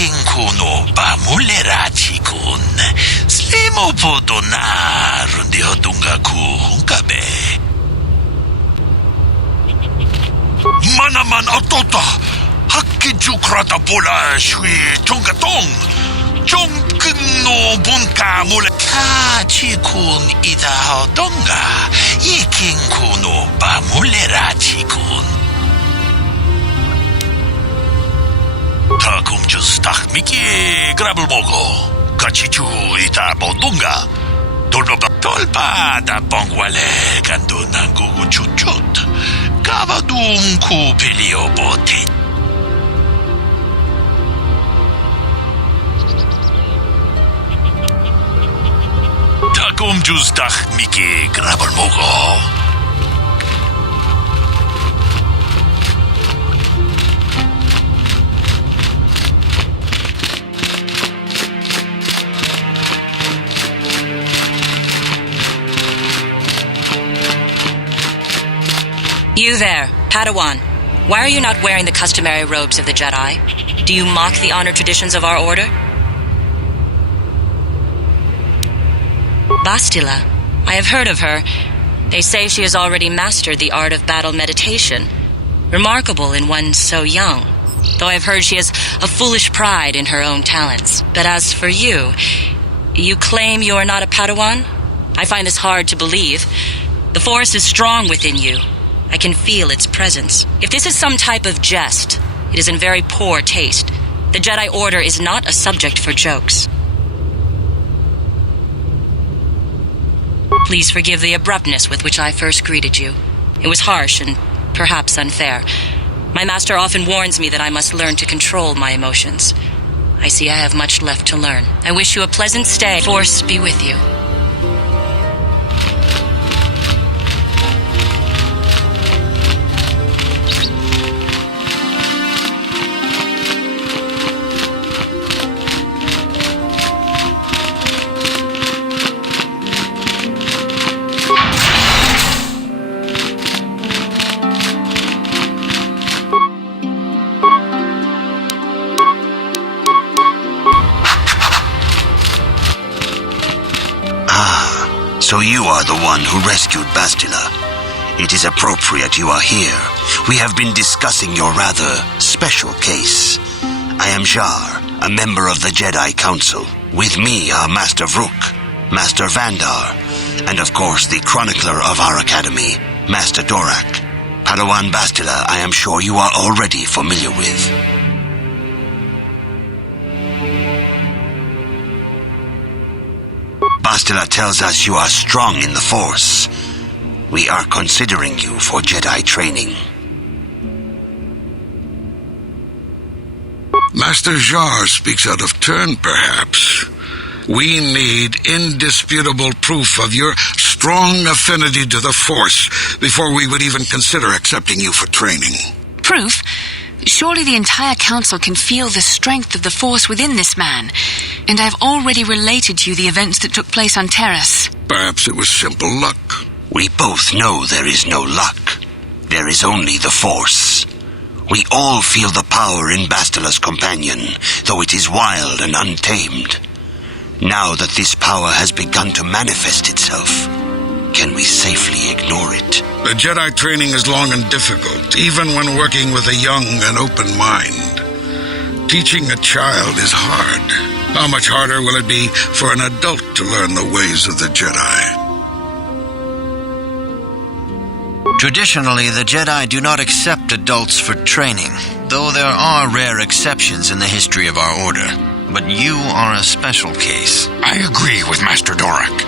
Iking kuno pamulerachi kun. Slimo podonar de odungaku hunkabe. Manaman otota. Hakkijukrata pula shui tungatong. Jonkin no bunka mule. Kachi kun ita hodonga. Iking kuno pamulerachi kun. Takum justach miki grabelmogo. Kachichu ita bodunga. Tolpa da bongwale gando nangugu chuchut. Kavadum ku pelio bote. Takum justach miki grabelmogo. You there, Padawan. Why are you not wearing the customary robes of the Jedi? Do you mock the honor traditions of our order? Bastila. I have heard of her. They say she has already mastered the art of battle meditation. Remarkable in one so young. Though I've heard she has a foolish pride in her own talents. But as for you, you claim you are not a Padawan? I find this hard to believe. The Force is strong within you. I can feel its presence. If this is some type of jest, it is in very poor taste. The Jedi Order is not a subject for jokes. Please forgive the abruptness with which I first greeted you. It was harsh and perhaps unfair. My master often warns me that I must learn to control my emotions. I see I have much left to learn. I wish you a pleasant stay. Force be with you. So you are the one who rescued Bastila. It is appropriate you are here. We have been discussing your rather special case. I am Jar, a member of the Jedi Council. With me are Master Vrook, Master Vandar, and of course the chronicler of our academy, Master Dorak. Padawan Bastila, I am sure you are already familiar with. Bastila tells us you are strong in the Force. We are considering you for Jedi training. Master Jar speaks out of turn, perhaps. We need indisputable proof of your strong affinity to the Force before we would even consider accepting you for training. Proof? Surely the entire council can feel the strength of the Force within this man, and I've already related to you the events that took place on Terrace. Perhaps it was simple luck. We both know there is no luck. There is only the Force. We all feel the power in Bastila's companion, though it is wild and untamed. Now that this power has begun to manifest itself, can we safely ignore it? The Jedi training is long and difficult, even when working with a young and open mind. Teaching a child is hard. How much harder will it be for an adult to learn the ways of the Jedi? Traditionally, the Jedi do not accept adults for training, though there are rare exceptions in the history of our order. But you are a special case. I agree with Master Dorak.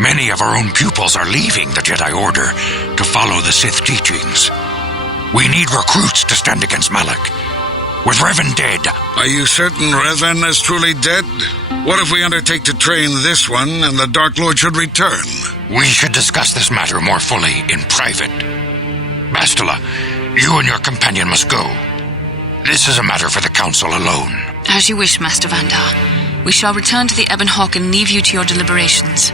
Many of our own pupils are leaving the Jedi Order to follow the Sith teachings. We need recruits to stand against Malak. With Revan dead... Are you certain Revan is truly dead? What if we undertake to train this one and the Dark Lord should return? We should discuss this matter more fully in private. Bastila, you and your companion must go. This is a matter for the Council alone. As you wish, Master Vandar. We shall return to the Ebon Hawk and leave you to your deliberations.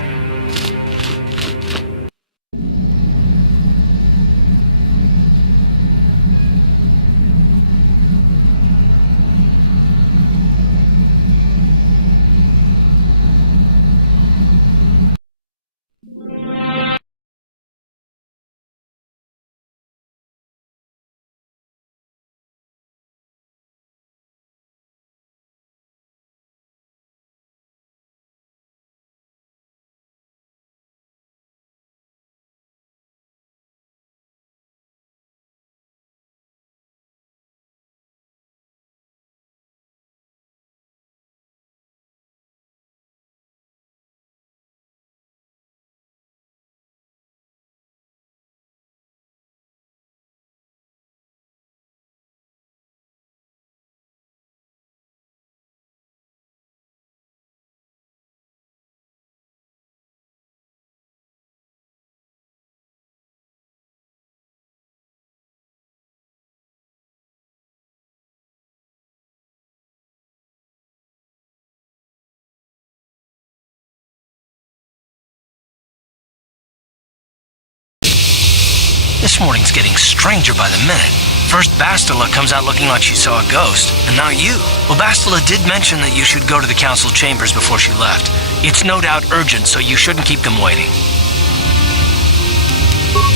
This morning's getting stranger by the minute. First, Bastila comes out looking like she saw a ghost, and now you. Well, Bastila did mention that you should go to the council chambers before she left. It's no doubt urgent, so you shouldn't keep them waiting.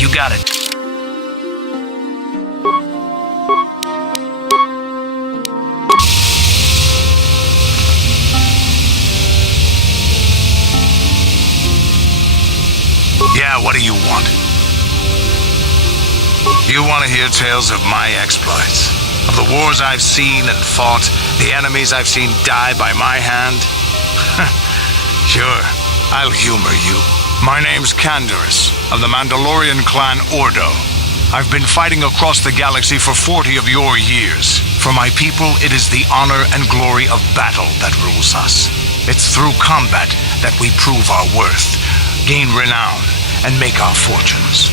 You got it. Yeah, what do you want? You want to hear tales of my exploits? Of the wars I've seen and fought, the enemies I've seen die by my hand? Sure, I'll humor you. My name's Canderous, of the Mandalorian clan Ordo. I've been fighting across the galaxy for 40 of your years. For my people, it is the honor and glory of battle that rules us. It's through combat that we prove our worth, gain renown, and make our fortunes.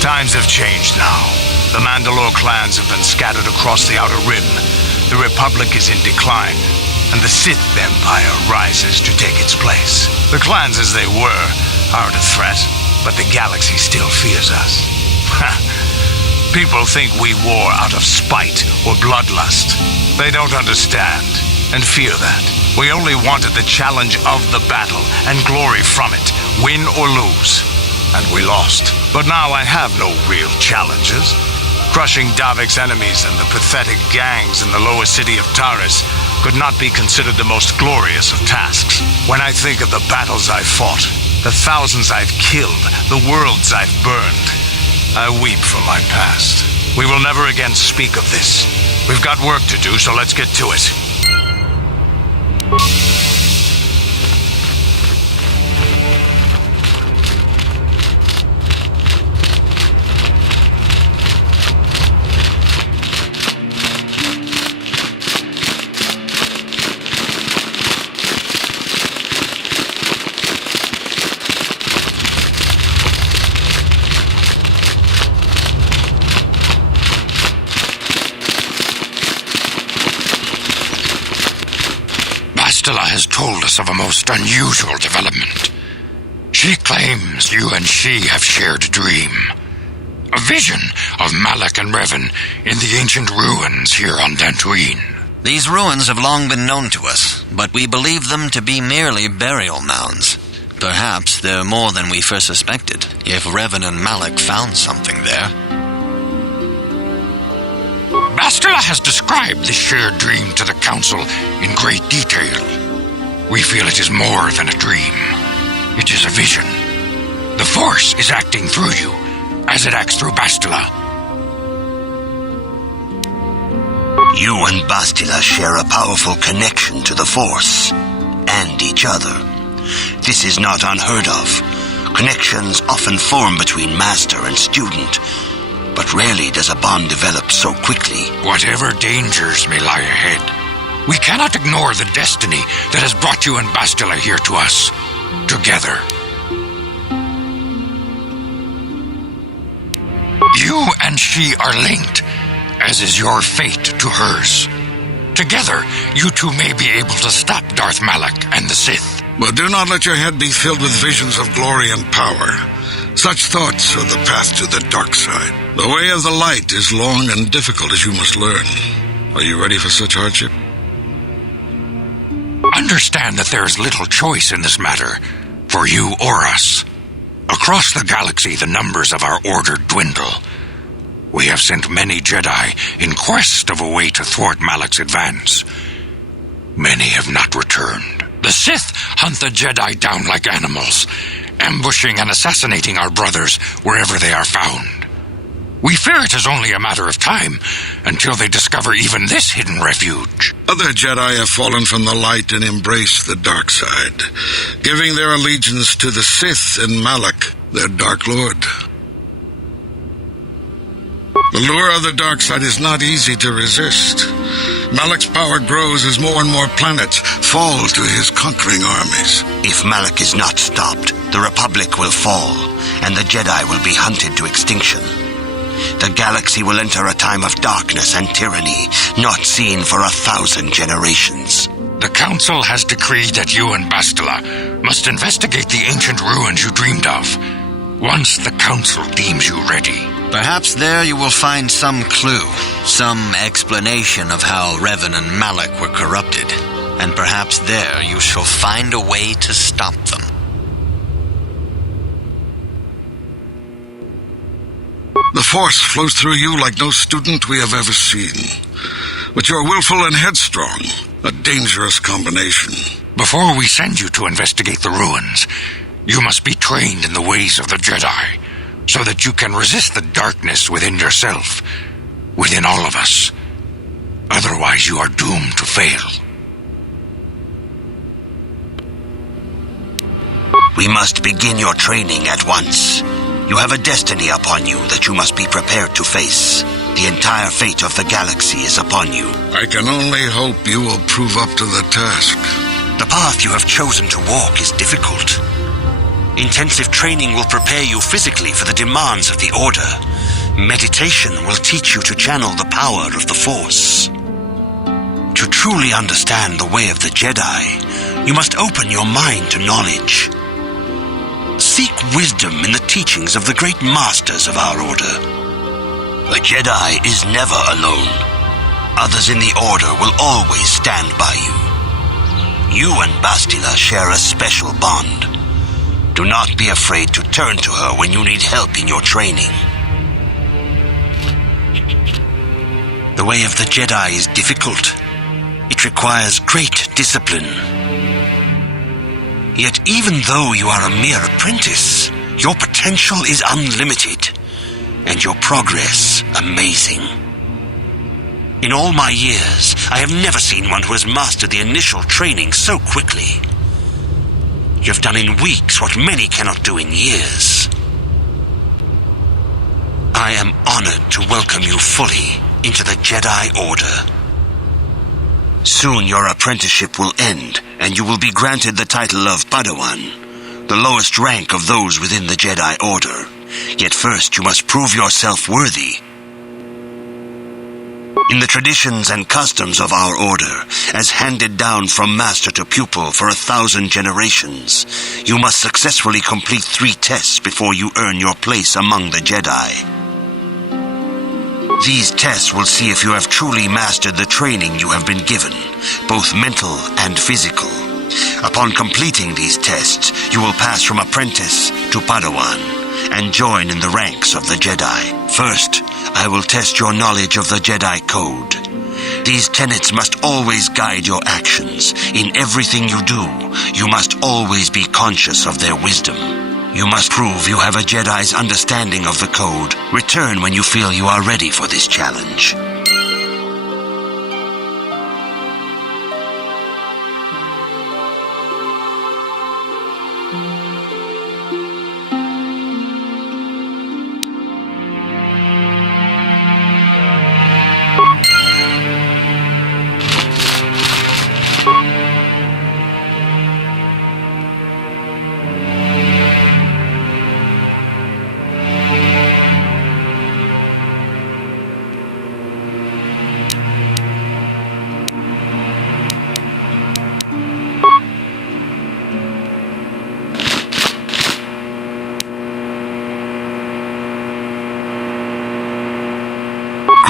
Times have changed now. The Mandalore clans have been scattered across the Outer Rim. The Republic is in decline, and the Sith Empire rises to take its place. The clans as they were aren't a threat, but the galaxy still fears us. People think we war out of spite or bloodlust. They don't understand and fear that. We only wanted the challenge of the battle and glory from it, win or lose. And we lost. But now I have no real challenges. Crushing Davik's enemies and the pathetic gangs in the lower city of Taris could not be considered the most glorious of tasks. When I think of the battles I've fought, the thousands I've killed, the worlds I've burned, I weep for my past. We will never again speak of this. We've got work to do, so let's get to it. Bastila has told us of a most unusual development. She claims you and she have shared a dream. A vision of Malak and Revan in the ancient ruins here on Dantooine. These ruins have long been known to us, but we believe them to be merely burial mounds. Perhaps they're more than we first suspected, if Revan and Malak found something there. Bastila has described this shared dream to the Council in great detail. We feel it is more than a dream. It is a vision. The Force is acting through you, as it acts through Bastila. You and Bastila share a powerful connection to the Force, and each other. This is not unheard of. Connections often form between master and student, but rarely does a bond develop so quickly. Whatever dangers may lie ahead, we cannot ignore the destiny that has brought you and Bastila here to us, together. You and she are linked, as is your fate to hers. Together, you two may be able to stop Darth Malak and the Sith. But do not let your head be filled with visions of glory and power. Such thoughts are the path to the dark side. The way of the light is long and difficult, as you must learn. Are you ready for such hardship? Understand that there is little choice in this matter, for you or us. Across the galaxy, the numbers of our order dwindle. We have sent many Jedi in quest of a way to thwart Malak's advance. Many have not returned. The Sith hunt the Jedi down like animals, ambushing and assassinating our brothers wherever they are found. We fear it is only a matter of time until they discover even this hidden refuge. Other Jedi have fallen from the light and embraced the dark side, giving their allegiance to the Sith and Malak, their Dark Lord. The lure of the dark side is not easy to resist. Malak's power grows as more and more planets fall to his conquering armies. If Malak is not stopped, the Republic will fall, and the Jedi will be hunted to extinction. The galaxy will enter a time of darkness and tyranny, not seen for 1,000 generations. The Council has decreed that you and Bastila must investigate the ancient ruins you dreamed of, once the Council deems you ready. Perhaps there you will find some clue, some explanation of how Revan and Malak were corrupted, and perhaps there you shall find a way to stop them. The Force flows through you like no student we have ever seen. But you're willful and headstrong, a dangerous combination. Before we send you to investigate the ruins, you must be trained in the ways of the Jedi, so that you can resist the darkness within yourself, within all of us. Otherwise, you are doomed to fail. We must begin your training at once. You have a destiny upon you that you must be prepared to face. The entire fate of the galaxy is upon you. I can only hope you will prove up to the task. The path you have chosen to walk is difficult. Intensive training will prepare you physically for the demands of the Order. Meditation will teach you to channel the power of the Force. To truly understand the way of the Jedi, you must open your mind to knowledge. Seek wisdom in the teachings of the great masters of our Order. The Jedi is never alone. Others in the Order will always stand by you. You and Bastila share a special bond. Do not be afraid to turn to her when you need help in your training. The way of the Jedi is difficult. It requires great discipline. Yet even though you are a mere apprentice, your potential is unlimited, and your progress amazing. In all my years, I have never seen one who has mastered the initial training so quickly. You have done in weeks what many cannot do in years. I am honored to welcome you fully into the Jedi Order. Soon your apprenticeship will end, and you will be granted the title of Padawan, the lowest rank of those within the Jedi Order. Yet first you must prove yourself worthy. In the traditions and customs of our Order, as handed down from master to pupil for 1,000 generations, you must successfully complete 3 tests before you earn your place among the Jedi. These tests will see if you have truly mastered the training you have been given, both mental and physical. Upon completing these tests, you will pass from apprentice to Padawan and join in the ranks of the Jedi. First, I will test your knowledge of the Jedi Code. These tenets must always guide your actions. In everything you do, you must always be conscious of their wisdom. You must prove you have a Jedi's understanding of the Code. Return when you feel you are ready for this challenge.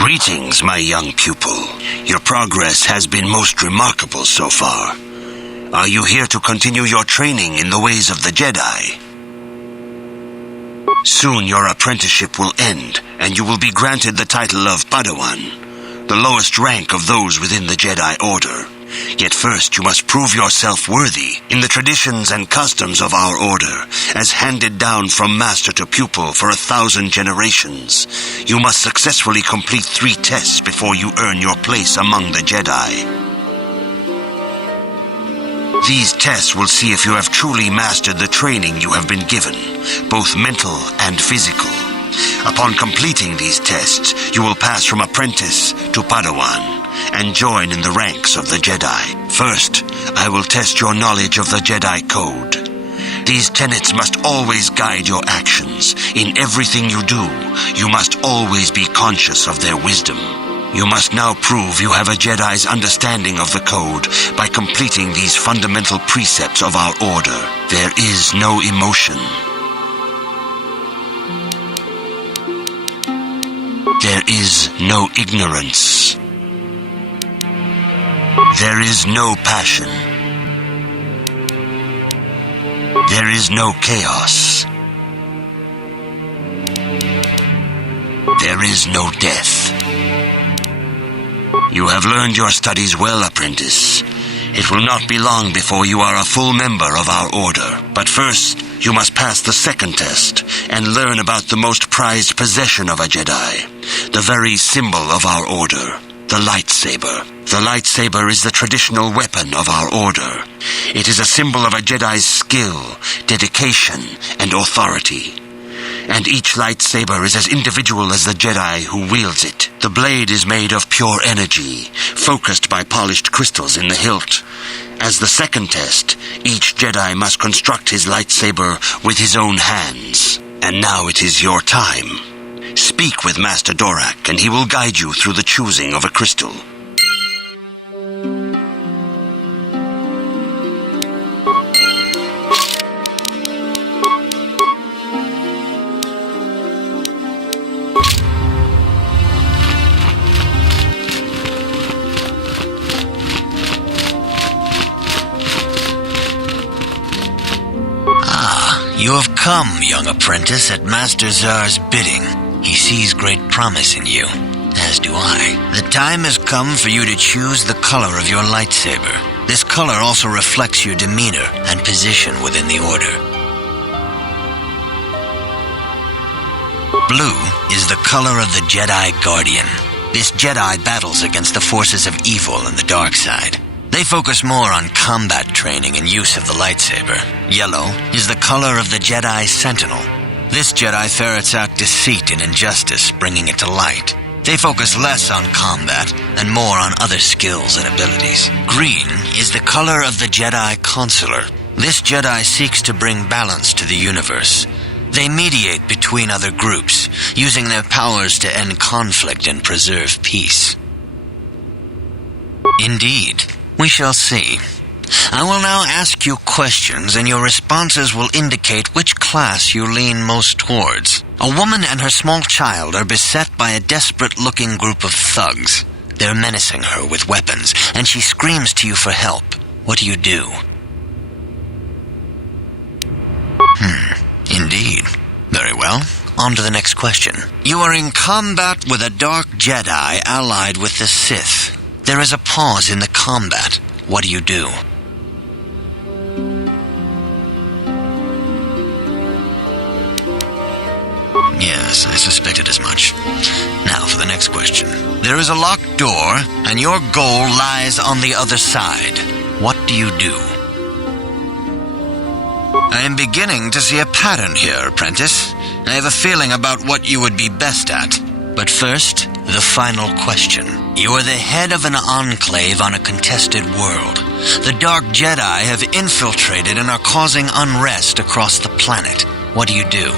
Greetings, my young pupil. Your progress has been most remarkable so far. Are you here to continue your training in the ways of the Jedi? Soon your apprenticeship will end, and you will be granted the title of Padawan, the lowest rank of those within the Jedi Order. Yet first you must prove yourself worthy in the traditions and customs of our order, as handed down from master to pupil for 1,000 generations. You must successfully complete 3 tests before you earn your place among the Jedi. These tests will see if you have truly mastered the training you have been given, both mental and physical. Upon completing these tests, you will pass from apprentice to Padawan and join in the ranks of the Jedi. First, I will test your knowledge of the Jedi Code. These tenets must always guide your actions. In everything you do, you must always be conscious of their wisdom. You must now prove you have a Jedi's understanding of the Code by completing these fundamental precepts of our order. There is no emotion. There is no ignorance. There is no passion. There is no chaos. There is no death. You have learned your studies well, apprentice. It will not be long before you are a full member of our order. But first, you must pass the second test and learn about the most prized possession of a Jedi, the very symbol of our order, the lightsaber. The lightsaber is the traditional weapon of our order. It is a symbol of a Jedi's skill, dedication, and authority. And each lightsaber is as individual as the Jedi who wields it. The blade is made of pure energy, focused by polished crystals in the hilt. As the second test, each Jedi must construct his lightsaber with his own hands. And now it is your time. Speak with Master Dorak, and he will guide you through the choosing of a crystal. You have come, young apprentice, at Master Zar's bidding. He sees great promise in you, as do I. The time has come for you to choose the color of your lightsaber. This color also reflects your demeanor and position within the order. Blue is the color of the Jedi Guardian. This Jedi battles against the forces of evil and the dark side. They focus more on combat training and use of the lightsaber. Yellow is the color of the Jedi Sentinel. This Jedi ferrets out deceit and injustice, bringing it to light. They focus less on combat and more on other skills and abilities. Green is the color of the Jedi Consular. This Jedi seeks to bring balance to the universe. They mediate between other groups, using their powers to end conflict and preserve peace. Indeed. We shall see. I will now ask you questions, and your responses will indicate which class you lean most towards. A woman and her small child are beset by a desperate-looking group of thugs. They're menacing her with weapons, and she screams to you for help. What do you do? Indeed. Very well. On to the next question. You are in combat with a dark Jedi allied with the Sith. There is a pause in the combat. What do you do? Yes, I suspected as much. Now for the next question. There is a locked door, and your goal lies on the other side. What do you do? I am beginning to see a pattern here, apprentice. I have a feeling about what you would be best at. But first, the final question. You are the head of an enclave on a contested world. The Dark Jedi have infiltrated and are causing unrest across the planet. What do you do?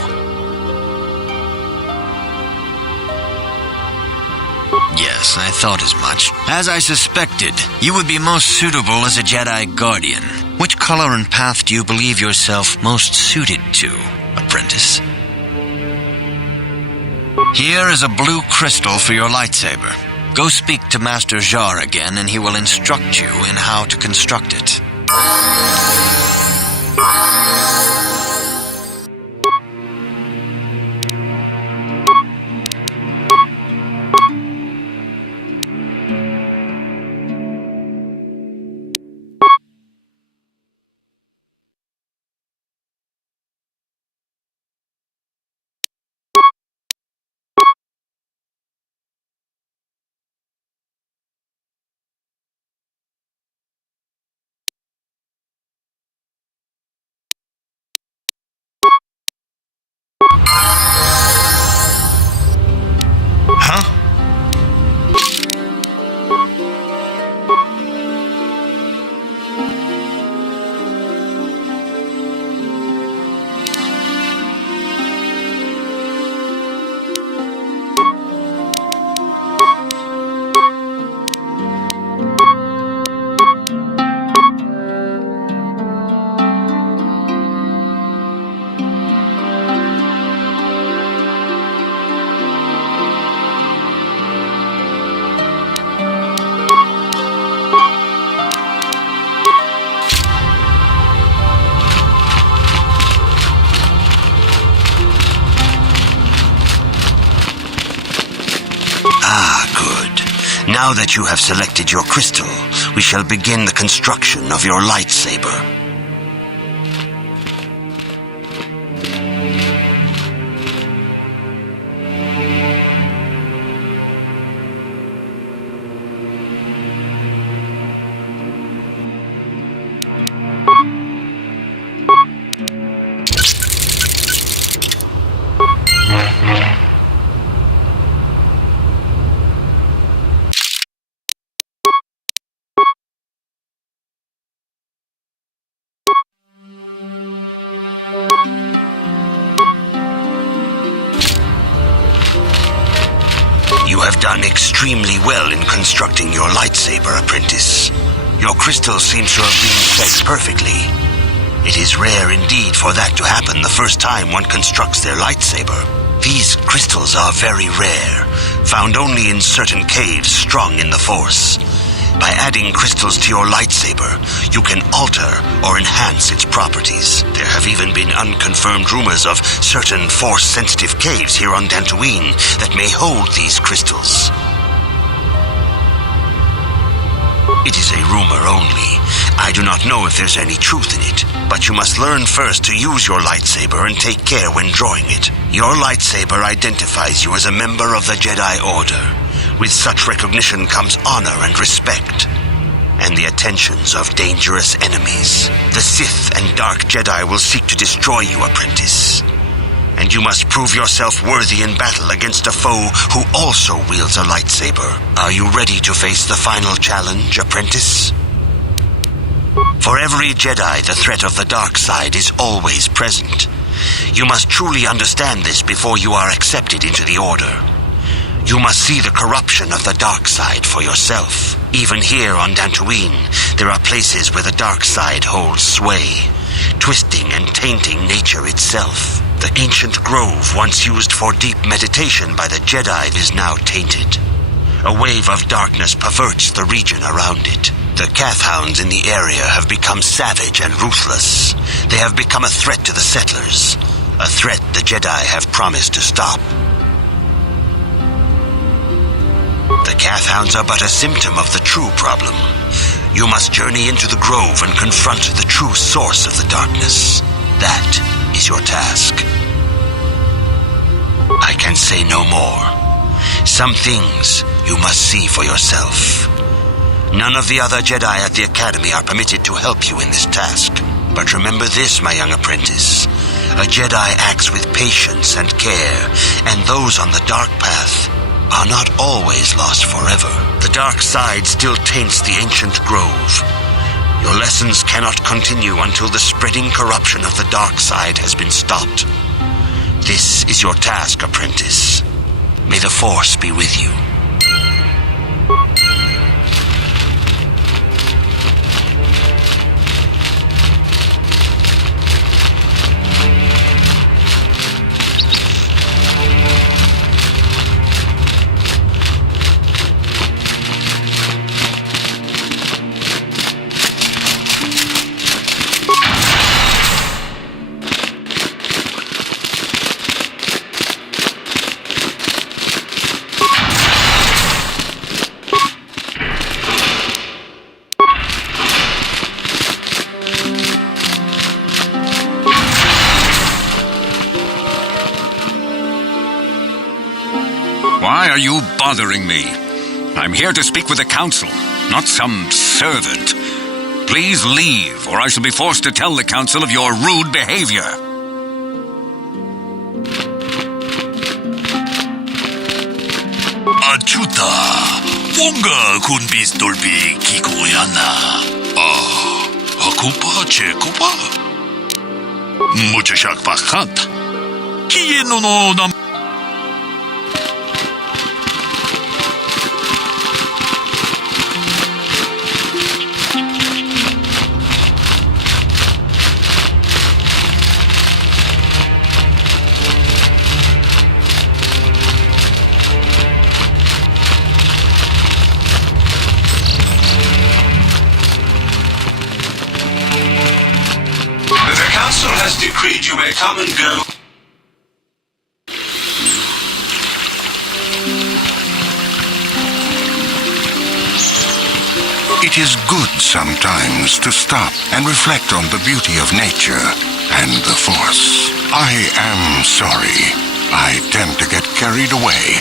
Yes, I thought as much. As I suspected, you would be most suitable as a Jedi Guardian. Which color and path do you believe yourself most suited to, apprentice? Here is a blue crystal for your lightsaber. Go speak to Master Jar again, and he will instruct you in how to construct it. Now that you have selected your crystal, we shall begin the construction of your lightsaber. You have done extremely well in constructing your lightsaber, apprentice. Your crystal seems to have been set perfectly. It is rare indeed for that to happen the first time one constructs their lightsaber. These crystals are very rare, found only in certain caves strung in the Force. By adding crystals to your lightsaber, you can alter or enhance its properties. There have even been unconfirmed rumors of certain Force-sensitive caves here on Dantooine that may hold these crystals. It is a rumor only. I do not know if there's any truth in it, but you must learn first to use your lightsaber and take care when drawing it. Your lightsaber identifies you as a member of the Jedi Order. With such recognition comes honor and respect, and the attentions of dangerous enemies. The Sith and Dark Jedi will seek to destroy you, apprentice. And you must prove yourself worthy in battle against a foe who also wields a lightsaber. Are you ready to face the final challenge, apprentice? For every Jedi, the threat of the dark side is always present. You must truly understand this before you are accepted into the Order. You must see the corruption of the dark side for yourself. Even here on Dantooine, there are places where the dark side holds sway, twisting and tainting nature itself. The ancient grove, once used for deep meditation by the Jedi, is now tainted. A wave of darkness perverts the region around it. The Kathhounds in the area have become savage and ruthless. They have become a threat to the settlers, a threat the Jedi have promised to stop. The Kathhounds are but a symptom of the true problem. You must journey into the grove and confront the true source of the darkness. That is your task. I can say no more. Some things you must see for yourself. None of the other Jedi at the Academy are permitted to help you in this task. But remember this, my young apprentice. A Jedi acts with patience and care, and those on the dark path are not always lost forever. The dark side still taints the ancient grove. Your lessons cannot continue until the spreading corruption of the dark side has been stopped. This is your task, apprentice. May the Force be with you. Why are you bothering me? I'm here to speak with the Council, not some servant. Please leave, or I shall be forced to tell the Council of your rude behavior. Achuta, wonga kun pistolpi kikoyana. Akupa chekupa. Mucho shakpakat. Kieno no nam. Has decreed you may come and go. It is good sometimes to stop and reflect on the beauty of nature and the Force. I am sorry. I tend to get carried away.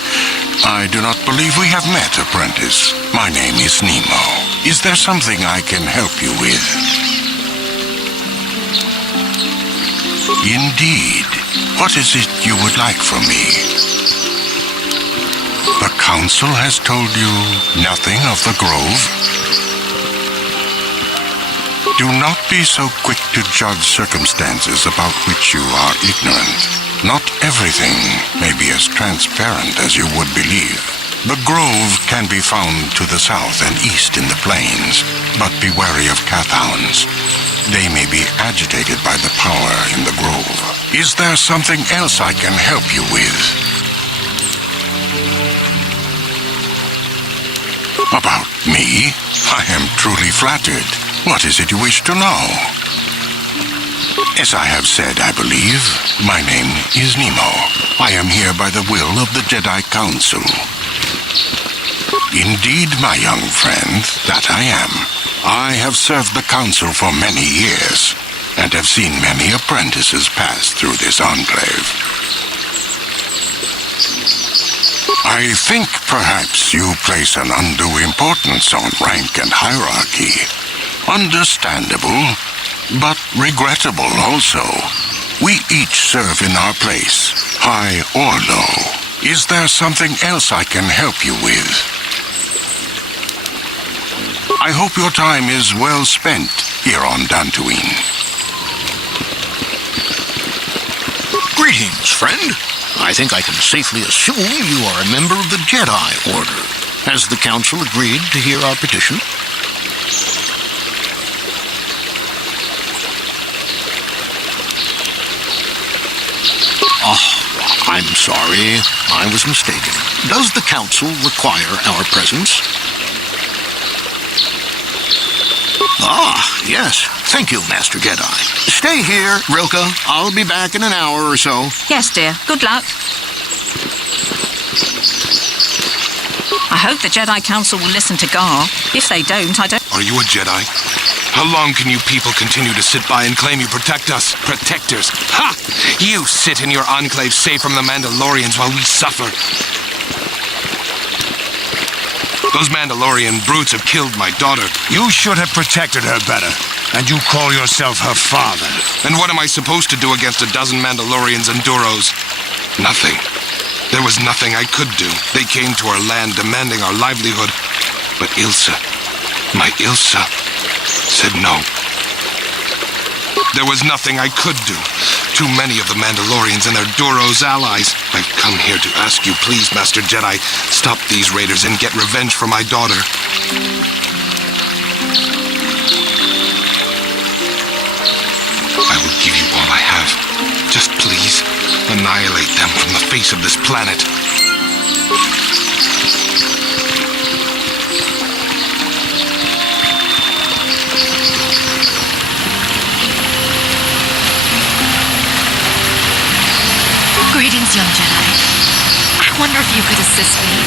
I do not believe we have met, apprentice. My name is Nemo. Is there something I can help you with? Indeed. What is it you would like from me? The Council has told you nothing of the Grove? Do not be so quick to judge circumstances about which you are ignorant. Not everything may be as transparent as you would believe. The Grove can be found to the south and east in the plains, but be wary of Cathounds. They may be agitated by the power in the Grove. Is there something else I can help you with? About me? I am truly flattered. What is it you wish to know? As I have said, I believe, my name is Nemo. I am here by the will of the Jedi Council. Indeed, my young friend, that I am. I have served the Council for many years, and have seen many apprentices pass through this enclave. I think perhaps you place an undue importance on rank and hierarchy. Understandable, but regrettable also. We each serve in our place, high or low. Is there something else I can help you with? I hope your time is well spent here on Dantooine. Greetings, friend. I think I can safely assume you are a member of the Jedi Order. Has the Council agreed to hear our petition? I'm sorry. I was mistaken. Does the Council require our presence? Yes. Thank you, Master Jedi. Stay here, Rilka. I'll be back in an hour or so. Yes, dear. Good luck. I hope the Jedi Council will listen to Gar. If they don't, I don't... Are you a Jedi? How long can you people continue to sit by and claim you protect us? Protectors. Ha! You sit in your enclave safe from the Mandalorians while we suffer. Those Mandalorian brutes have killed my daughter. You should have protected her better. And you call yourself her father. And what am I supposed to do against a dozen Mandalorians and Duros? Nothing. There was nothing I could do. They came to our land demanding our livelihood. But Ilsa, my Ilsa, said no. There was nothing I could do. Too many of the Mandalorians and their Duros allies. I've come here to ask you, please, Master Jedi, stop these raiders and get revenge for my daughter. I will give you all I have. Just please, annihilate them from the face of this planet. Greetings, young Jedi. I wonder if you could assist me.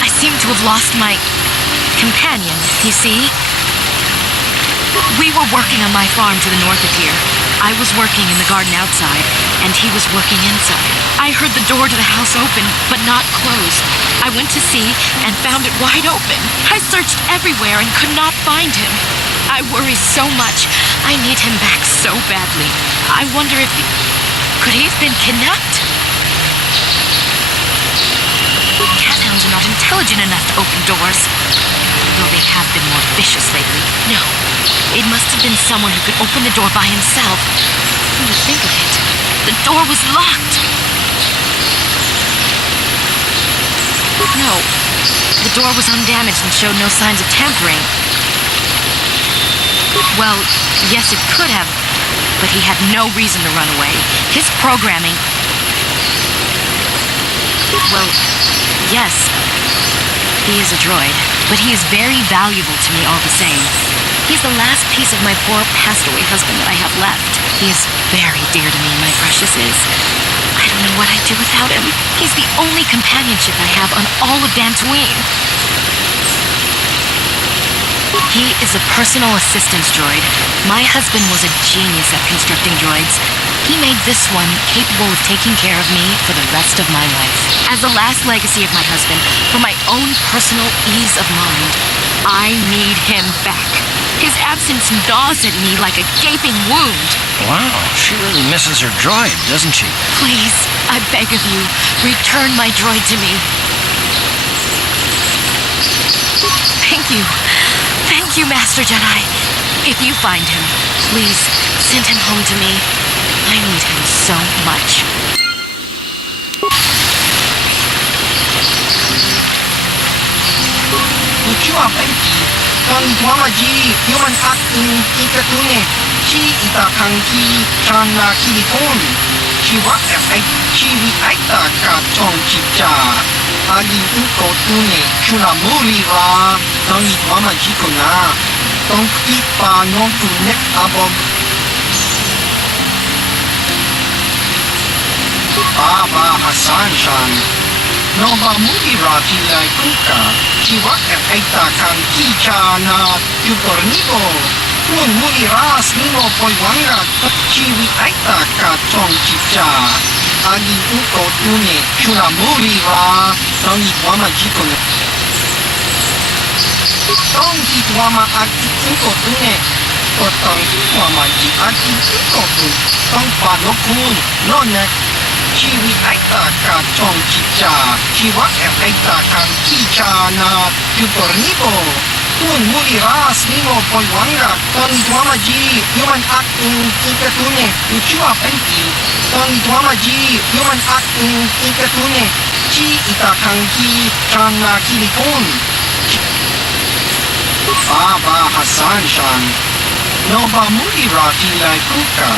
I seem to have lost my companion, you see? We were working on my farm to the north of here. I was working in the garden outside, and he was working inside. I heard the door to the house open, but not closed. I went to see and found it wide open. I searched everywhere and could not find him. I worry so much. I need him back so badly. I wonder if could he have been kidnapped? Cathounds are not intelligent enough to open doors, though they have been more vicious lately. No, it must have been someone who could open the door by himself. Come to think of it, the door was locked. No, the door was undamaged and showed no signs of tampering. Well, yes, it could have, but he had no reason to run away. His programming... Well, yes, he is a droid, but he is very valuable to me all the same. He's the last piece of my poor passed-away husband that I have left. He is very dear to me, my precious is. I don't know what I'd do without him. He's the only companionship I have on all of Dantooine. He is a personal assistance droid. My husband was a genius at constructing droids. He made this one capable of taking care of me for the rest of my life. As the last legacy of my husband, for my own personal ease of mind, I need him back. His absence gnaws at me like a gaping wound. Wow, she really misses her droid, doesn't she? Please, I beg of you, return my droid to me. Thank you. Thank you, Master Jedi. If you find him, please send him home to me. I need him so much. Ucua penki, ton tuamaji, human acting ikatune, chi itakanki, chana kilikon, chi wakafai, chi wi aita ka tong chicha, agi uko tune, chuna muri ra, ton tuamaji kona, tong ipa non tunek abom. Baba Hassan Shan, Nova Mudira Pilai Kuka, Chiwak Eita Kan Kicha na Tutornibo, Kun Mudiras Nimo Poiwanga, Chiwi Aita Ka Tong Chicha, Agi Uko Tune, Chuna Mudira, Tongi Wama Jikone. Tongi Wama Aki Uko Tune, Tongi Wama Ji Aki Uko Tune, Tong Panokun, Nonek. Chiwi aita ka tong chicha, chiwa aita kan kicha na tutornibo. Kun muliras nimo poiwanga, ton tuamaji human acting ikatune, uchua penki, ton tuamaji human acting ikatune, chi itakanki chana kilikon. Baba Hassan Shan, Nova mulira kilai kuka.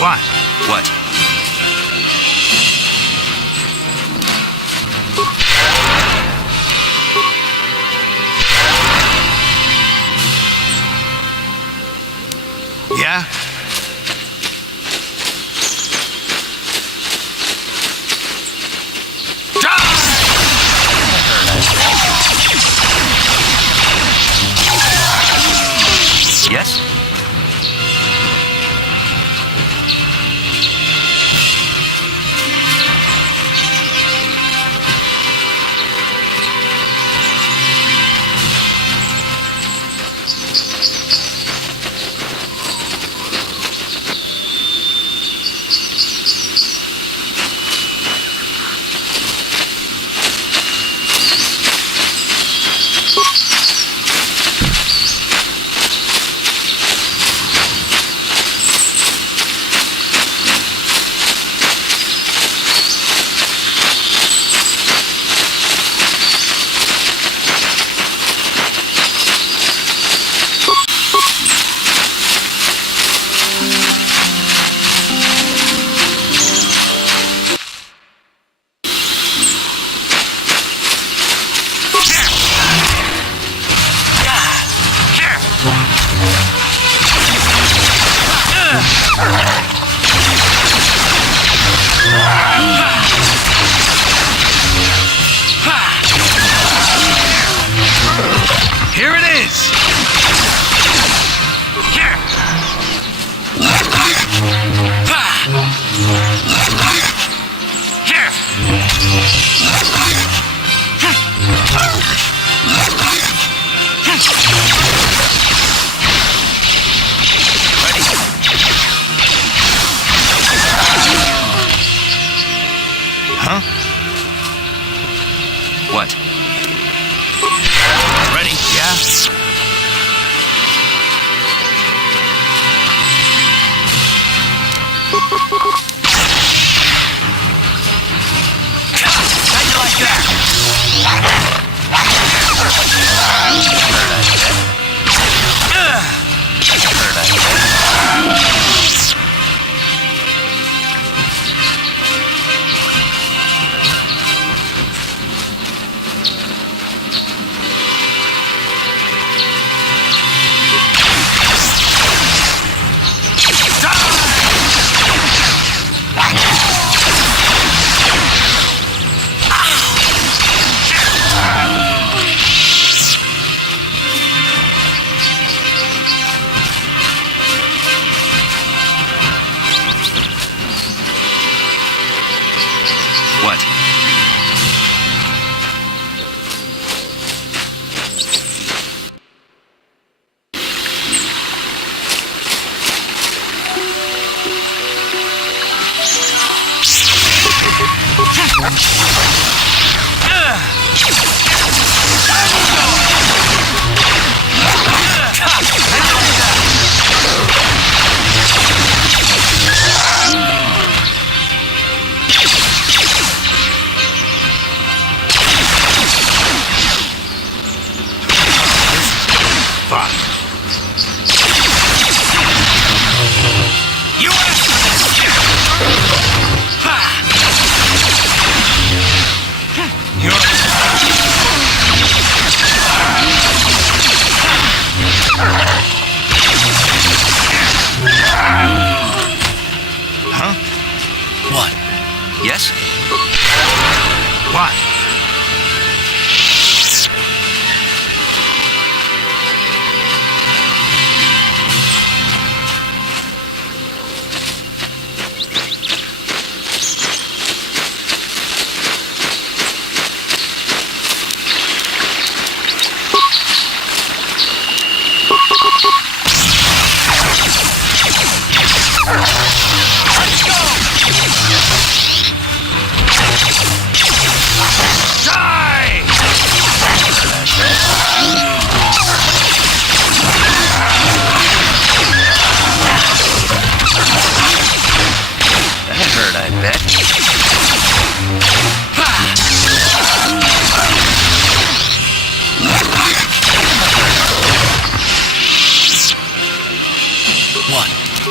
What? What? Yeah? Yes? Here it is! Huh? What? Ready? Yeah? How'd you like that? What? Huh? What? Yes? What?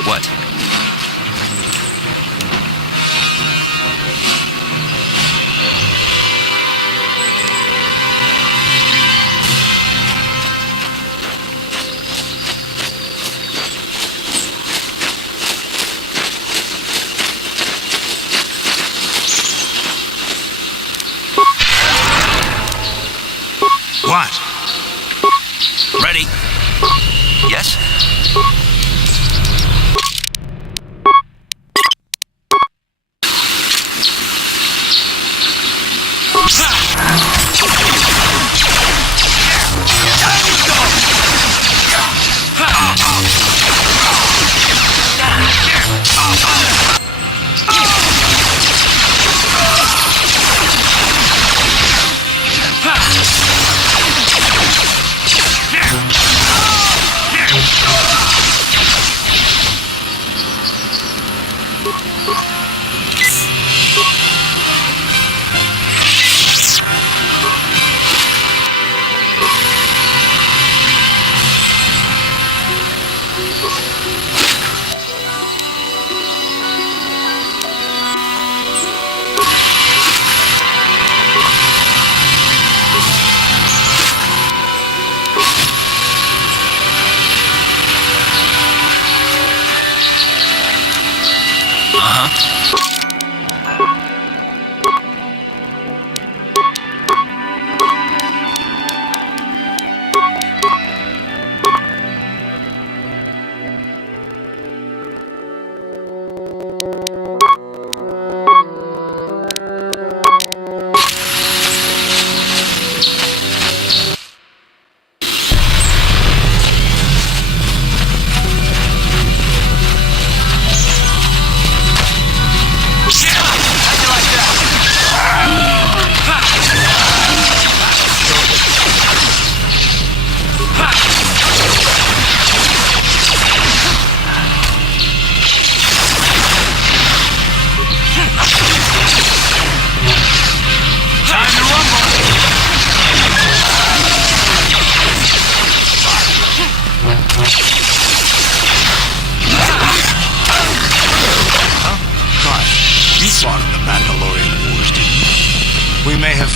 What?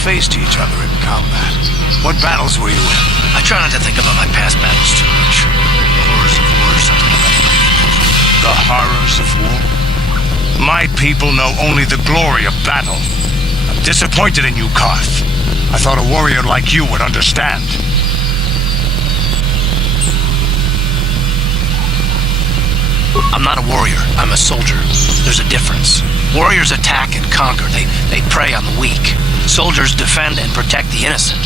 Faced each other in combat. What battles were you in? I try not to think about my past battles too much. The horrors of war or something like that. The horrors of war? My people know only the glory of battle. I'm disappointed in you, Karth. I thought a warrior like you would understand. I'm not a warrior. I'm a soldier. There's a difference. Warriors attack and conquer. They prey on the weak. Soldiers defend and protect the innocent.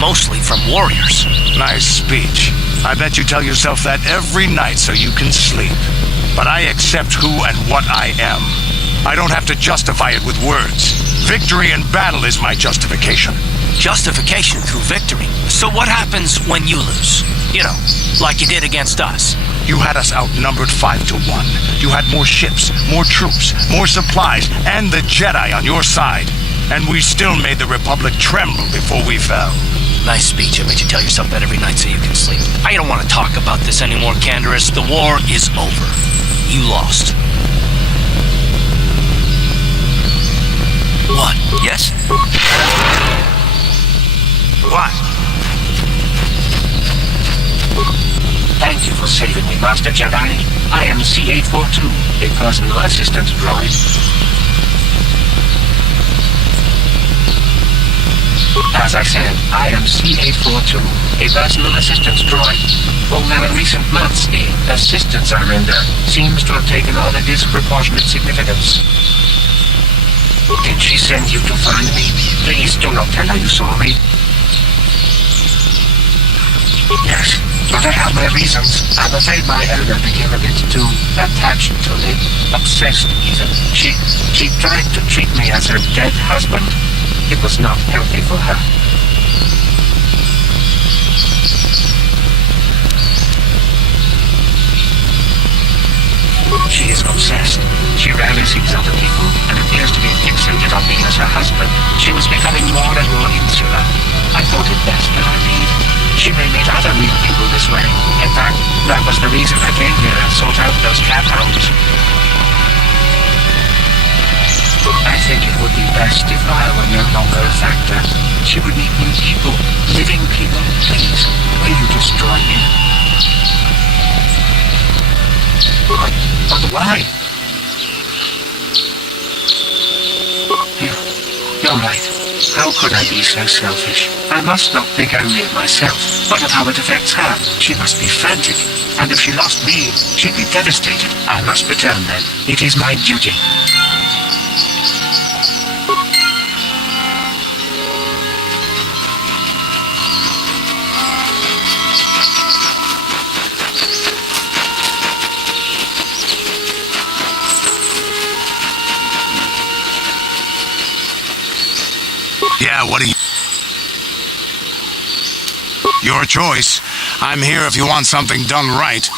Mostly from warriors. Nice speech. I bet you tell yourself that every night so you can sleep. But I accept who and what I am. I don't have to justify it with words. Victory in battle is my justification. Justification through victory. So what happens when you lose? You know, like you did against us. You had us outnumbered 5-1. You had more ships, more troops, more supplies, and the Jedi on your side. And we still made the Republic tremble before we fell. Nice speech. I bet you tell yourself that every night so you can sleep. I don't want to talk about this anymore, Canderous. The war is over. You lost. What? Yes? What? Thank you for saving me, Master Jedi. I am C-842, a personal assistant droid. As I said, I am C-842, a personal assistance droid. Over recent months, the assistance I render seems to have taken on a disproportionate significance. Did she send you to find me? Please do not tell her you saw me. Yes, but I have my reasons. I'm afraid my elder became a bit too attached to me. Obsessed, even. She tried to treat me as her dead husband. It was not healthy for her. She is obsessed. She rarely sees other people and appears to be fixated on me as her husband. She was becoming more and more insular. I thought it best that I leave. She may meet other real people this way. In fact, that was the reason I came here and sought out those cat hounds. I think it would be best if I were no longer a factor. She would meet new people, living people. Please, will you destroy me? But why? You're right. How could I be so selfish? I must not think only of myself, but of how it affects her. She must be frantic, and if she lost me, she'd be devastated. I must return then. It is my duty. Yeah, what do you... Your choice. I'm here if you want something done right.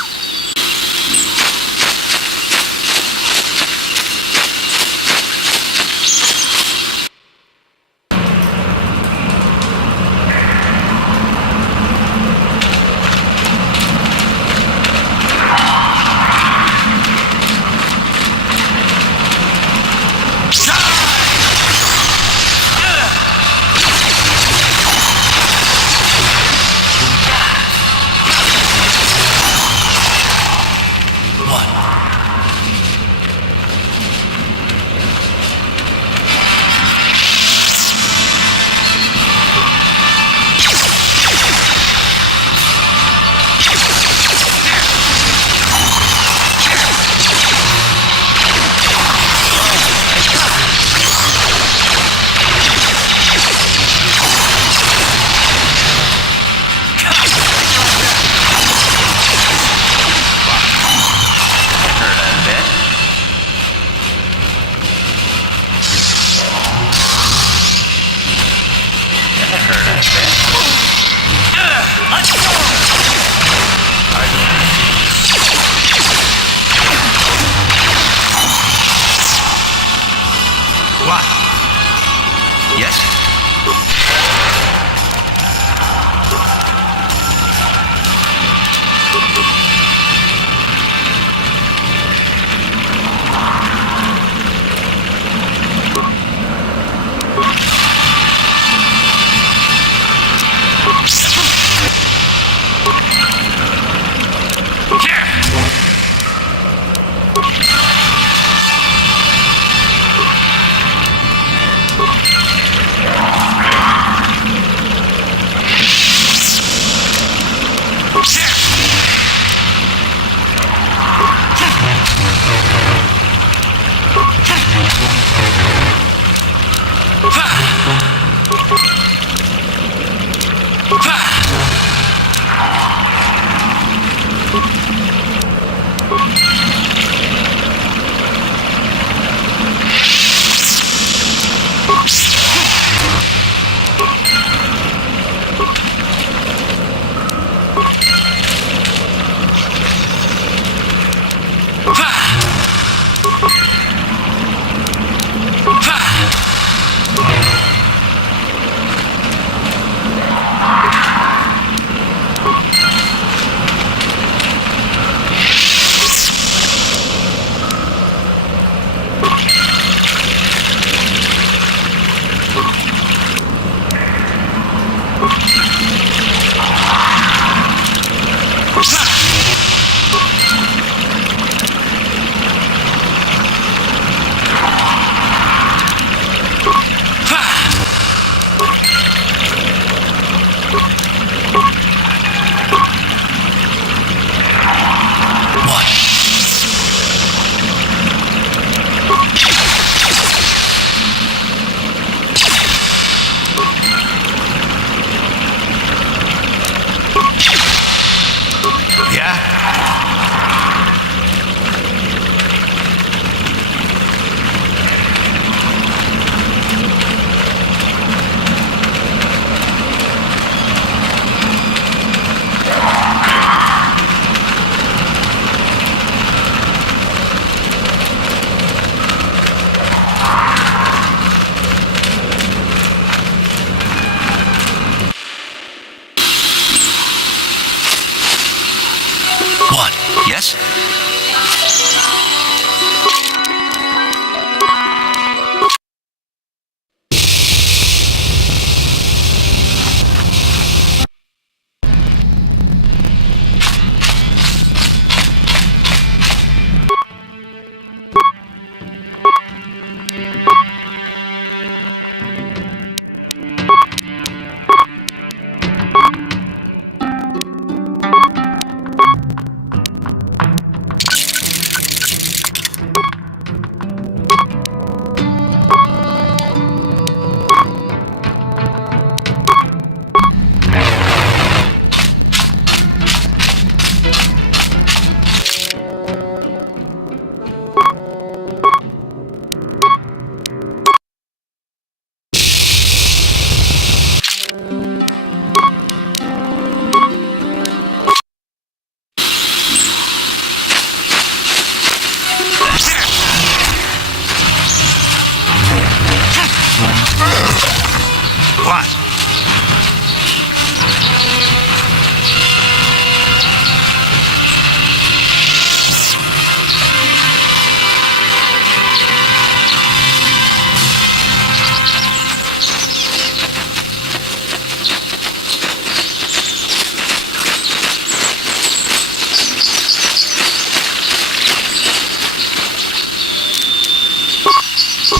What?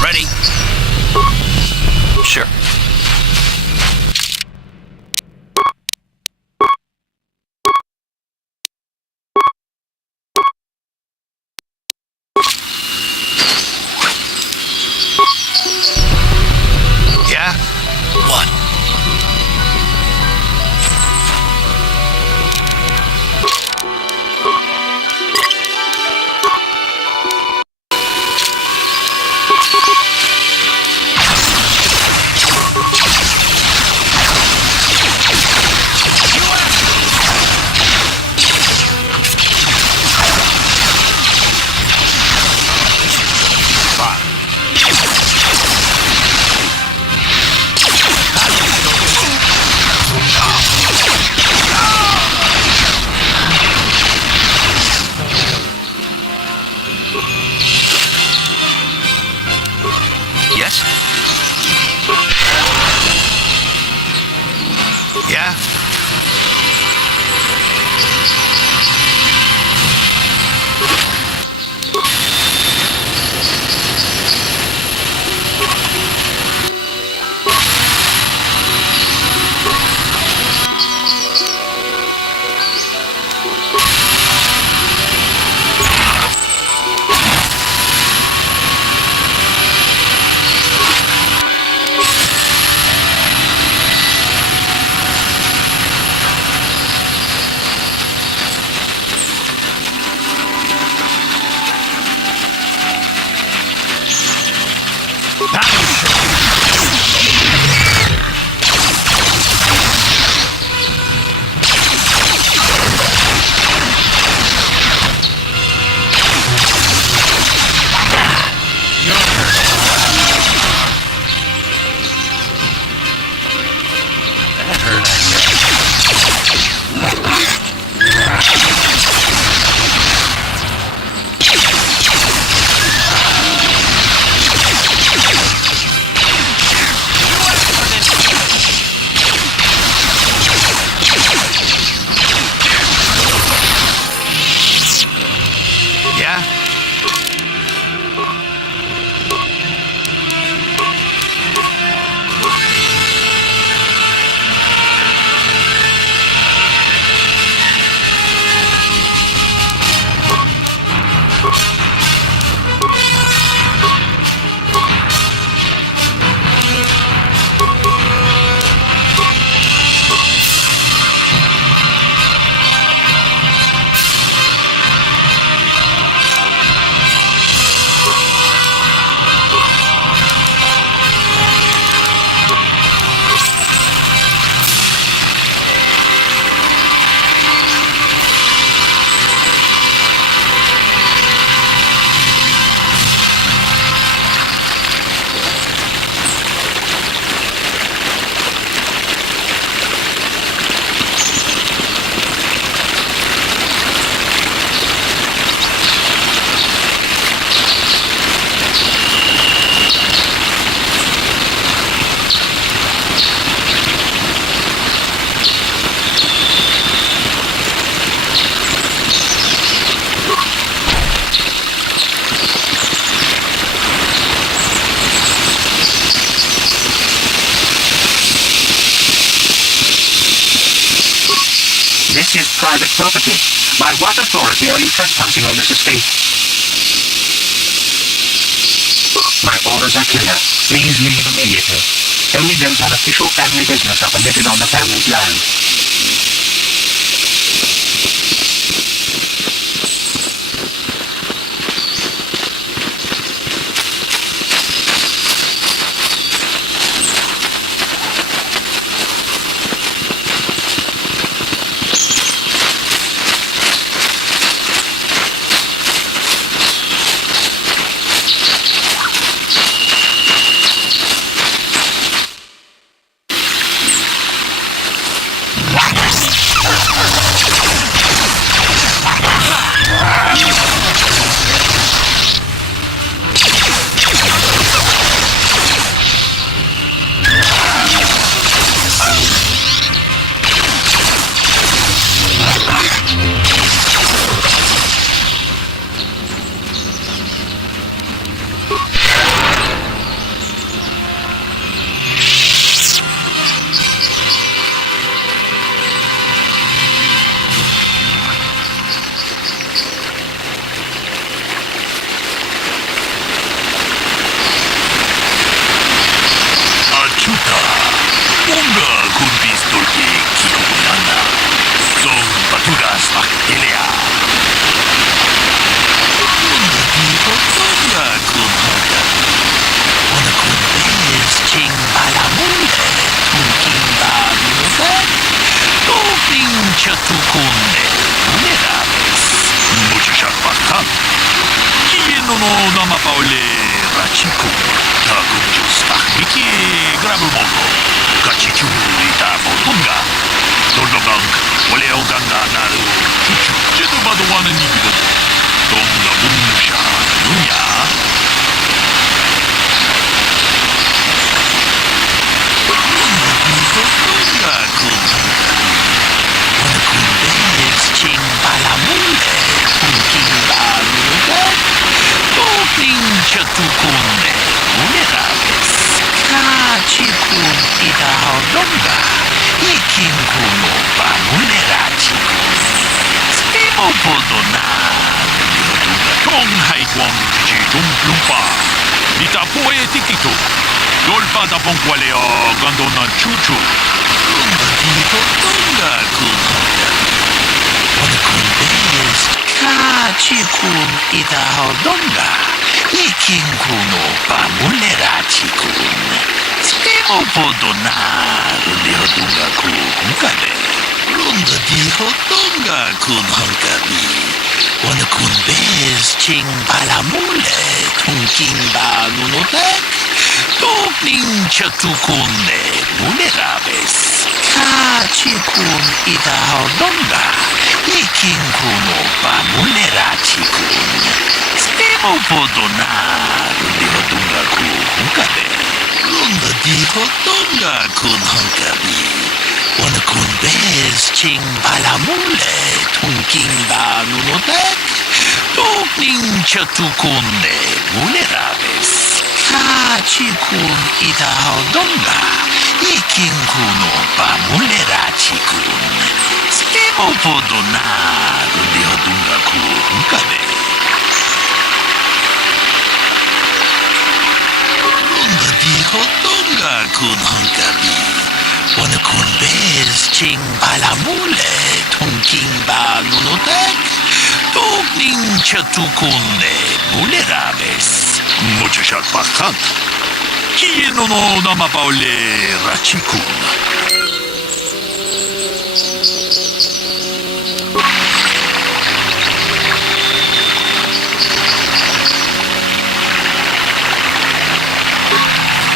Ready? Sure. Yeah? What? Yes? Yeah? This is private property. By what authority are you trespassing on this estate? My orders are clear. Please leave immediately. Only those on official family business are permitted on the family's land. no namapaole rachiko tagunjus tahmiki grabumono kachichu ita motunga dolobang wale oganga naru chuchu jedu badowana nigido donga bumusha nunya Tukunde, Uneraves, Kachikun ida Hodonga, Ikinkuno Bamunerachikun, Skemo Podona, Yodunga Tong Haitwang Jidum Lumpa, Ita Poetikito, Dolpa da Ponqualeo, Gandona Chuchu, Hodonga Kunhonga, Onakundes, Kachikun ida Hodonga, Ikinkuno Bamunerachikun, Skemo Podonar, Lehodunga Kunkade, Runda di Hodonga Kunhankabi, Wanakun Bez Ching Balamule, Tunking Banunotek, Tokning Chatukunde, Munerabes, Kachikun Ida Hodonga, Ikinkuno Bamunerachikun, Skemo Podonar, Lehodunga Kunkade, Runda di Hodonga Kunhankabi, Wanakun Bez Ching Balamule, Tunking Banunotek, Tokning Chatukunde, Munerabes, Kachikun Ida Hodonga, Ikinkuno Bamunerachikun, Skemo Podonar, Lehodunga Kunkade, Runda di Hodonga Kunhankabi, Wanakun Bez Ching Balamule, Tunking Banunotek, Tokning Chatukunde, Munerabes, Muchachat Bakat, Kieno no Namapaole Rachikun.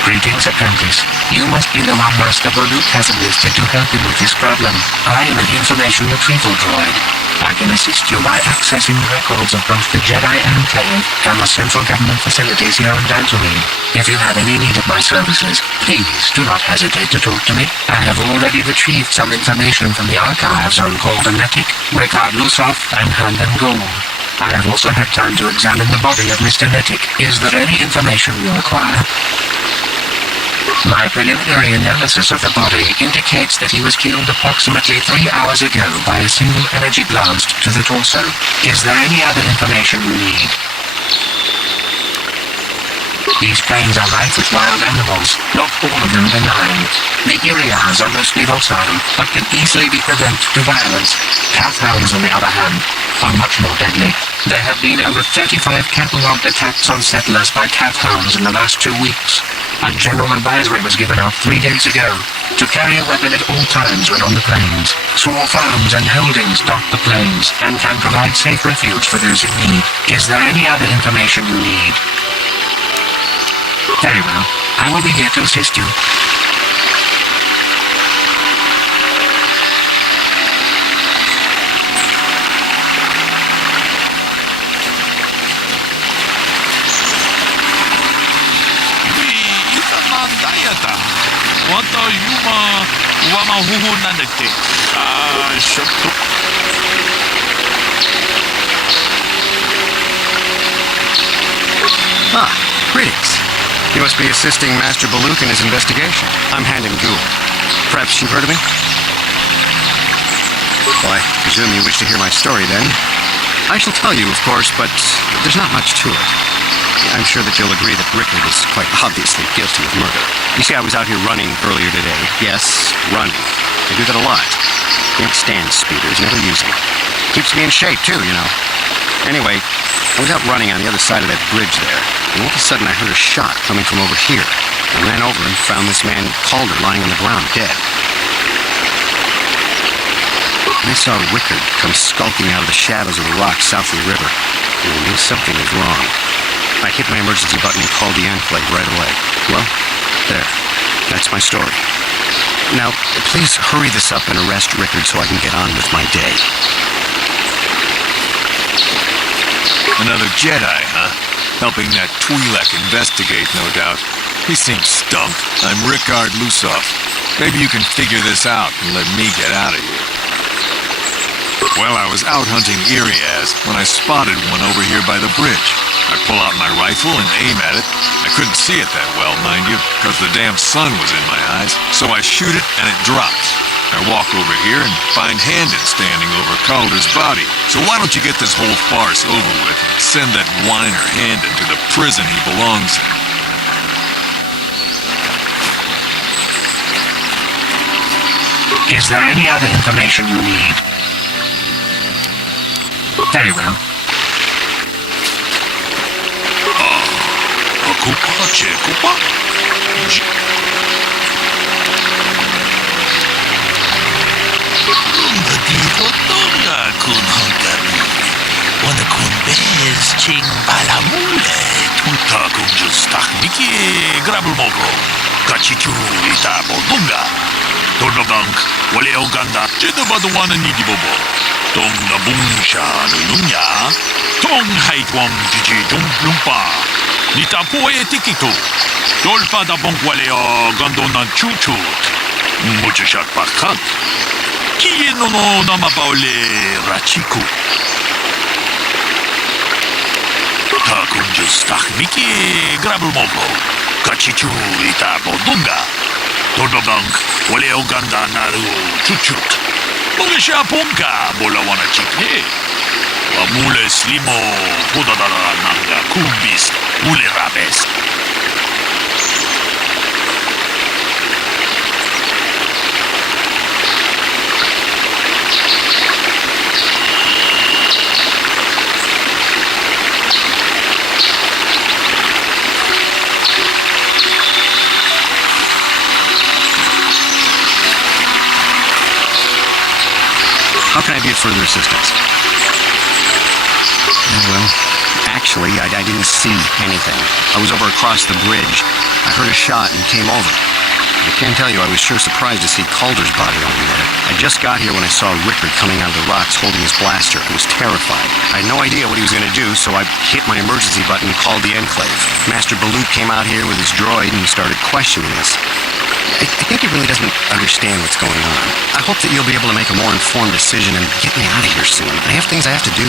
Greetings, apprentice. You must be the one Master Baluk has enlisted to help him with this problem. I am an information retrieval droid. I can assist you by accessing the records of both the Jedi Enclave and the central government facilities here on Dantooine. If you have any need of my services, please do not hesitate to talk to me. I have already retrieved some information from the archives on Koldanetic, Ricard Lusoff, and Handan Gold. I have also had time to examine the body of Mr. Netic. Is there any information you require? My preliminary analysis of the body indicates that he was killed approximately 3 hours ago by a single energy blast to the torso. Is there any other information you need? These plains are rife with wild animals, not all of them benign. The Irias are mostly docile, but can easily be provoked to violence. Pathhounds, on the other hand, are much more deadly. There have been over 35 catalogued attacks on settlers by pathhounds in the last 2 weeks. A general advisory was given out 3 days ago to carry a weapon at all times when on the plains. Small farms and holdings dot the plains and can provide safe refuge for those in need. Is there any other information you need? Very well. I will be here to assist you. Greetings. You must be assisting Master Baluk in his investigation. I'm Handon Gould. Perhaps you've heard of me? Well, I presume you wish to hear my story, then. I shall tell you, of course, but there's not much to it. I'm sure that you'll agree that Rickard is quite obviously guilty of murder. You see, I was out here running earlier today. Yes, running. I do that a lot. Can't stand speeders, never use them. Keeps me in shape, too, you know. Anyway, I was out running on the other side of that bridge there, and all of a sudden I heard a shot coming from over here. I ran over and found this man Calder lying on the ground, dead. I saw Rickard come skulking out of the shadows of the rocks south of the river, and I knew something was wrong. I hit my emergency button and called the Enclave right away. Well, there. That's my story. Now, please hurry this up and arrest Rickard so I can get on with my day. Another Jedi, huh? Helping that Twi'lek investigate, no doubt. He seems stumped. I'm Rickard Lusoff. Maybe you can figure this out and let me get out of here. Well, I was out hunting Iriaz when I spotted one over here by the bridge. I pull out my rifle and aim at it. I couldn't see it that well, mind you, because the damn sun was in my eyes. So I shoot it and it drops. I walk over here and find Handon standing over Calder's body. So why don't you get this whole farce over with and send that whiner Handon to the prison he belongs in? Is there any other information you need? Very well. Dolbabank, wale Uganda, Jedabadwana Nidibobo, Tom Nabungsha Nunya, Tong Haitwam Gigi Dumplumpa, Nitapoe Tikito, Dolpa da Bonkwaleo Gandona Chuchut, Muchashat Pakat, Kieno Namapaole Rachiku. Takunjus Takmiki Grabulmogo, Kachichu Ita Bodunga. Dolbabank, wale Uganda naru chuchut. Mugisha punka bola wana chikne. Wamule slimo podadara nanga kumbis mule rabes. How can I be of further assistance? Well, actually, I didn't see anything. I was over across the bridge. I heard a shot and came over. I can't tell you, I was sure surprised to see Calder's body over there. I just got here when I saw Rickard coming out of the rocks holding his blaster. I was terrified. I had no idea what he was going to do, so I hit my emergency button and called the Enclave. Master Balut came out here with his droid and started questioning us. I think he really doesn't understand what's going on. I hope that you'll be able to make a more informed decision and get me out of here soon. I have things I have to do.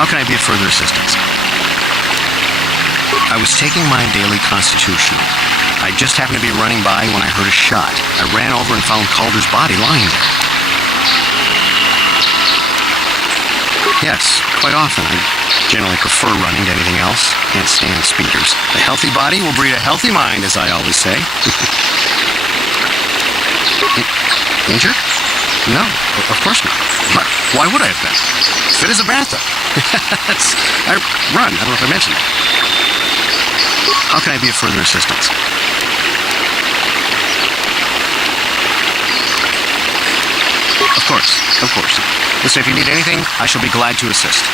How can I be of further assistance? I was taking my daily constitutional. I just happened to be running by when I heard a shot. I ran over and found Calder's body lying there. Yes, quite often. I generally prefer running to anything else. Can't stand speeders. A healthy body will breed a healthy mind, as I always say. Injured? No, of course not. Why would I have been? Fit as a bathtub. I run. I don't know if I mentioned that. How can I be of further assistance? Of course, of course. Listen, if you need anything, I shall be glad to assist.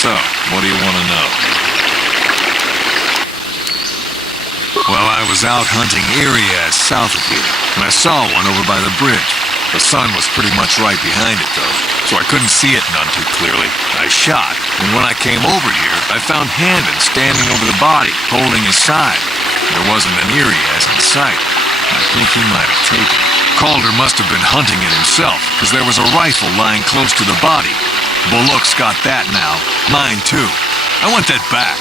So, what do you want to know? Well, I was out hunting Iriaz south of here, and I saw one over by the bridge. The sun was pretty much right behind it, though, so I couldn't see it none too clearly. I shot, and when I came over here, I found Handon standing over the body, holding his side. There wasn't an Iriaz in sight. I think he might have taken it. Calder must have been hunting it himself, because there was a rifle lying close to the body. Bullock's got that now. Mine, too. I want that back.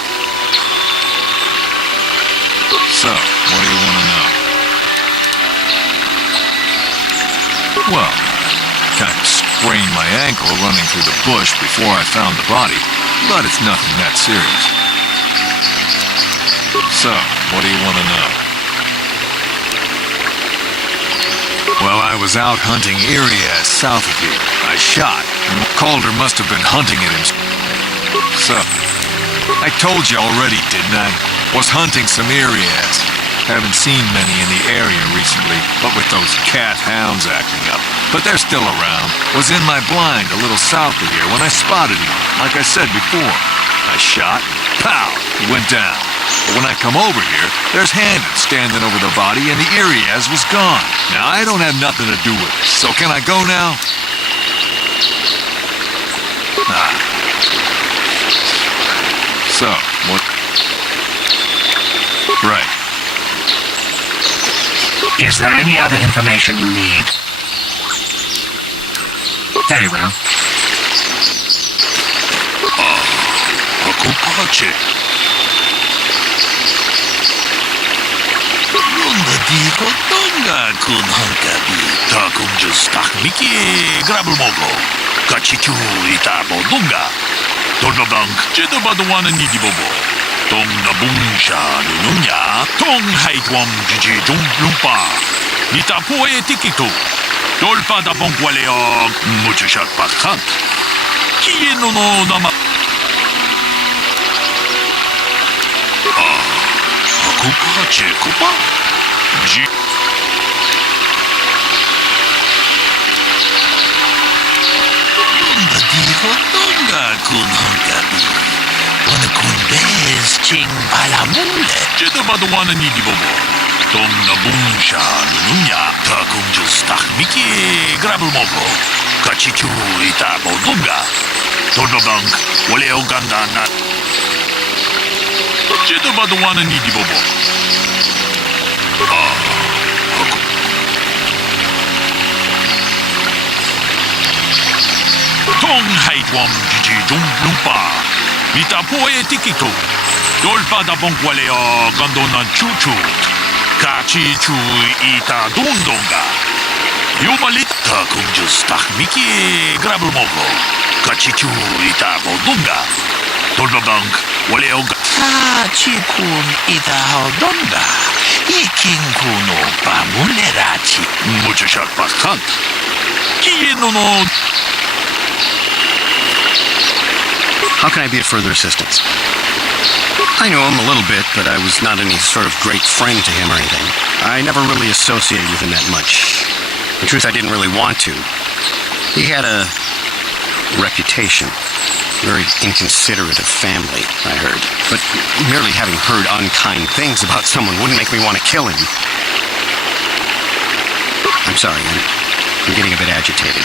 So, what do you want to know? Well, I kind of sprained my ankle running through the bush before I found the body, but it's nothing that serious. So, what do you want to know? Well, I was out hunting Iriaz south of here. I shot, and Calder must have been hunting it himself. So, I told you already, didn't I? Was hunting some Iriaz. Haven't seen many in the area recently, but with those cat hounds acting up, but they're still around. Was in my blind a little south of here when I spotted him, like I said before. I shot, pow, he went down. But when I come over here, there's Handon standing over the body and the Iriaz was gone. Now, I don't have nothing to do with it, so can I go now? So, what? Right. Is there any other information you need? Very well. Ako pace. Nunda dico donga kun hankabi. Takum justak miki grabul mogo. Kachichu itabo dunga. Torno bank jedo baduana ni dibobo. Tong na bungsha nunya. Tong haitwam jiji jum lumpa. Nita poe tikitu. Dolpa da bonkwaleo muchushat pakhat. Kieno no nama. Akupa chekupa. Ji. Nunda diho donga kun hankabi. Wana kun bez ching palamule. Jedo baduana ni dibobo. Tong na bungsha nunya. Takum justak miki grabul mogo. Kachichu itabo dunga. Torno bank wale oganda na. Jedo baduana ni dibobo. Tong haitwam jiji jum lumpa. Ita poe tikitu. Dolpa da bonkwaleo gandona chuchut. Kachi chu ita dundonga. Yumalita kum justak miki grabul mogo. Kachi chu ita bodunga. Dolpa bank waleo Kachi kun ita hodonga. Ikin kuno pamulerachi. Mucho shat pasant. Kieno no. How can I be of further assistance? I know him a little bit, but I was not any sort of great friend to him or anything. I never really associated with him that much. In truth, I didn't really want to. He had a reputation. Very inconsiderate of family, I heard. But merely having heard unkind things about someone wouldn't make me want to kill him. I'm sorry, I'm getting a bit agitated.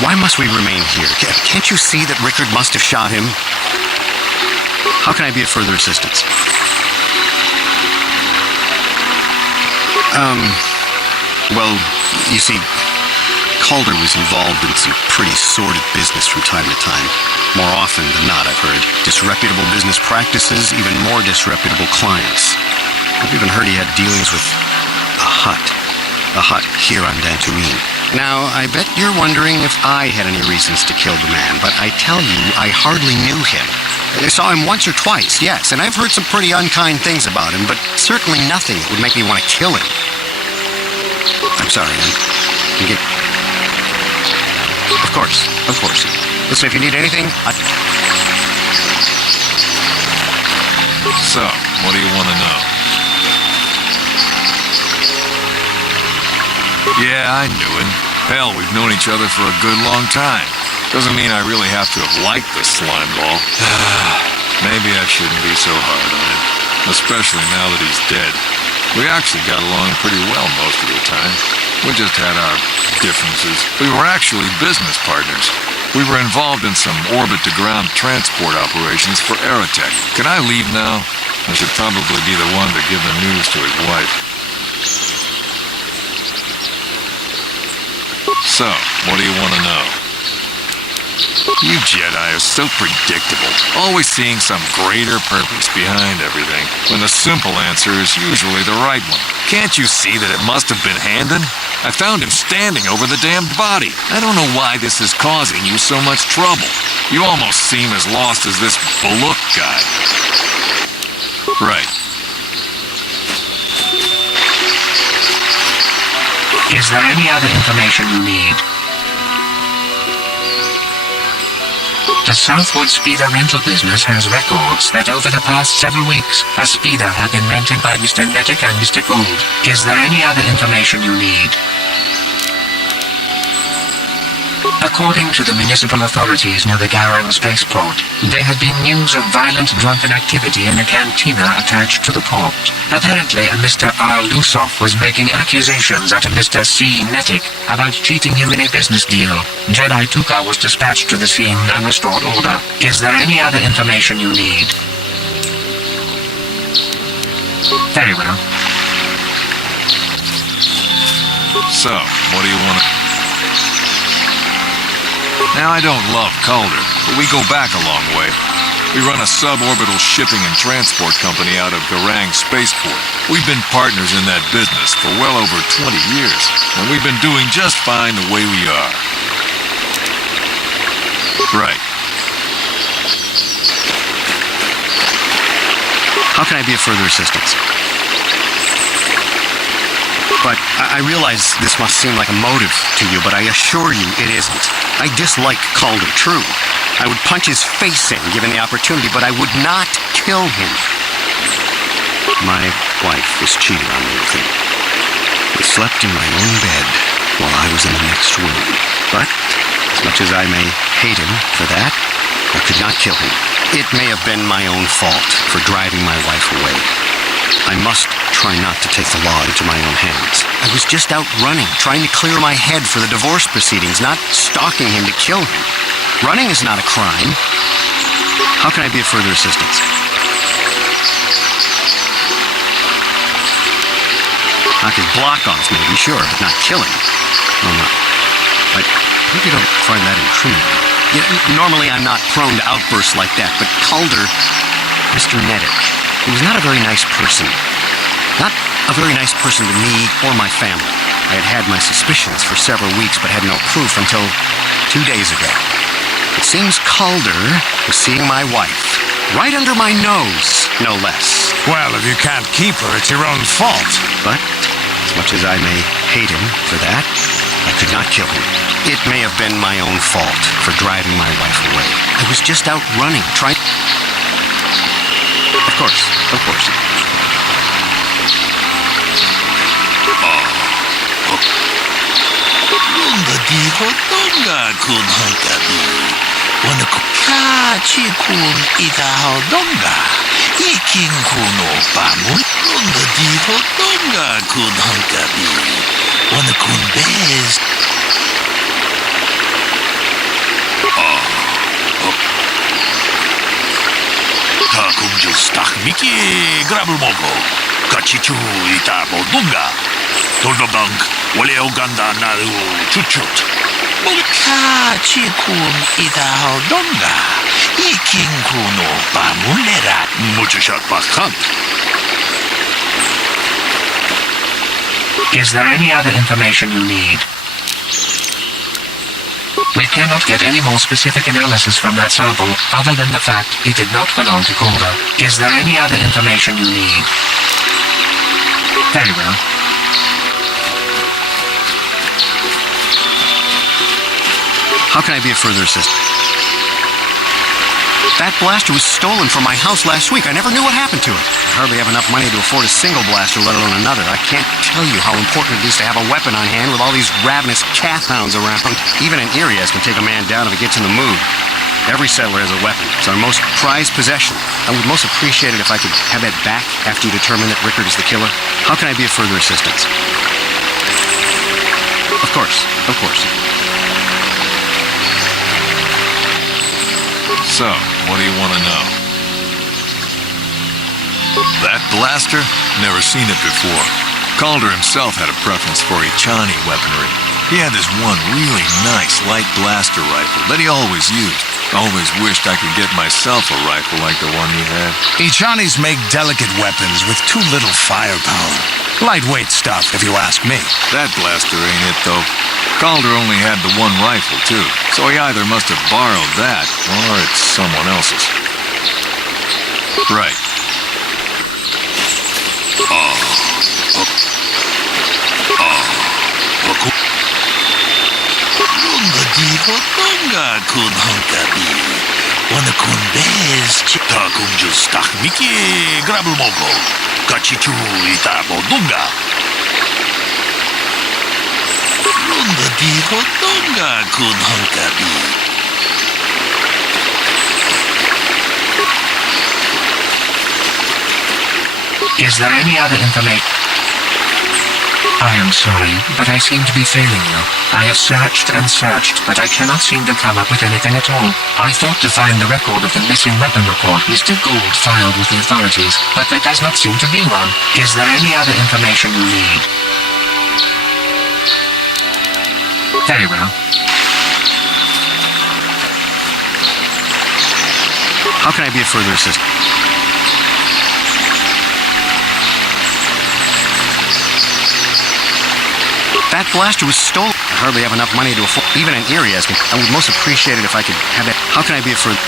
Why must we remain here? Can't you see that Rickard must have shot him? How can I be of further assistance? Well, you see, Calder was involved in some pretty sordid business from time to time. More often than not, I've heard. Disreputable business practices, even more disreputable clients. I've even heard he had dealings with a hut here on Dantooine. Now, I bet you're wondering if I had any reasons to kill the man, but I tell you, I hardly knew him. I saw him once or twice, yes, and I've heard some pretty unkind things about him, but certainly nothing that would make me want to kill him. I'm sorry, I'm getting... Of course. Listen, if you need anything, So, what do you want to know? Yeah, I knew him. Hell, we've known each other for a good long time. Doesn't mean I really have to have liked the slime ball. Maybe I shouldn't be so hard on him, especially now that he's dead. We actually got along pretty well most of the time. We just had our differences. We were actually business partners. We were involved in some orbit-to-ground transport operations for Aerotech. Can I leave now? I should probably be the one to give the news to his wife. So, what do you want to know? You Jedi are so predictable, always seeing some greater purpose behind everything, when the simple answer is usually the right one. Can't you see that it must have been Handon? I found him standing over the damned body. I don't know why this is causing you so much trouble. You almost seem as lost as this Baluk guy. Right. Is there any other information you need? The Southwood Speeder rental business has records that over the past several weeks, a speeder had been rented by Mr. Netic and Mr. Gould. Is there any other information you need? According to the municipal authorities near the Garang spaceport, there had been news of violent drunken activity in a cantina attached to the port. Apparently, a Mr. R. Lusoff was making accusations at a Mr. C. Netic about cheating him in a business deal. Jedi Tuka was dispatched to the scene and restored order. Is there any other information you need? Very well. So, what do you want to... Now, I don't love Calder, but we go back a long way. We run a suborbital shipping and transport company out of Garang Spaceport. We've been partners in that business for well over 20 years, and we've been doing just fine the way we are. Right. How can I be of further assistance? But I realize this must seem like a motive to you, but I assure you it isn't. I dislike Calder, true. I would punch his face in, given the opportunity, but I would not kill him. My wife was cheating on me with him. We slept in my own bed while I was in the next room. But, as much as I may hate him for that, I could not kill him. It may have been my own fault for driving my wife away. I must try not to take the law into my own hands. I was just out running, trying to clear my head for the divorce proceedings, not stalking him to kill him. Running is not a crime. How can I be of further assistance? Knock his block off, maybe, sure, but not killing. Oh, no. I hope you don't find that incriminating. Normally I'm not prone to outbursts like that, but Calder, Mr. Netic, he was not a very nice person. Not a very nice person to me or my family. I had had my suspicions for several weeks, but had no proof until 2 days ago. It seems Calder was seeing my wife, right under my nose, no less. Well, if you can't keep her, it's your own fault. But, as much as I may hate him for that, I could not kill him. It may have been my own fault for driving my wife away. I was just out running, trying... Of course. Lunga dijo donga kun hankabi. Wana ko kachi kun itaho donga. Ikin kuno pamun. Lunga dijo donga kun hankabi. Wana kun bez. Takum justak miki grabul mogo. Kachichu itabo donga. Toldobank, wale Uganda naru chuchut. Mulkachi kun itaho donga. Ikin kuno pamunera muchushat bakant. Is there any other information you need? We cannot get any more specific analysis from that sample other than the fact it did not belong to Calder. Is there any other information you need? Very well. How can I be of further assistance? That blaster was stolen from my house last week. I never knew what happened to it. I hardly have enough money to afford a single blaster, let alone another. I can't tell you how important it is to have a weapon on hand with all these ravenous cat hounds around. Even an Irias can take a man down if he gets in the mood. Every settler has a weapon. It's our most prized possession. I would most appreciate it if I could have that back after you determine that Rickard is the killer. How can I be of further assistance? Of course. So, what do you want to know? That blaster? Never seen it before. Calder himself had a preference for Ichani weaponry. He had this one really nice light blaster rifle that he always used. Always wished I could get myself a rifle like the one he had. Ichanis make delicate weapons with too little firepower. Lightweight stuff, if you ask me. That blaster ain't it, though. Calder only had the one rifle, too, so he either must have borrowed that, or it's someone else's. Right. Lunga dijo donga kun hankabi. Wana kun bez takum justak miki grabul mogo. Kachichu itabo donga. Ronda di Hotonga kun Honkabi. Is there any other information? I am sorry, but I seem to be failing you. I have searched and searched, but I cannot seem to come up with anything at all. I thought to find the record of the missing weapon report Mr. Gould filed with the authorities, but there does not seem to be one. Is there any other information you need? Very well. How can I be of further assistance? That blaster was stolen. I hardly have enough money to afford even an ear asking. I would most appreciate it if I could have that. How can I be of further...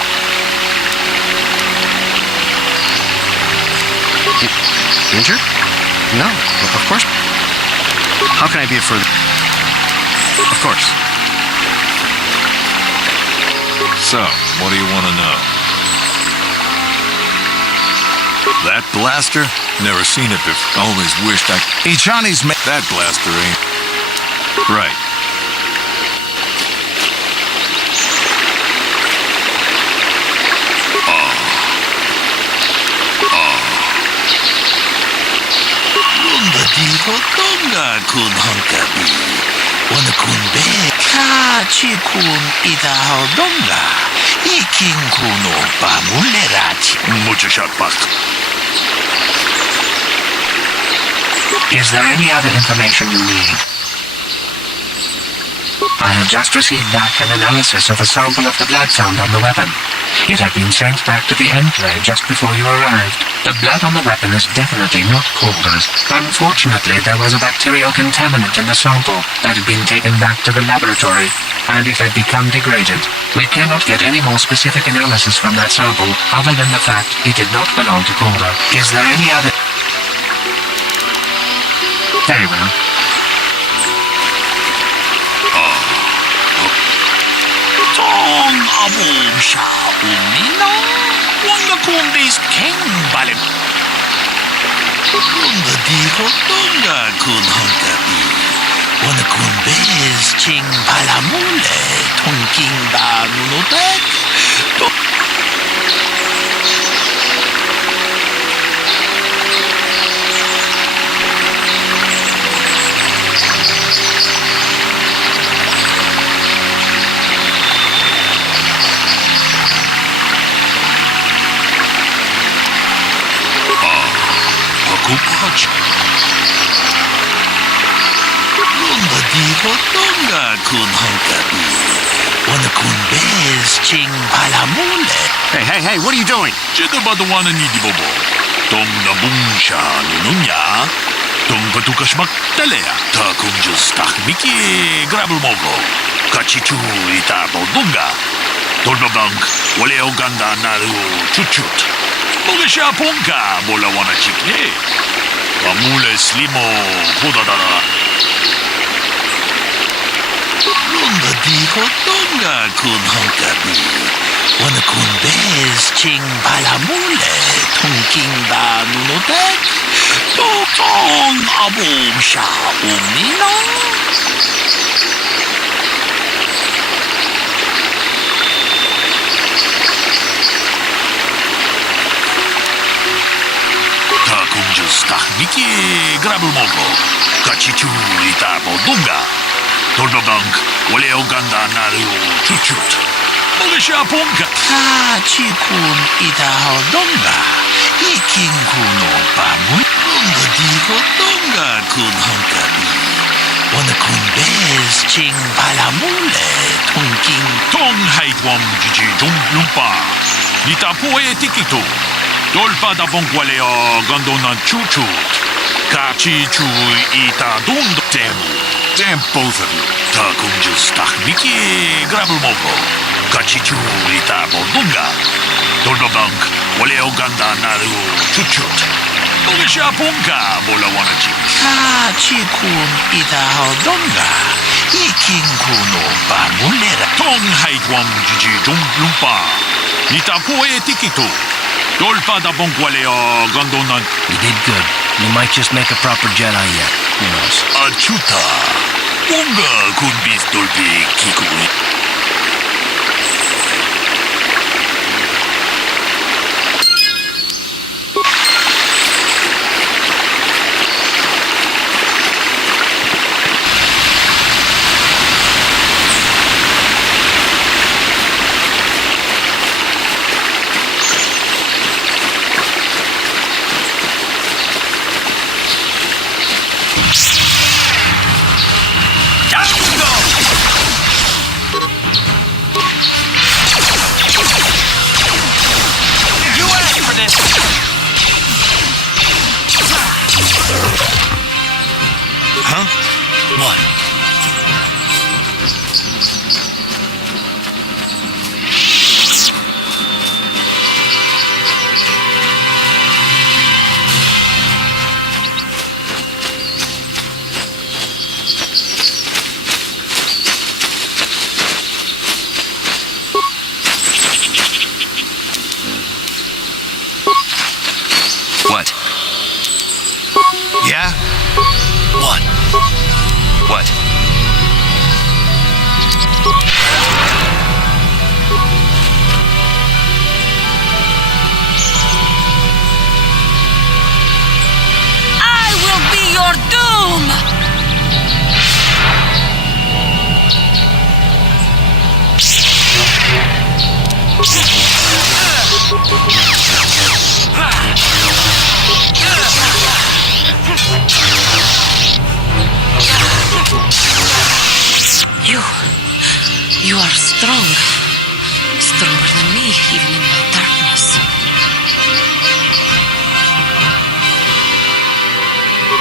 Injured? No, of course. How can I be of further... Of course. So, what do you want to know? That blaster? Never seen it before. Always wished I... Ichani's That blaster ain't... Right. Ronda di Hotonga kun Honkabi. Wana kun be kachi kun ita Hodonga. Ikin kuno pamulerachi. Mucho shot back. Is there any other information you need? I have just received back an analysis of a sample of the blood found on the weapon. It had been sent back to the enclave just before you arrived. The blood on the weapon is definitely not Calder's. Unfortunately, there was a bacterial contaminant in the sample that had been taken back to the laboratory, and it had become degraded. We cannot get any more specific analysis from that sample other than the fact it did not belong to Calder. Is there any other... Very well. Tong abom sha umina. Wanga kun bis king balim. Ronda di Hotonga kun Honkabi. Wana kun bez ching balamule. Tonking ba nunotek. Kupach. Ronda di Hotonga kun Honkabi. Wana kun bez ching balamule. Hey, what are you doing? Jeda badawana ni di bobo. Tong na bungsha nununya. Tong patukas magtalea. Ta kung just tak miki grabel mogo. Kachichu ita bodunga. Tolbabang wale oganda naru chuchut. Mogesha ponka bola wana chikne. Amule slimo podadada. Ronda di Hotonga kun Honkabi. Wana kun bez ching balamule. Tonking ba nunotek. Totong abom sha umina. Just miki grabel mogo. Kachichu ita bodunga. Tolbabang wale oganda naru chuchut. Mogesha ponka. Kachikun ita hodonga. Ikin kuno pamul. Ronda di Hotonga kun Honkabi. Wana kun bez ching balamule. Tonking tong haitwam jiji jung lumpa. Nita poe tikito. Dolpa da bongualeo gondona chuchut. Kachi chu ita dundo temu. Damn both of you. Ta kunjus tak miki grabel mogo. Kachi chu ita bodunga. Dolpa bank waleo ganda naru chuchut. Mogesha ponka bola wanachi. Kachi kun ita hodonga. Ikin kuno pamulera. Tong haitwam jiji jung lumpa. Nita poe tikito. Dolpa da bongualeo gondonan. You did good. You might just make a proper Jedi yet. Who knows? Achuta. 뭔가 군비스돌비 기구. Huh? What? What? Yeah? What? What? I will be your doom! You are strong. Stronger than me, even in my darkness.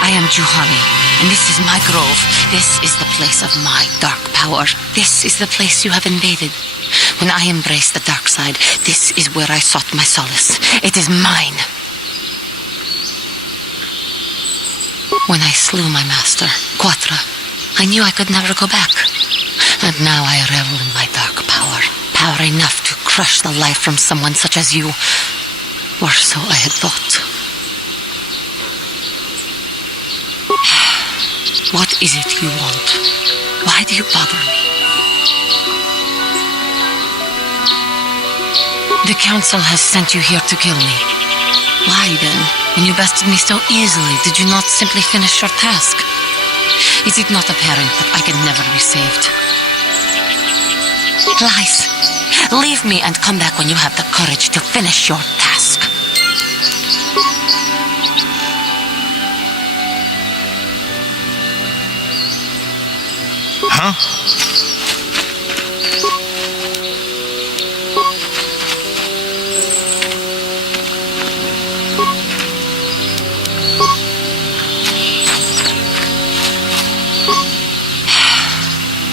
I am Juhani, and this is my grove. This is the place of my dark power. This is the place you have invaded. When I embraced the dark side, this is where I sought my solace. It is mine. When I slew my master, Quatra, I knew I could never go back. And now I revel in my dark power. Power enough to crush the life from someone such as you. Or so I had thought. What is it you want? Why do you bother me? The council has sent you here to kill me. Why then, when you bested me so easily, did you not simply finish your task? Is it not apparent that I can never be saved? Lies. Leave me and come back when you have the courage to finish your task. Huh?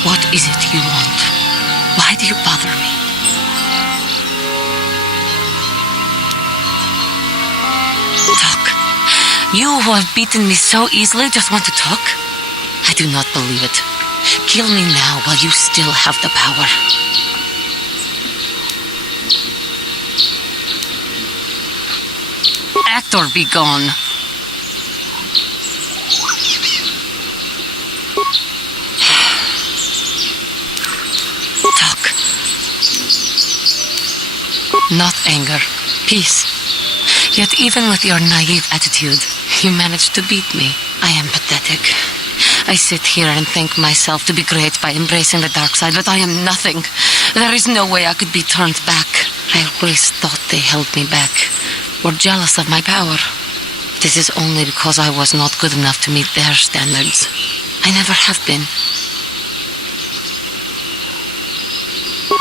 What is it you want? Why do you bother me? Talk. You who have beaten me so easily just want to talk? I do not believe it. Kill me now while you still have the power. Act or be gone. Talk. Not anger. Peace. Yet even with your naive attitude, you managed to beat me. I am pathetic. I sit here and think myself to be great by embracing the dark side, but I am nothing. There is no way I could be turned back. I always thought they held me back, were jealous of my power. This is only because I was not good enough to meet their standards. I never have been.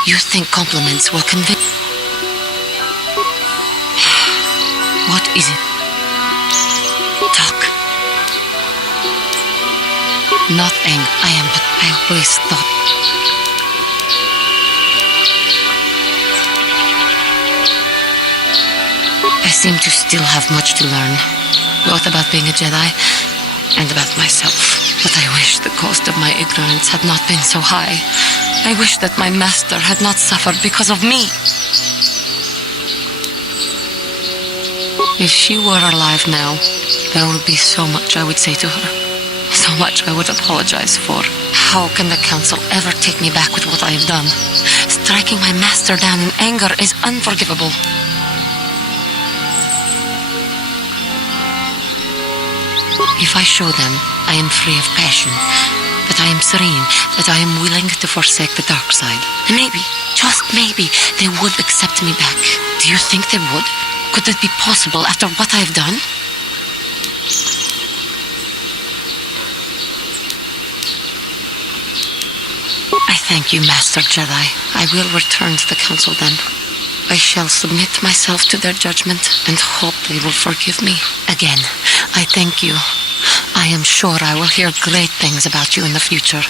You think compliments will convince... What is it? Talk. Not angry. I am, but I always thought... I seem to still have much to learn, both about being a Jedi and about myself. But I wish the cost of my ignorance had not been so high. I wish that my master had not suffered because of me. If she were alive now, there would be so much I would say to her. So much I would apologize for. How can the council ever take me back with what I have done? Striking my master down in anger is unforgivable. If I show them I am free of passion, that I am serene, that I am willing to forsake the dark side, maybe, just maybe, they would accept me back. Do you think they would? Could it be possible after what I have done? I thank you, Master Jedi. I will return to the council then. I shall submit myself to their judgment and hope they will forgive me. Again, I thank you. I am sure I will hear great things about you in the future.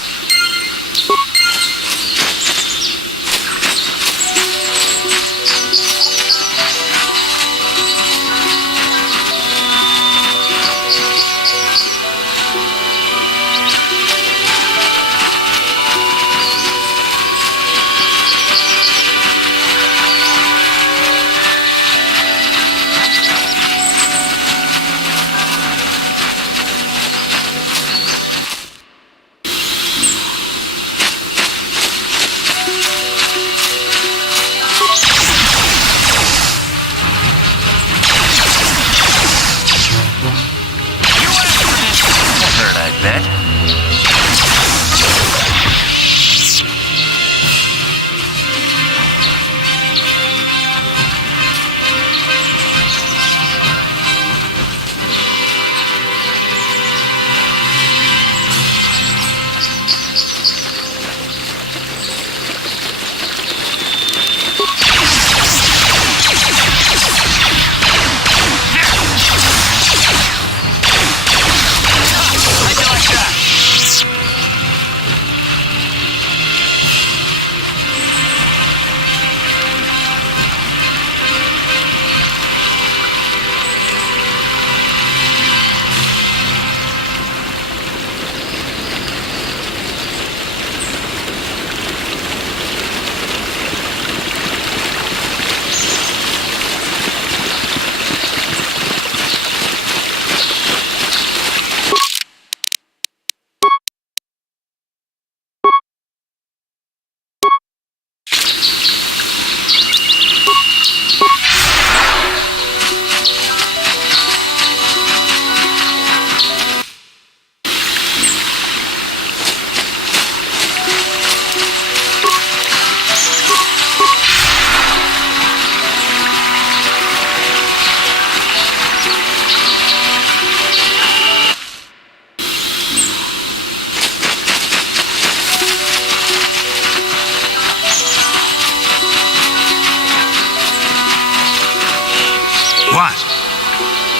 What?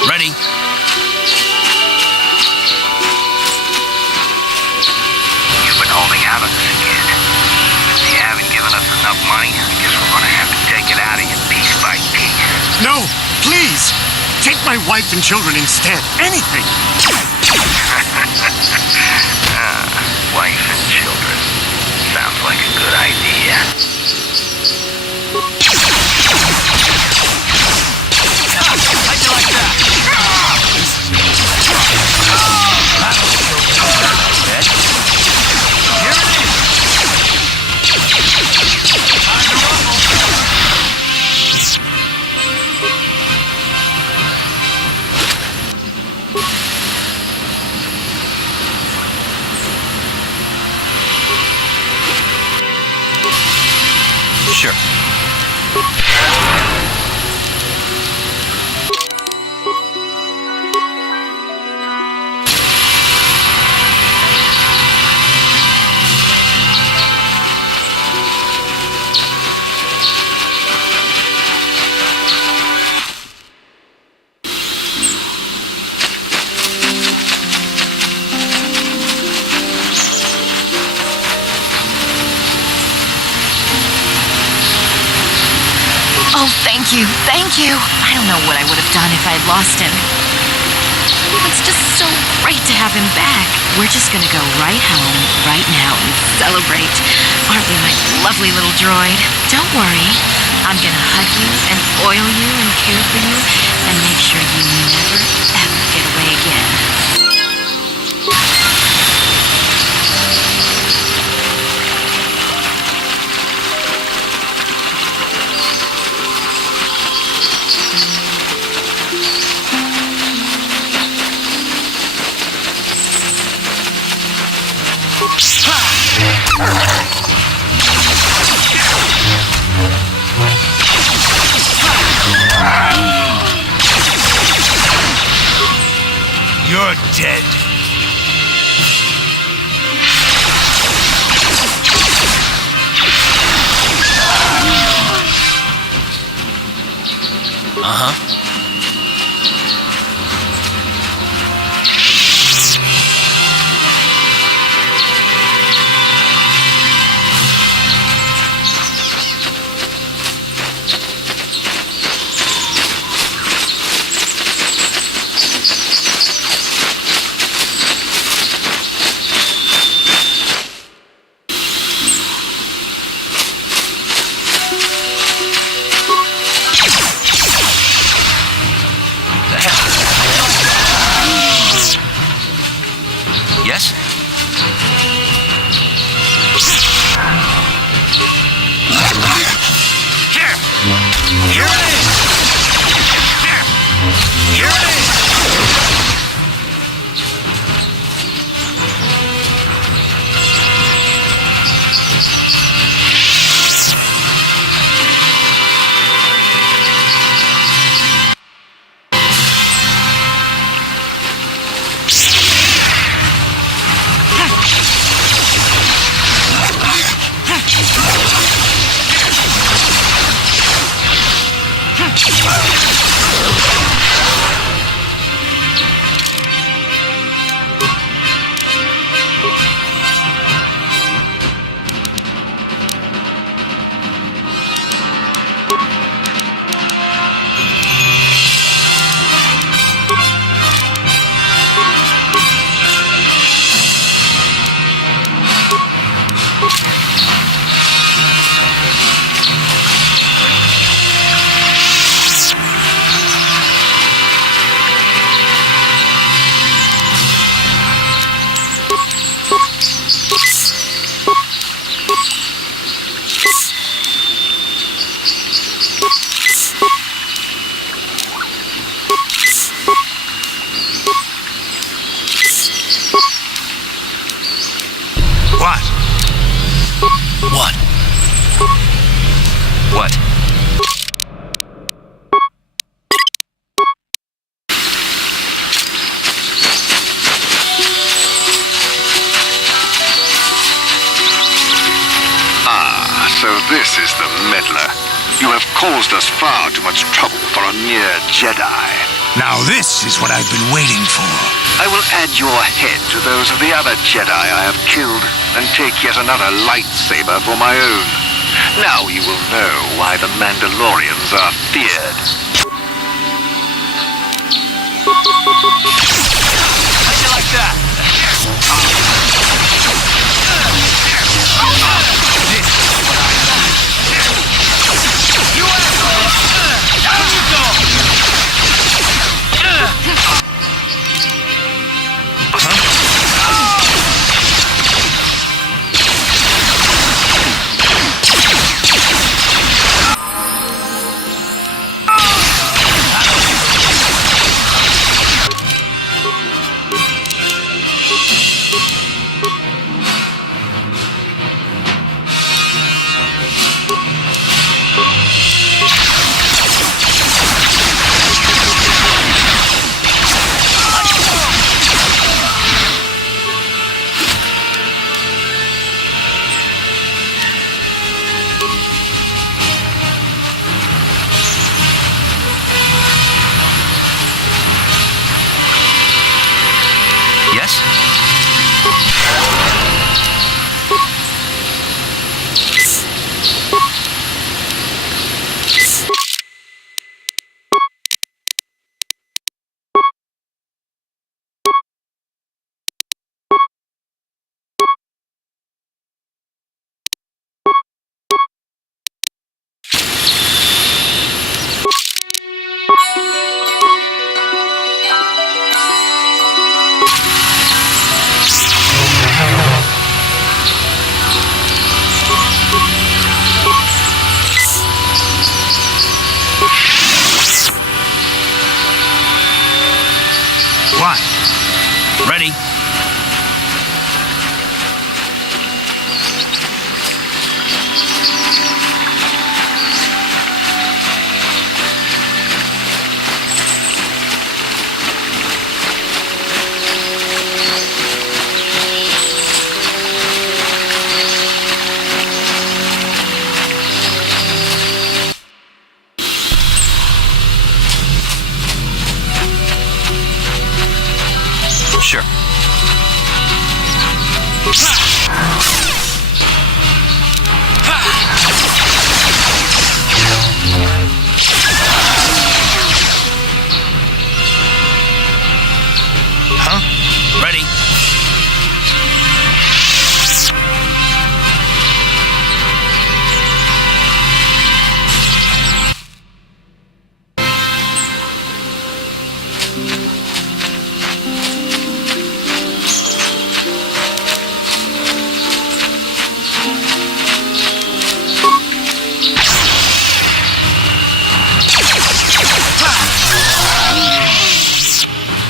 Ready? You've been holding out on us again. If you haven't given us enough money, I guess we're gonna have to take it out of you piece by piece. No, please! Take my wife and children instead. Anything! Wife and children. Sounds like a good idea. How'd you like that? Here it is. Time to rumble. Sure. Oh, thank you, thank you. I don't know what I would have done if I had lost him. It's just so great to have him back. We're just gonna go right home, right now, and celebrate. Aren't we, my lovely little droid? Don't worry. I'm gonna hug you and oil you and care for you and make sure you never, ever get away again. dead. Yes? Here it is! Here it is! What? So this is the meddler. You have caused us far too much trouble for a mere Jedi. Now this is what I've been waiting for. I will add your head to those of the other Jedi I have killed and take yet another lightsaber for my own. Now you will know why the Mandalorians are feared. How'd you like that? You asshole! Down you go! Sure. Huh? Ready.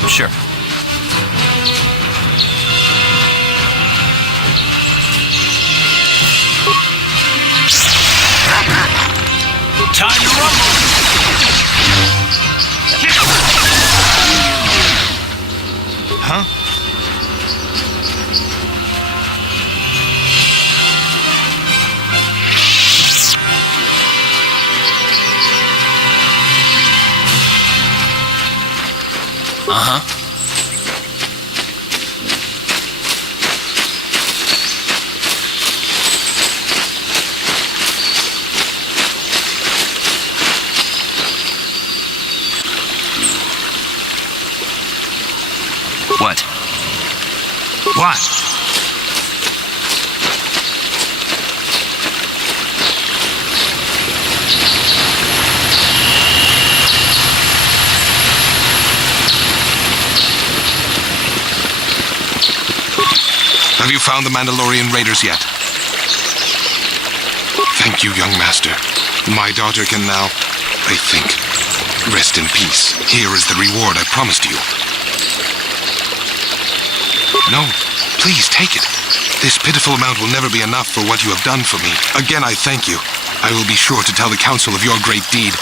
Sure. Time to rumble! Huh? Uh-huh. What? What? Have you found the Mandalorian raiders yet? Thank you, young master. My daughter can now, I think, rest in peace. Here is the reward I promised you. No, please take it. This pitiful amount will never be enough for what you have done for me. Again, I thank you. I will be sure to tell the council of your great deed.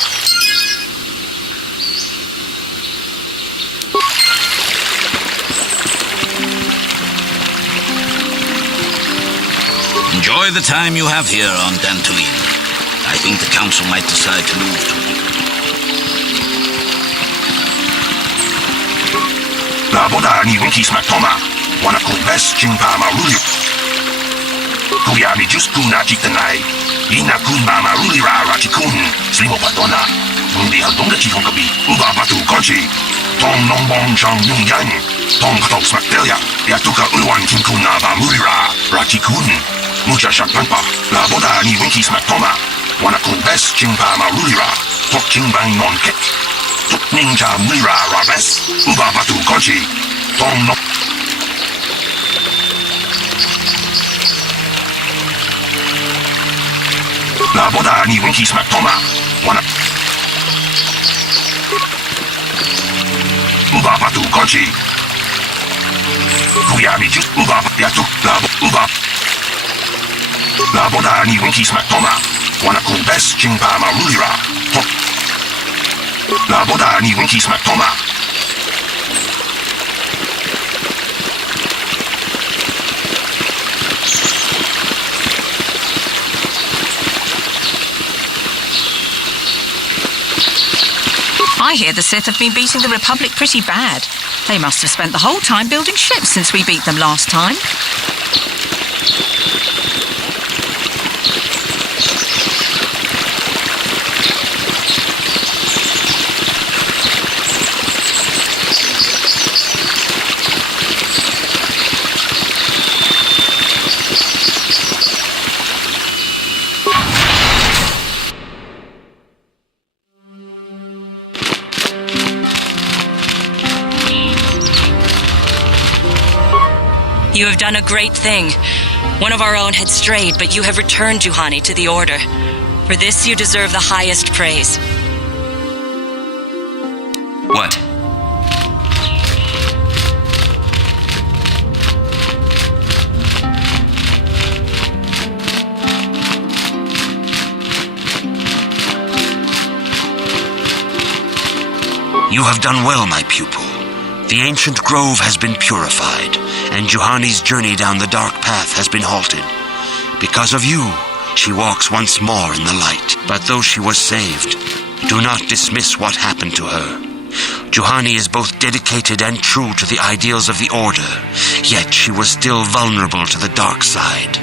Enjoy the time you have here on Dantooine. I think the council might decide to move to Labodani Winkisma Toma, Wanakubes Chimpa Maruli. Kuyami Juskuna Chitanai, Ina Kunba Marulira Rachikun, Slimo Padona, Mundi Aldonga Chifongabi, Uba Batu Kochi, Tom Nombong Chang Yung Yang, Tom Katok Smaktelia, Yatuka Ulwan Kinkuna Bamurira, Rachikun, Mucha Shakpanpa, Labodani Winkisma Toma, Wanakubes Chimpa Marulira, Tok Chimbang Non Kek. Ninja Mira Rabes, Uba Batu Kochi, Tom No. Labodani Winkisma Toma, Wana. Uba Batu Kochi. Kuyami just Uba Yatu, Labo, Uba. Labodani Winkisma Toma, Wanakubes Chimpa Marulira, Tok. Labodani Winkisma Toma. I hear the Sith have been beating the Republic pretty bad. They must have spent the whole time building ships since we beat them last time. You have done a great thing. One of our own had strayed, but you have returned Juhani to the Order. For this, you deserve the highest praise. What? You have done well, my pupil. The ancient grove has been purified, and Juhani's journey down the dark path has been halted. Because of you, she walks once more in the light. But though she was saved, do not dismiss what happened to her. Juhani is both dedicated and true to the ideals of the Order, yet she was still vulnerable to the dark side,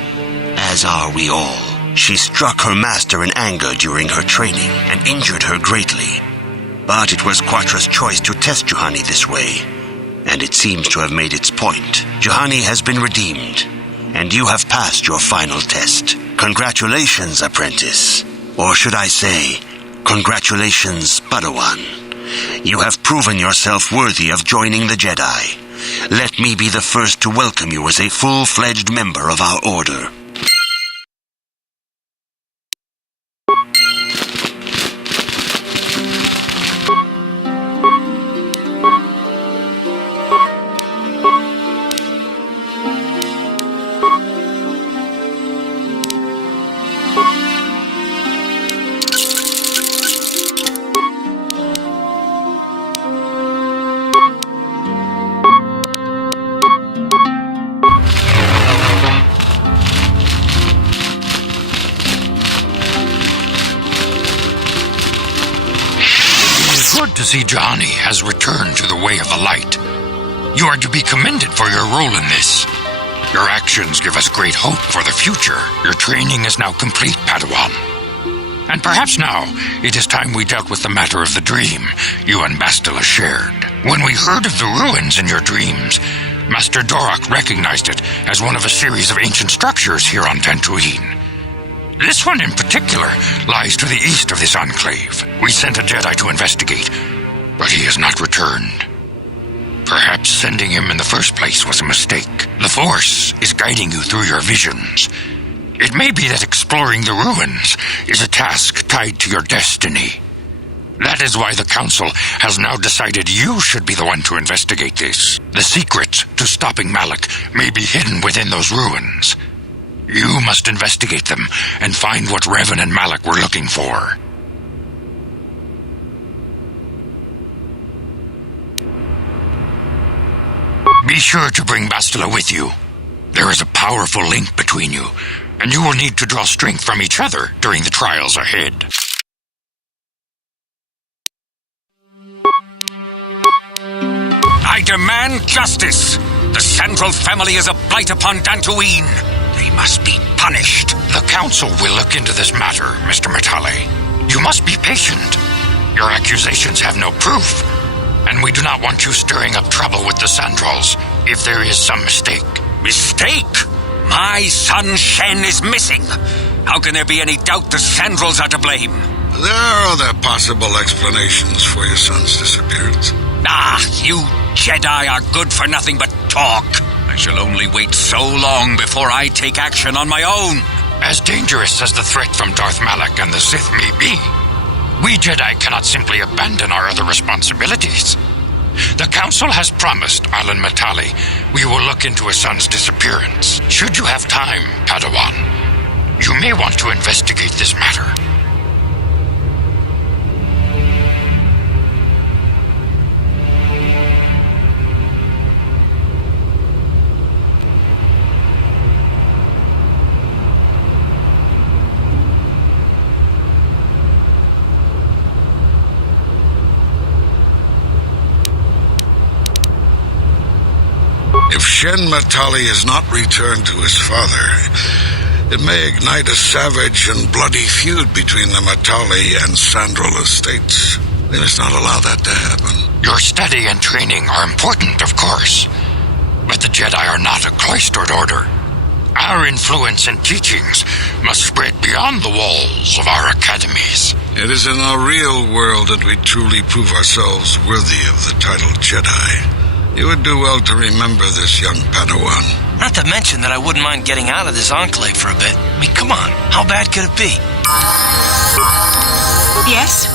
as are we all. She struck her master in anger during her training and injured her greatly. But it was Quatra's choice to test Juhani this way, and it seems to have made its point. Juhani has been redeemed, and you have passed your final test. Congratulations, apprentice. Or should I say, congratulations, Padawan. You have proven yourself worthy of joining the Jedi. Let me be the first to welcome you as a full-fledged member of our Order. Good to see Juhani has returned to the way of the light. You are to be commended for your role in this. Your actions give us great hope for the future. Your training is now complete, Padawan. And perhaps now it is time we dealt with the matter of the dream you and Bastila shared. When we heard of the ruins in your dreams, Master Dorak recognized it as one of a series of ancient structures here on Dantooine. This one in particular lies to the east of this enclave. We sent a Jedi to investigate, but he has not returned. Perhaps sending him in the first place was a mistake. The Force is guiding you through your visions. It may be that exploring the ruins is a task tied to your destiny. That is why the Council has now decided you should be the one to investigate this. The secret to stopping Malak may be hidden within those ruins. You must investigate them and find what Revan and Malak were looking for. Be sure to bring Bastila with you. There is a powerful link between you, and you will need to draw strength from each other during the trials ahead. I demand justice! The Central family is a blight upon Dantooine. They must be punished. The Council will look into this matter, Mr. Matale. You must be patient. Your accusations have no proof, and we do not want you stirring up trouble with the Sandrals if there is some mistake. Mistake? My son Shen is missing. How can there be any doubt the Sandrals are to blame? There are other possible explanations for your son's disappearance. Ah, you Jedi are good for nothing but talk. I shall only wait so long before I take action on my own. As dangerous as the threat from Darth Malak and the Sith may be, we Jedi cannot simply abandon our other responsibilities. The Council has promised Alan Matale we will look into his son's disappearance. Should you have time, Padawan, you may want to investigate this matter. If Shen Matali is not returned to his father, it may ignite a savage and bloody feud between the Matali and Sandral estates. We must not allow that to happen. Your study and training are important, of course, but the Jedi are not a cloistered order. Our influence and teachings must spread beyond the walls of our academies. It is in the real world that we truly prove ourselves worthy of the title Jedi. You would do well to remember this, young Padawan. Not to mention that I wouldn't mind getting out of this enclave for a bit. I mean, come on. How bad could it be? Yes?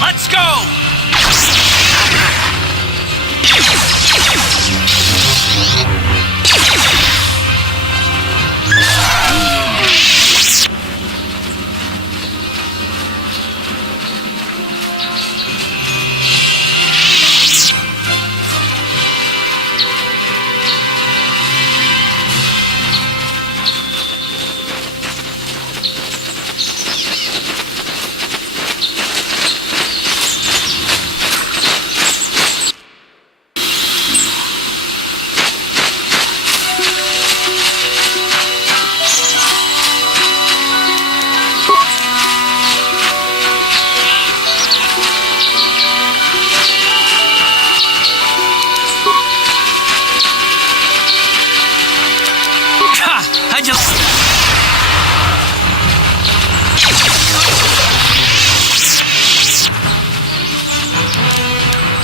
Let's go!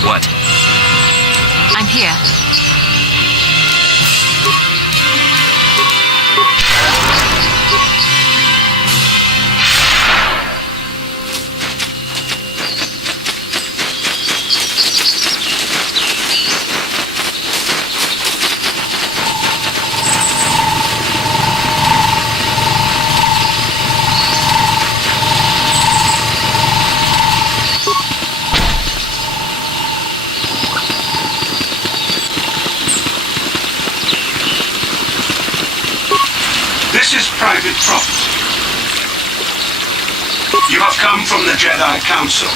What? I'm here. This is private property. You have come from the Jedi Council.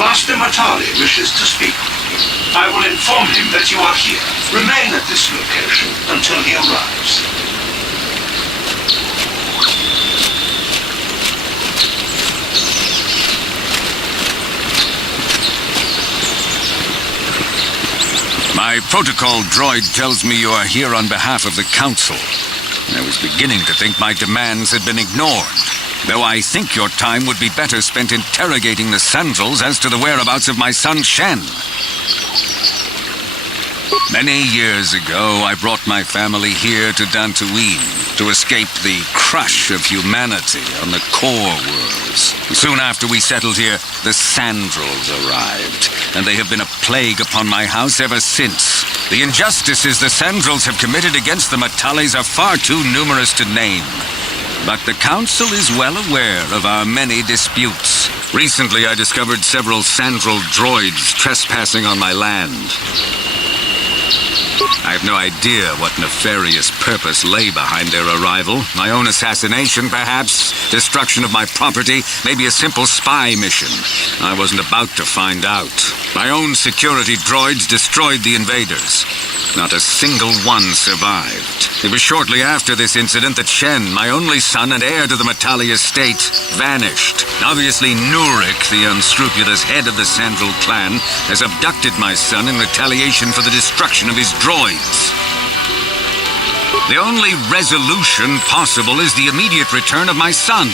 Master Matali wishes to speak with you. I will inform him that you are here. Remain at this location until he arrives. My protocol droid tells me you are here on behalf of the Council. I was beginning to think my demands had been ignored, though I think your time would be better spent interrogating the Sandals as to the whereabouts of my son Shen. Many years ago, I brought my family here to Dantooine to escape the crush of humanity on the core worlds. Soon after we settled here, the Sandals arrived, and they have been a plague upon my house ever since. The injustices the Sandals have committed against the Matalis are far too numerous to name. But the Council is well aware of our many disputes. Recently, I discovered several Sandral droids trespassing on my land. I have no idea what nefarious purpose lay behind their arrival. My own assassination, perhaps? Destruction of my property? Maybe a simple spy mission? I wasn't about to find out. My own security droids destroyed the invaders. Not a single one survived. It was shortly after this incident that Shen, my only son and heir to the Matali estate, vanished. Obviously, Nurik, the unscrupulous head of the Sandral clan, has abducted my son in retaliation for the destruction of his droids. The only resolution possible is the immediate return of my son.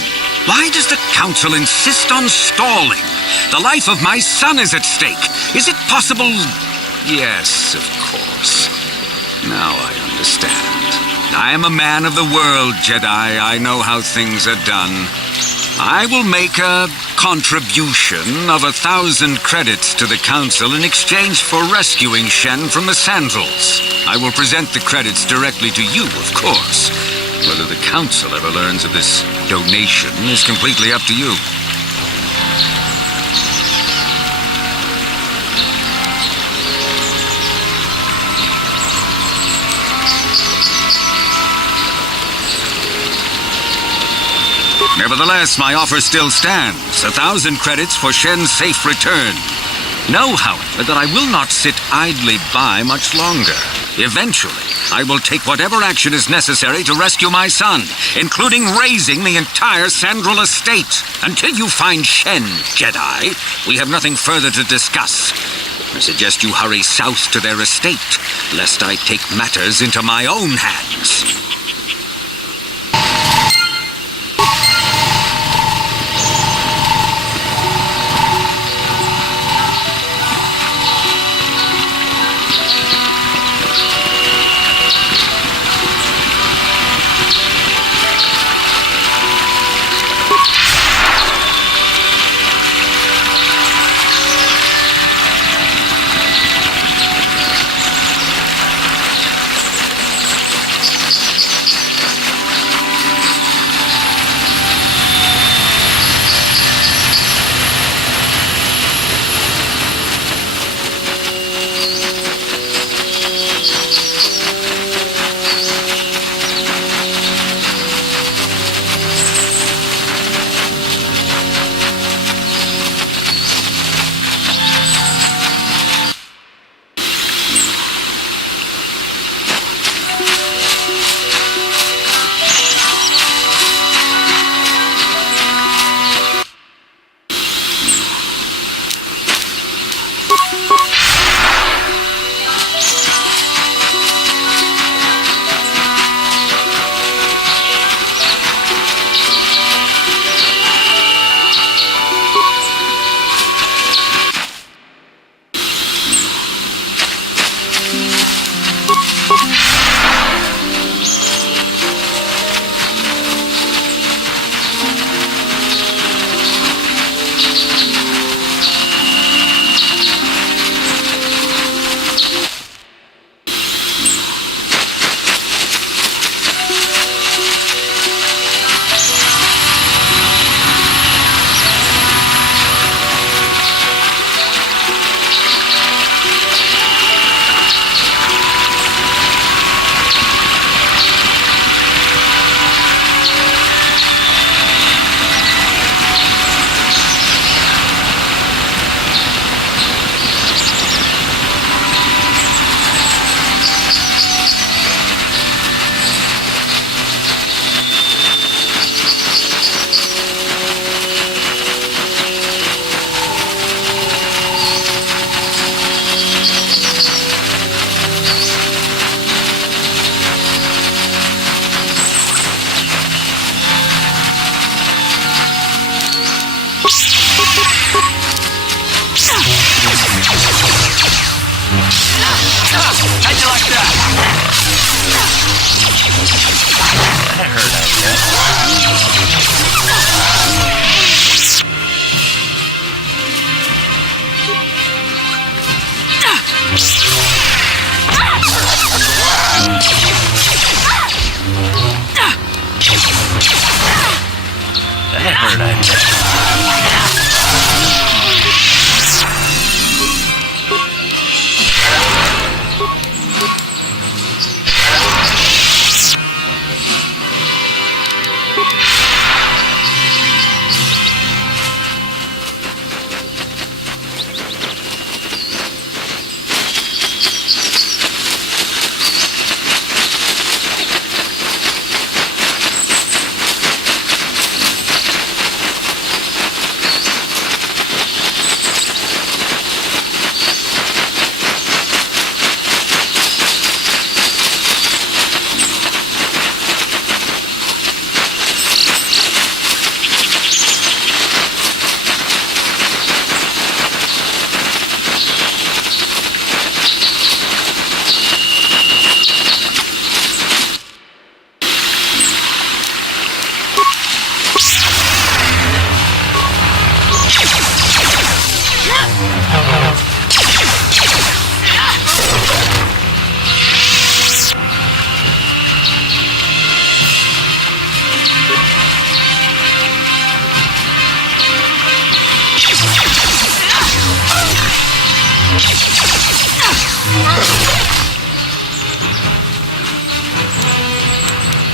Why does the Council insist on stalling? The life of my son is at stake. Is it possible? Yes, of course. Now I understand. I am a man of the world, Jedi. I know how things are done. I will make a contribution of 1,000 credits to the Council in exchange for rescuing Shen from the Sandals. I will present the credits directly to you, of course. Whether the Council ever learns of this donation is completely up to you. Nevertheless, my offer still stands. 1,000 credits for Shen's safe return. Know, however, that I will not sit idly by much longer. Eventually, I will take whatever action is necessary to rescue my son, including razing the entire Sandral estate. Until you find Shen, Jedi, we have nothing further to discuss. I suggest you hurry south to their estate, lest I take matters into my own hands.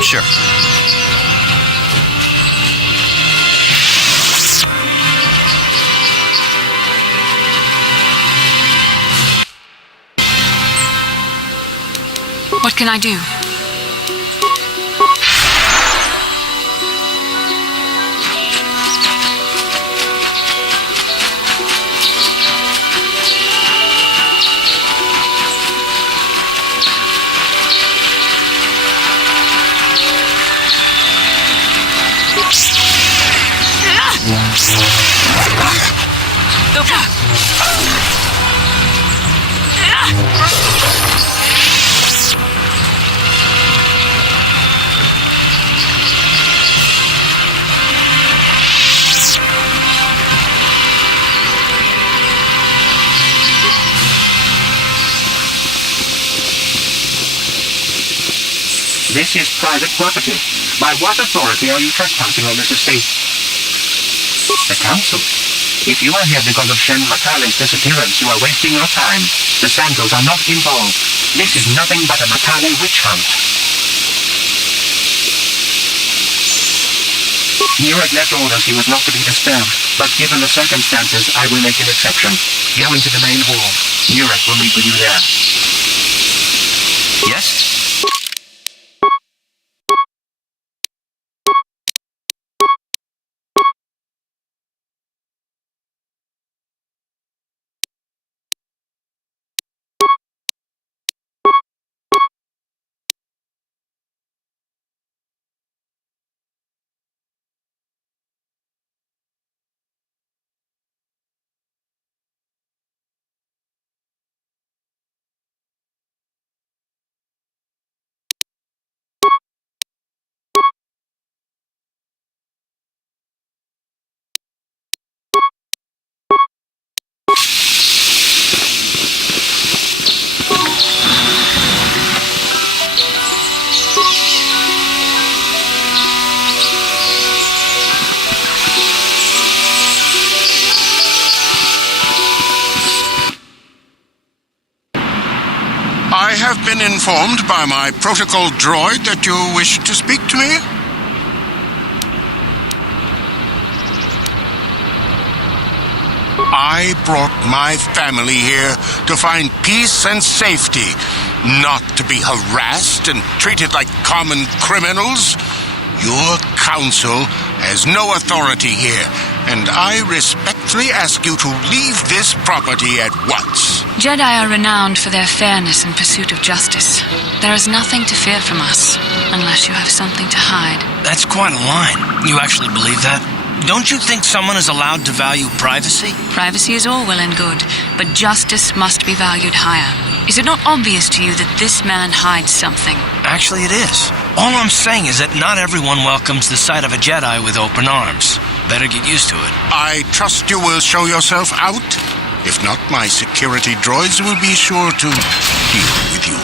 Sure. What can I do? This is private property. By what authority are you trespassing on this estate? The council. If you are here because of Shen Matale's disappearance, you are wasting your time. The Santos are not involved. This is nothing but a Matale witch hunt. Nurek left orders he was not to be disturbed, but given the circumstances, I will make an exception. Go into the main hall. Nurek will meet with you there. Yes? I have been informed by my protocol droid that you wish to speak to me. I brought my family here to find peace and safety, not to be harassed and treated like common criminals. Your council has no authority here, and I respectfully ask you to leave this property at once. Jedi are renowned for their fairness and pursuit of justice. There is nothing to fear from us, unless you have something to hide. That's quite a line. You actually believe that? Don't you think someone is allowed to value privacy? Privacy is all well and good, but justice must be valued higher. Is it not obvious to you that this man hides something? Actually, it is. All I'm saying is that not everyone welcomes the sight of a Jedi with open arms. Better get used to it. I trust you will show yourself out. If not, my security droids will be sure to deal with you.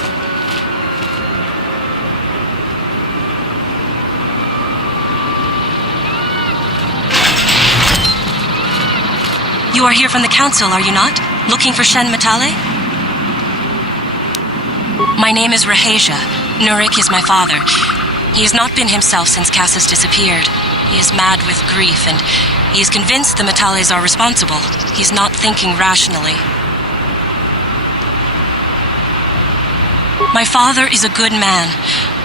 You are here from the council, are you not? Looking for Shen Matale? My name is Rahasia. Nurek is my father. He has not been himself since Cassis disappeared. He is mad with grief, and he is convinced the Matales are responsible. He's not thinking rationally. My father is a good man.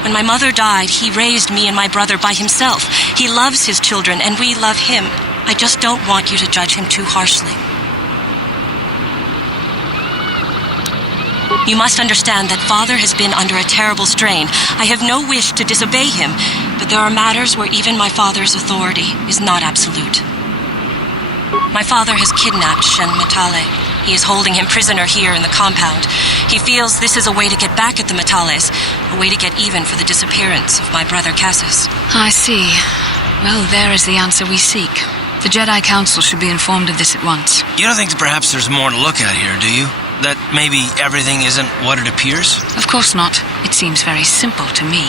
When my mother died, he raised me and my brother by himself. He loves his children, and we love him. I just don't want you to judge him too harshly. You must understand that Father has been under a terrible strain. I have no wish to disobey him, but there are matters where even my father's authority is not absolute. My father has kidnapped Shen Matale. He is holding him prisoner here in the compound. He feels this is a way to get back at the Matales, a way to get even for the disappearance of my brother Cassis. I see. Well, there is the answer we seek. The Jedi Council should be informed of this at once. You don't think that perhaps there's more to look at here, do you? That maybe everything isn't what it appears? Of course not. It seems very simple to me.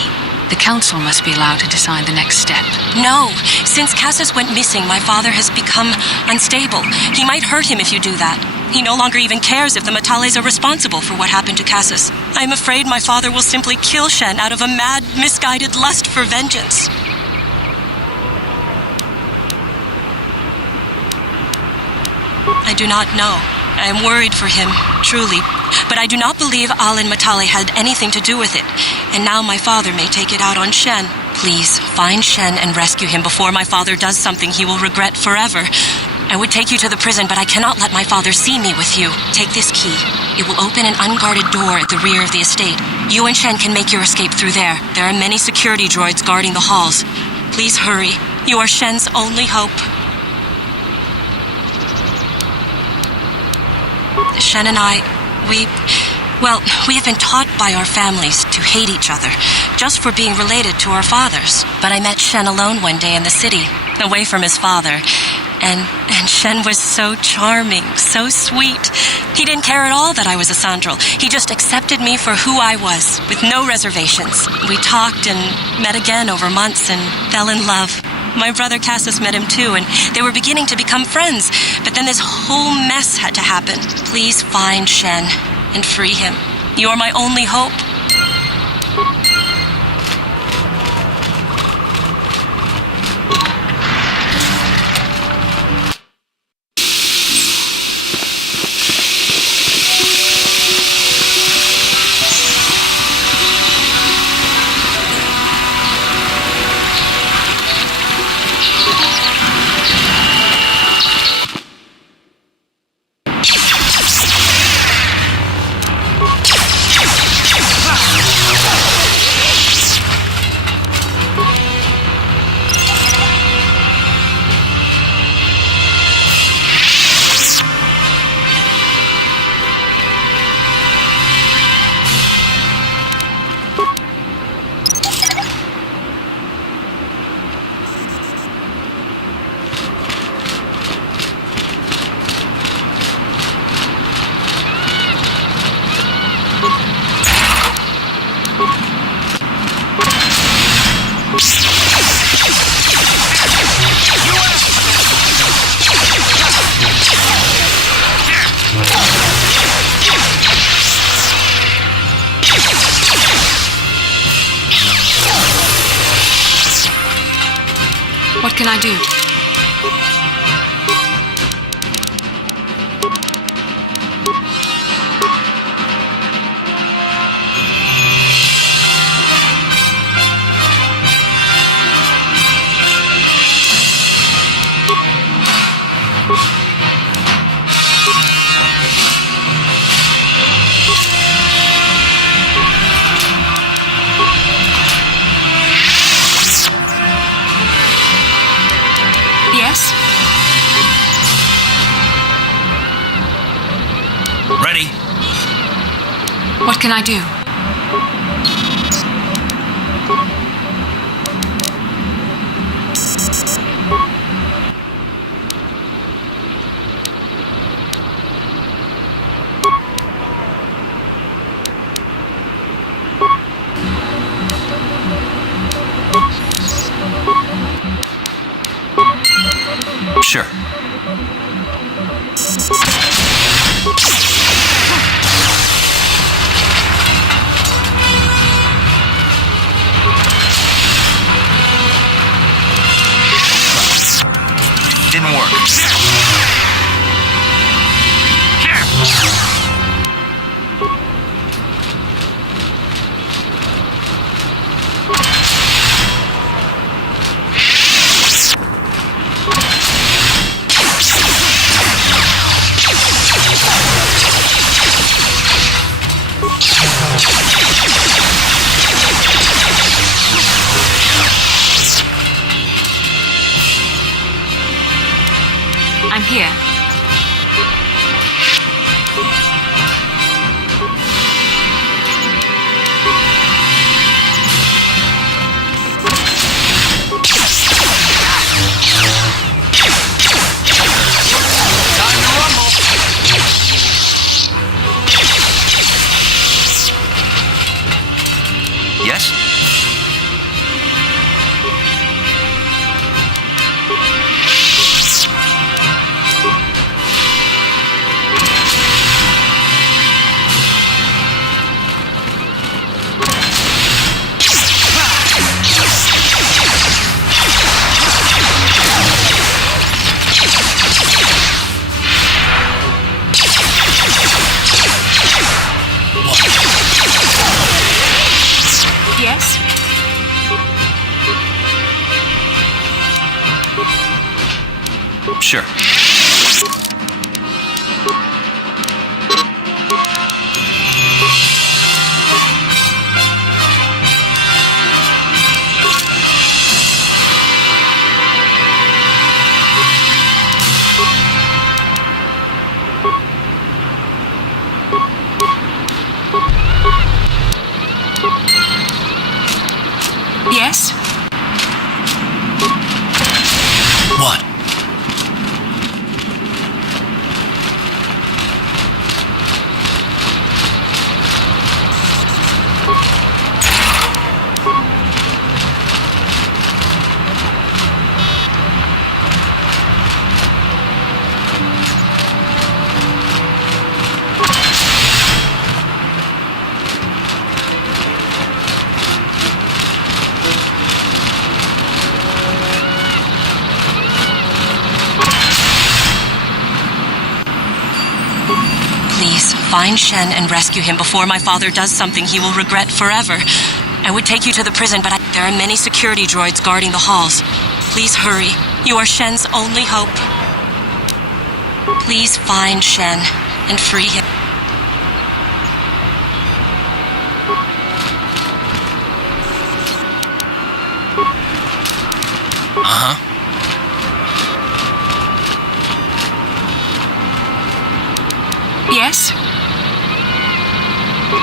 The Council must be allowed to decide the next step. No. Since Cassis went missing, my father has become unstable. He might hurt him if you do that. He no longer even cares if the Matales are responsible for what happened to Cassis. I am afraid my father will simply kill Shen out of a mad, misguided lust for vengeance. I do not know. I am worried for him, truly. But I do not believe Al and Matale had anything to do with it. And now my father may take it out on Shen. Please, find Shen and rescue him before my father does something he will regret forever. I would take you to the prison, but I cannot let my father see me with you. Take this key. It will open an unguarded door at the rear of the estate. You and Shen can make your escape through there. There are many security droids guarding the halls. Please hurry. You are Shen's only hope. Shen and I, we have been taught by our families to hate each other, just for being related to our fathers. But I met Shen alone one day in the city, away from his father. And Shen was so charming, so sweet. He didn't care at all that I was a Sandral. He just accepted me for who I was, with no reservations. We talked and met again over months and fell in love. My brother Cassis met him too, and they were beginning to become friends. But then this whole mess had to happen. Please find Shen and free him. You are my only hope. What can I do? Yes? Ready? What can I do? Sure. Didn't work. Sure. Yes? What? Please, find Shen and rescue him before my father does something he will regret forever. I would take you to the prison, but there are many security droids guarding the halls. Please hurry. You are Shen's only hope. Please find Shen and free him. Uh-huh. Yes?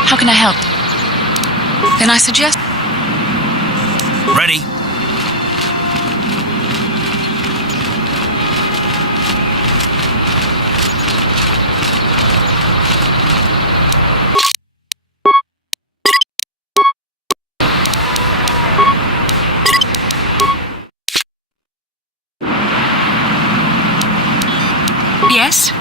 How can I help? Then I suggest... Ready? Yes?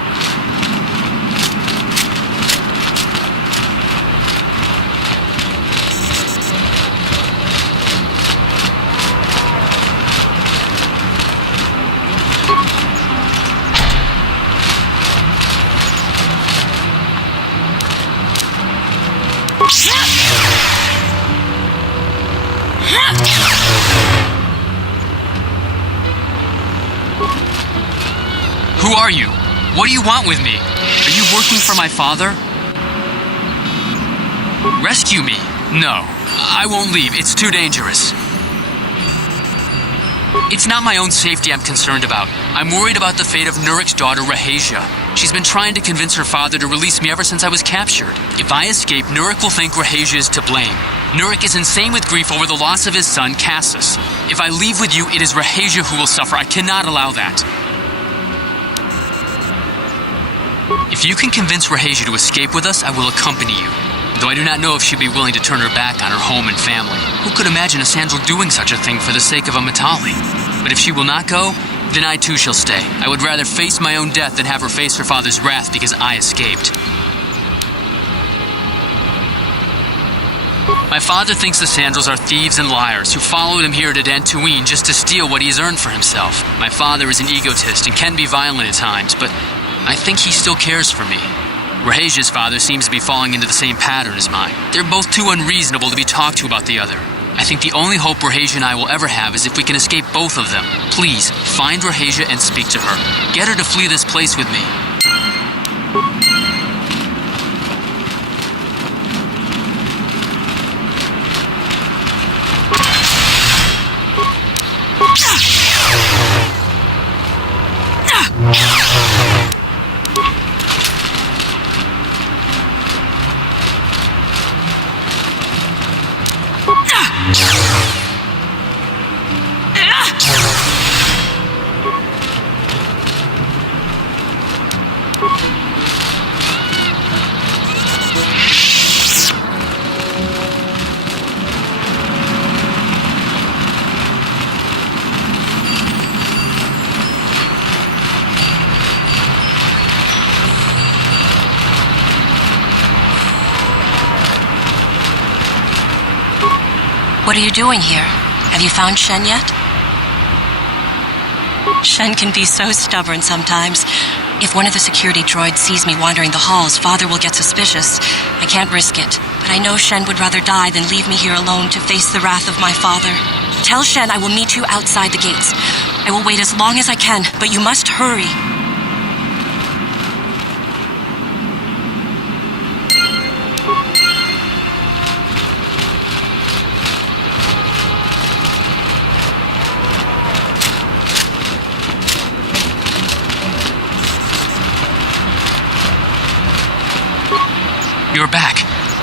Who are you? What do you want with me? Are you working for my father? Rescue me? No. I won't leave. It's too dangerous. It's not my own safety I'm concerned about. I'm worried about the fate of Nurik's daughter, Rahasia. She's been trying to convince her father to release me ever since I was captured. If I escape, Nurik will think Rahasia is to blame. Nurik is insane with grief over the loss of his son, Cassus. If I leave with you, it is Rahasia who will suffer. I cannot allow that. If you can convince Rahasia to escape with us, I will accompany you. Though I do not know if she'd be willing to turn her back on her home and family. Who could imagine a Sandral doing such a thing for the sake of a Matali? But if she will not go, then I too shall stay. I would rather face my own death than have her face her father's wrath because I escaped. My father thinks the Sandrals are thieves and liars who followed him here to Dantooine just to steal what he has earned for himself. My father is an egotist and can be violent at times, but I think he still cares for me. Rahasia's father seems to be falling into the same pattern as mine. They're both too unreasonable to be talked to about the other. I think the only hope Rahasia and I will ever have is if we can escape both of them. Please, find Rahasia and speak to her. Get her to flee this place with me. What are you doing here? Have you found Shen yet? Shen can be so stubborn sometimes. If one of the security droids sees me wandering the halls, Father will get suspicious. I can't risk it, but I know Shen would rather die than leave me here alone to face the wrath of my father. Tell Shen I will meet you outside the gates. I will wait as long as I can, but you must hurry. You're back.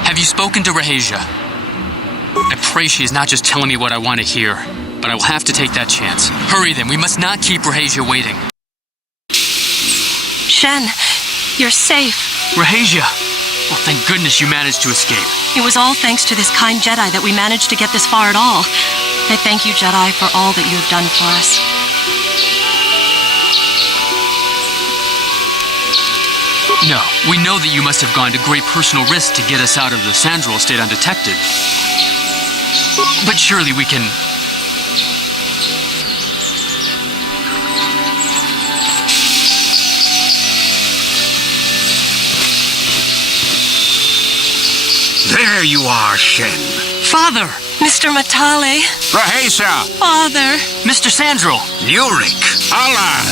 Have you spoken to Rahasia? I pray she is not just telling me what I want to hear, but I will have to take that chance. Hurry then, we must not keep Rahasia waiting. Shen, you're safe. Rahasia! Well, thank goodness you managed to escape. It was all thanks to this kind Jedi that we managed to get this far at all. I thank you, Jedi, for all that you have done for us. No, we know that you must have gone to great personal risk to get us out of the Sandral estate undetected. But surely we can... There you are, Shen. Father! Mr. Matale. Rahasia! Father! Mr. Sandral! Nurik! Alan!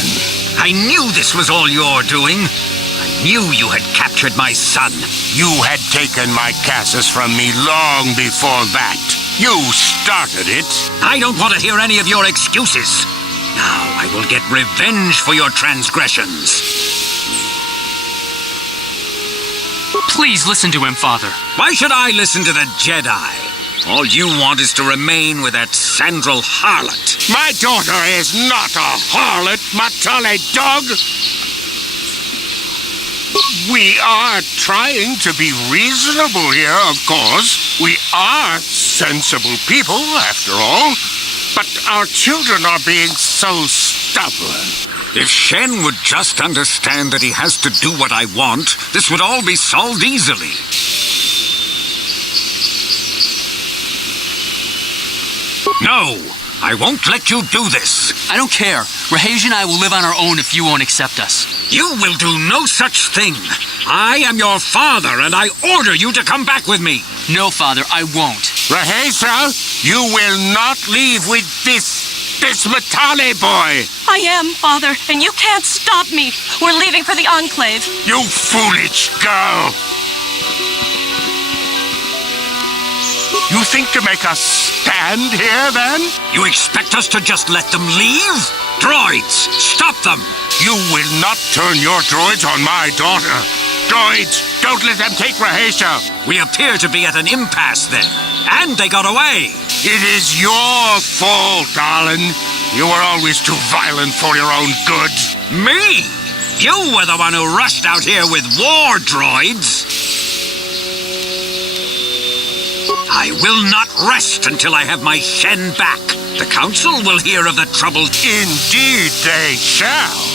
I knew this was all your doing. I knew you had captured my son. You had taken my Cassus from me long before that. You started it. I don't want to hear any of your excuses. Now I will get revenge for your transgressions. Please listen to him, Father. Why should I listen to the Jedi? All you want is to remain with that Sandral harlot. My daughter is not a harlot, Matale dog. We are trying to be reasonable here, of course. We are sensible people, after all. But our children are being so stubborn. If Shen would just understand that he has to do what I want, this would all be solved easily. No, I won't let you do this. I don't care. Rahasia and I will live on our own if you won't accept us. You will do no such thing. I am your father, and I order you to come back with me. No, Father, I won't. Rahasia, you will not leave with this Matale boy. I am, Father, and you can't stop me. We're leaving for the Enclave. You foolish girl. You think to make us stand here, then? You expect us to just let them leave? Droids, stop them! You will not turn your droids on my daughter. Droids, don't let them take Rahasia. We appear to be at an impasse then. And they got away. It is your fault, darling. You were always too violent for your own good. Me? You were the one who rushed out here with war droids. I will not rest until I have my Shen back. The Council will hear of the trouble. Indeed they shall.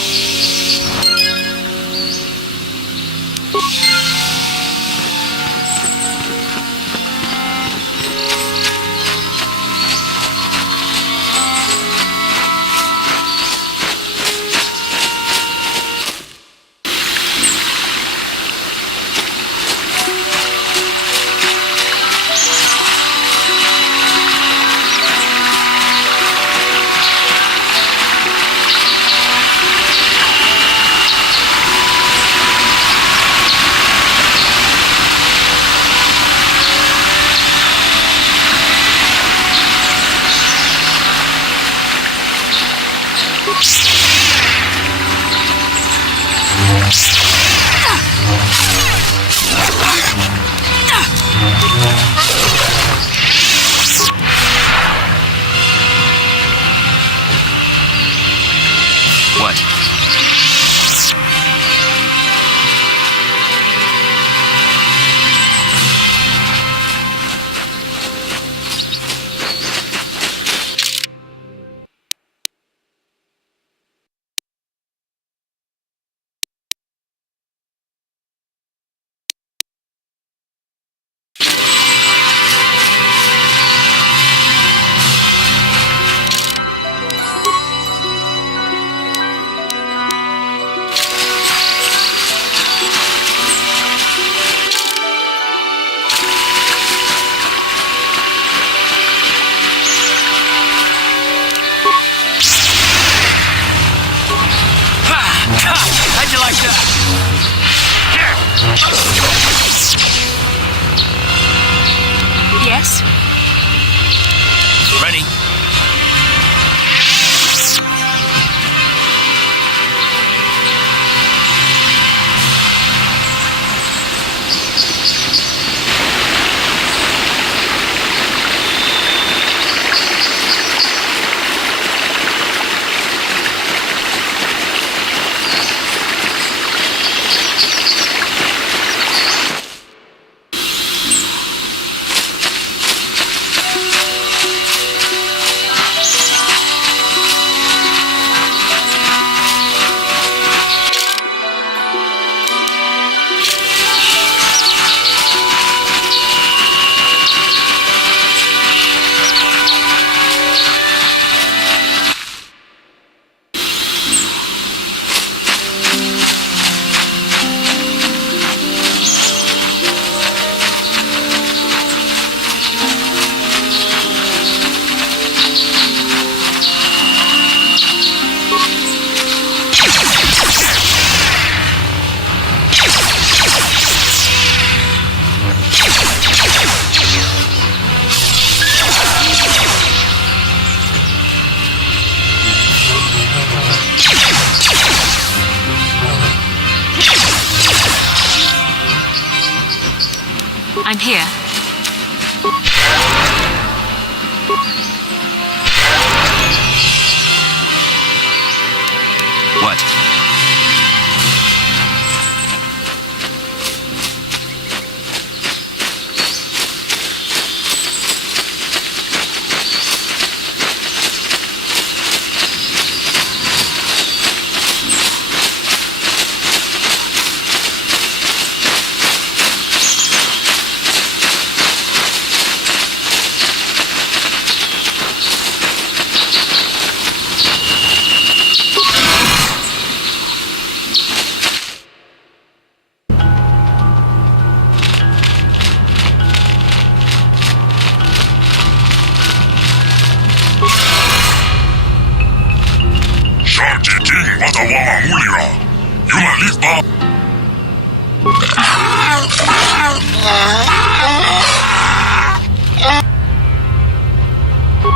I'm here. What?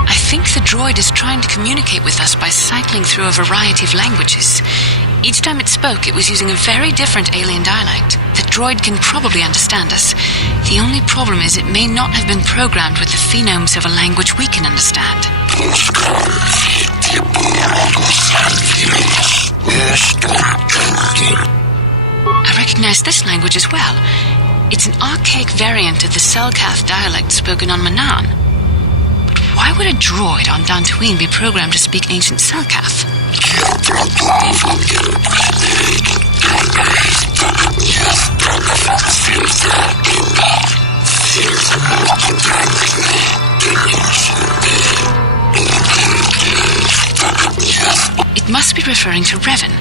I think the droid is trying to communicate with us by cycling through a variety of languages. Each time it spoke, it was using a very different alien dialect. The droid can probably understand us. The only problem is it may not have been programmed with the phonemes of a language we can understand. I recognize this language as well. It's an archaic variant of the Selkath dialect spoken on Manan. But why would a droid on Dantooine be programmed to speak ancient Selkath? It must be referring to Revan.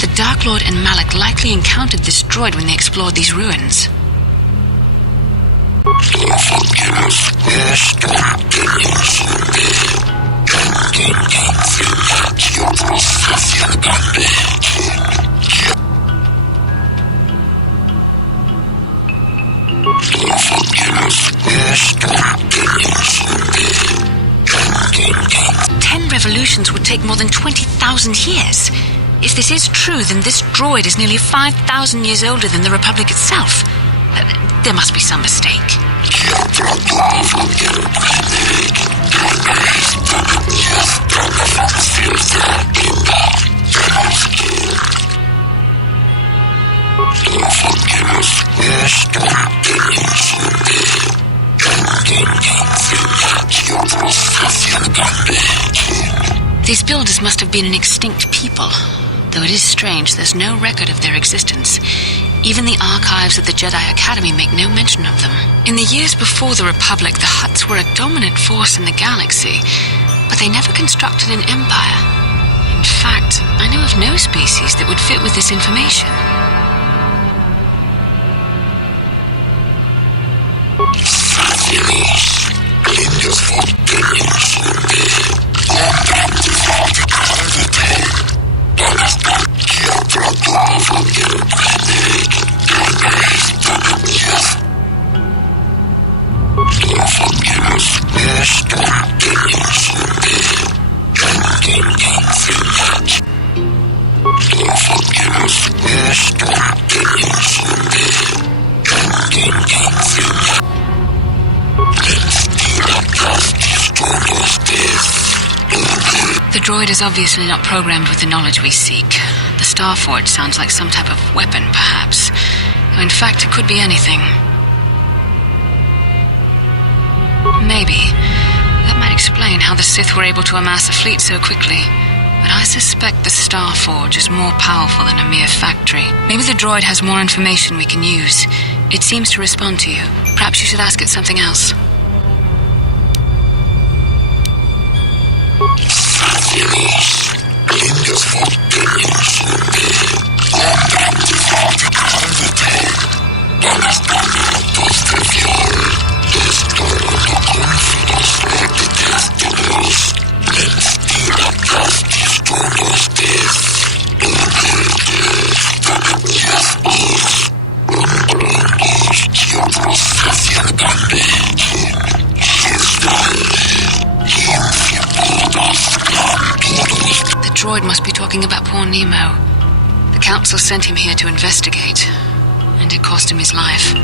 The Dark Lord and Malak likely encountered this droid when they explored these ruins. Revolutions would take more than 20,000 years. If this is true, then this droid is nearly 5,000 years older than the Republic itself. There must be some mistake. These builders must have been an extinct people, though it is strange there's no record of their existence. Even the archives of the Jedi Academy make no mention of them. In the years before the Republic, the Hutts were a dominant force in the galaxy, but they never constructed an empire. In fact, I know of no species that would fit with this information. The droid is obviously not programmed with the knowledge we seek. The Starforge sounds like some type of weapon, perhaps. Though in fact, it could be anything. Maybe. That might explain how the Sith were able to amass a fleet so quickly. But I suspect the Starforge is more powerful than a mere factory. Maybe the droid has more information we can use. It seems to respond to you. Perhaps you should ask it something else. The droid must be talking about poor Nemo. The Council sent him here to investigate, and it cost him his life.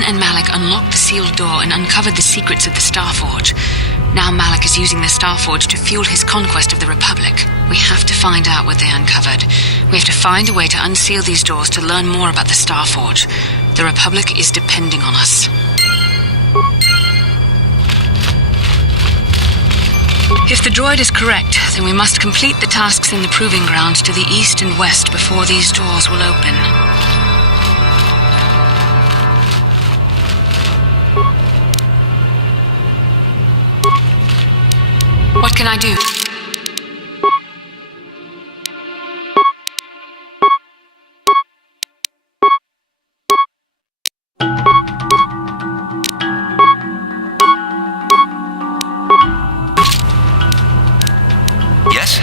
Revan and Malak unlocked the sealed door and uncovered the secrets of the Starforge. Now Malak is using the Starforge to fuel his conquest of the Republic. We have to find out what they uncovered. We have to find a way to unseal these doors to learn more about the Starforge. The Republic is depending on us. If the droid is correct, then we must complete the tasks in the proving grounds to the east and west before these doors will open. What can I do? Yes?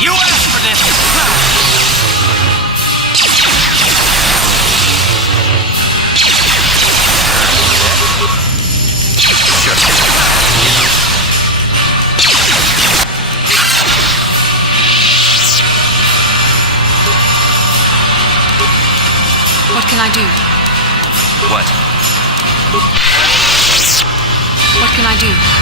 You asked for this! What can I do? What? What can I do?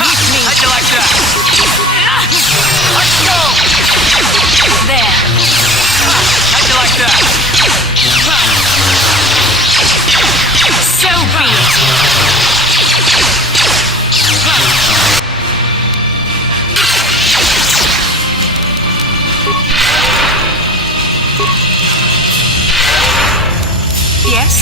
with me. How'd you like that? Let's go. There. How'd you like that? So be it. Yes?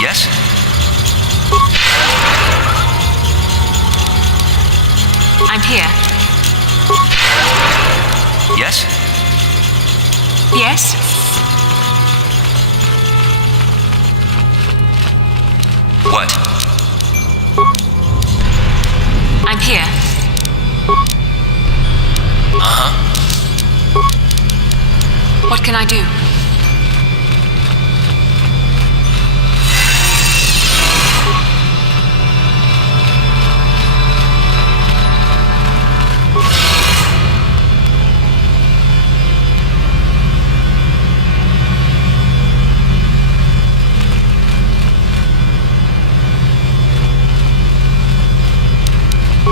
Yes? I'm here. Yes? Yes? What? I'm here. Uh-huh. What can I do?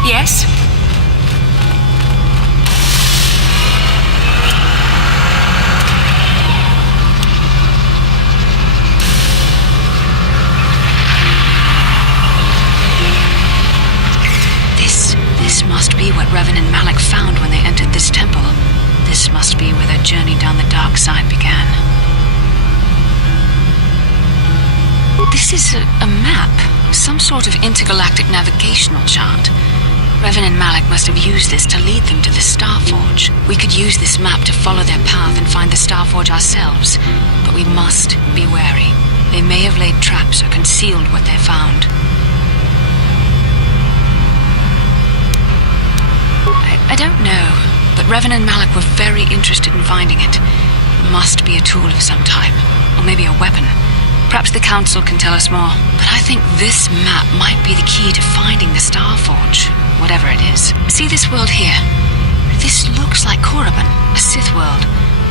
Yes? This must be what Revan and Malik found when they entered this temple. This must be where their journey down the dark side began. This is a map, some sort of intergalactic navigational chart. Revan and Malik must have used this to lead them to the Starforge. We could use this map to follow their path and find the Starforge ourselves, but we must be wary. They may have laid traps or concealed what they found. I don't know, but Revan and Malik were very interested in finding it. It must be a tool of some type, or maybe a weapon. Perhaps the Council can tell us more, but I think this map might be the key to finding the Starforge, whatever it is. See this world here? This looks like Korriban, a Sith world.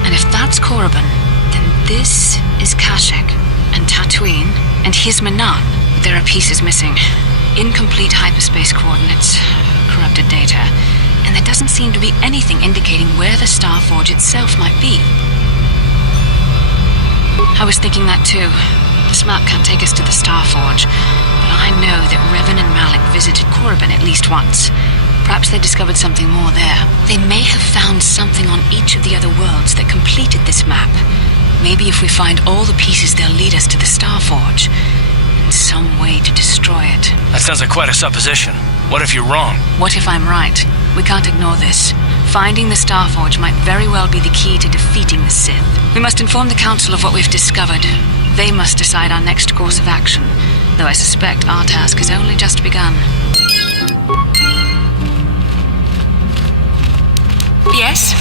And if that's Korriban, then this is Kashyyyk, and Tatooine, and here's Manan. There are pieces missing. Incomplete hyperspace coordinates, corrupted data, and there doesn't seem to be anything indicating where the Starforge itself might be. I was thinking that too. This map can't take us to the Starforge, but I know that Revan and Malik visited Korriban at least once. Perhaps they discovered something more there. They may have found something on each of the other worlds that completed this map. Maybe if we find all the pieces, they'll lead us to the Starforge, and some way to destroy it. That sounds like quite a supposition. What if you're wrong? What if I'm right? We can't ignore this. Finding the Starforge might very well be the key to defeating the Sith. We must inform the Council of what we've discovered. They must decide our next course of action, though I suspect our task has only just begun. Yes?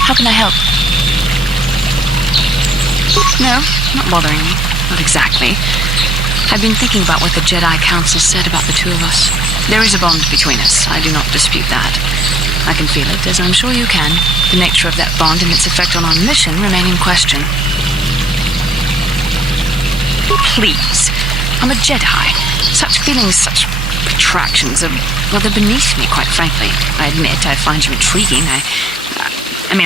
How can I help? No, not bothering me. Not exactly. I've been thinking about what the Jedi Council said about the two of us. There is a bond between us. I do not dispute that. I can feel it, as I'm sure you can. The nature of that bond and its effect on our mission remain in question. Please. I'm a Jedi. Such feelings, such attractions are, well, they're beneath me, quite frankly. I admit I find you intriguing. I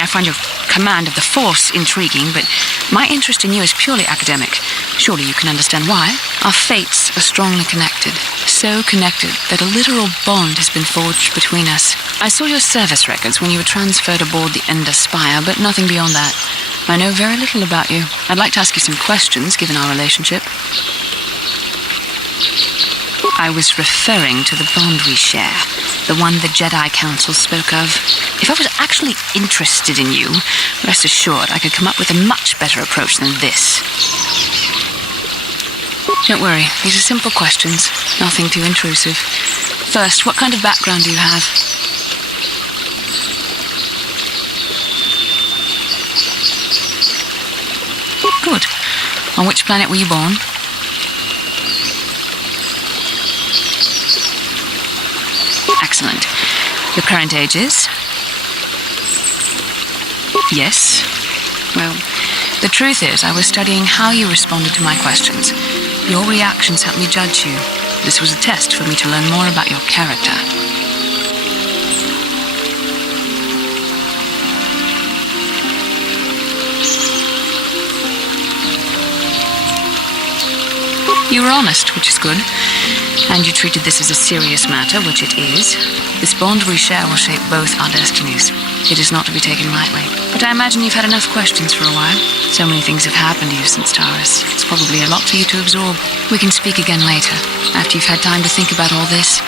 find your command of the Force intriguing, but my interest in you is purely academic. Surely you can understand why. Our fates are strongly connected. So connected that a literal bond has been forged between us. I saw your service records when you were transferred aboard the Ender Spire, but nothing beyond that. I know very little about you. I'd like to ask you some questions, given our relationship. I was referring to the bond we share, the one the Jedi Council spoke of. If I was actually interested in you, rest assured I could come up with a much better approach than this. Don't worry, these are simple questions, nothing too intrusive. First, what kind of background do you have? Good. On which planet were you born? Excellent. Your current age is? Yes. Well, the truth is, I was studying how you responded to my questions. Your reactions helped me judge you. This was a test for me to learn more about your character. You were honest, which is good. And you treated this as a serious matter, which it is. This bond we share will shape both our destinies. It is not to be taken lightly. But I imagine you've had enough questions for a while. So many things have happened to you since Taurus. It's probably a lot for you to absorb. We can speak again later, after you've had time to think about all this.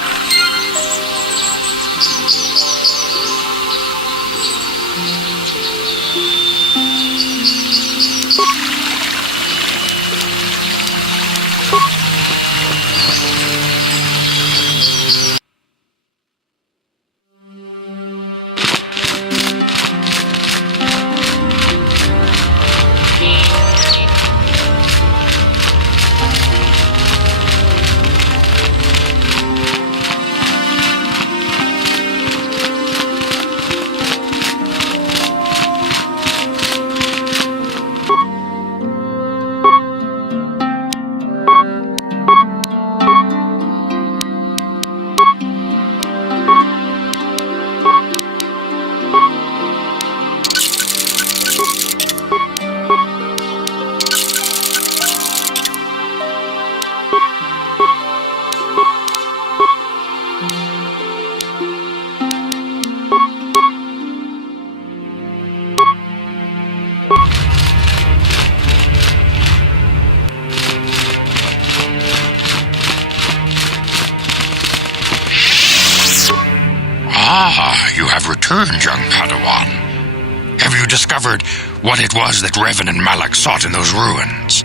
You have returned, young Padawan. Have you discovered what it was that Revan and Malak sought in those ruins?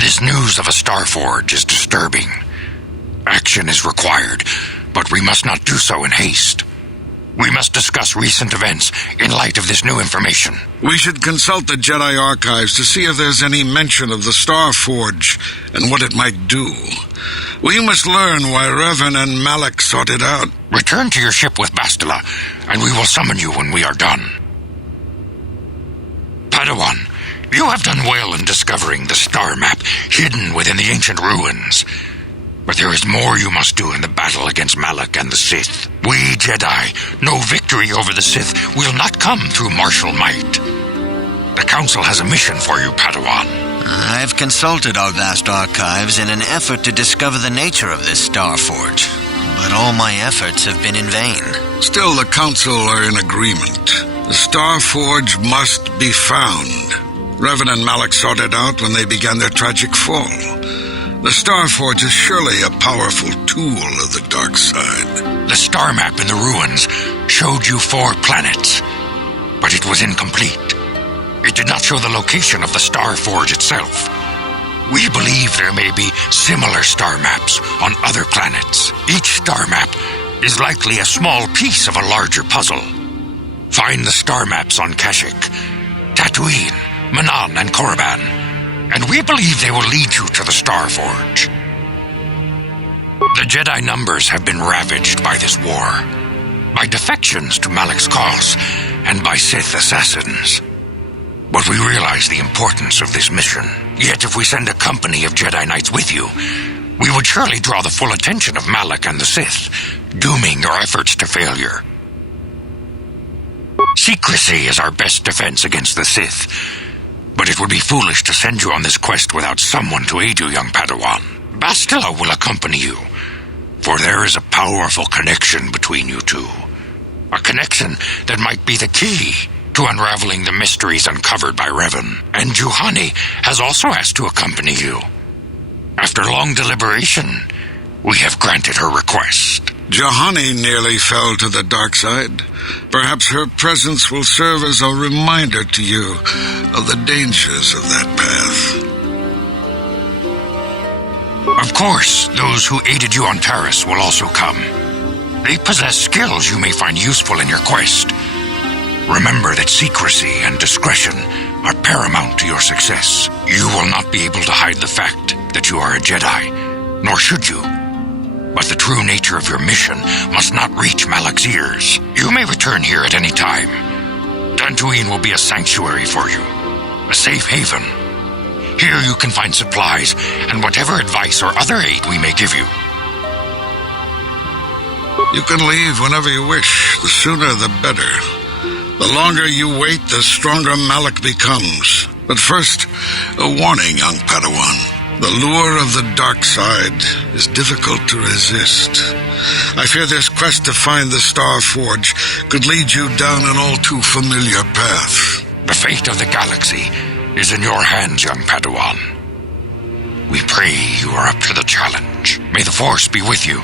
This news of a Star Forge is disturbing. Action is required, but we must not do so in haste. We must discuss recent events in light of this new information. We should consult the Jedi archives to see if there's any mention of the Star Forge and what it might do. We must learn why Revan and Malak sought it out. Return to your ship with Bastila, and we will summon you when we are done. Padawan, you have done well in discovering the star map hidden within the ancient ruins. But there is more you must do in the battle against Malak and the Sith. We Jedi know victory over the Sith will not come through martial might. The Council has a mission for you, Padawan. I've consulted our vast archives in an effort to discover the nature of this Star Forge, but all my efforts have been in vain. Still, the Council are in agreement. The Star Forge must be found. Revan and Malak sought it out when they began their tragic fall. The Star Forge is surely a powerful tool of the dark side. The star map in the ruins showed you 4 planets, but it was incomplete. It did not show the location of the Star Forge itself. We believe there may be similar star maps on other planets. Each star map is likely a small piece of a larger puzzle. Find the star maps on Kashyyyk, Tatooine, Manan, and Korriban, and we believe they will lead you to the Star Forge. The Jedi numbers have been ravaged by this war, by defections to Malak's cause, and by Sith assassins. But we realize the importance of this mission. Yet if we send a company of Jedi Knights with you, we would surely draw the full attention of Malak and the Sith, dooming your efforts to failure. Secrecy is our best defense against the Sith, but it would be foolish to send you on this quest without someone to aid you, young Padawan. Bastila will accompany you, for there is a powerful connection between you two. A connection that might be the key to unraveling the mysteries uncovered by Revan. And Juhani has also asked to accompany you. After long deliberation, we have granted her request. Juhani nearly fell to the dark side. Perhaps her presence will serve as a reminder to you of the dangers of that path. Of course, those who aided you on Taris will also come. They possess skills you may find useful in your quest. Remember that secrecy and discretion are paramount to your success. You will not be able to hide the fact that you are a Jedi, nor should you. But the true nature of your mission must not reach Malak's ears. You may return here at any time. Dantooine will be a sanctuary for you, a safe haven. Here you can find supplies and whatever advice or other aid we may give you. You can leave whenever you wish. The sooner the better. The longer you wait, the stronger Malak becomes. But first, a warning, young Padawan. The lure of the dark side is difficult to resist. I fear this quest to find the Star Forge could lead you down an all too familiar path. The fate of the galaxy is in your hands, young Padawan. We pray you are up to the challenge. May the Force be with you.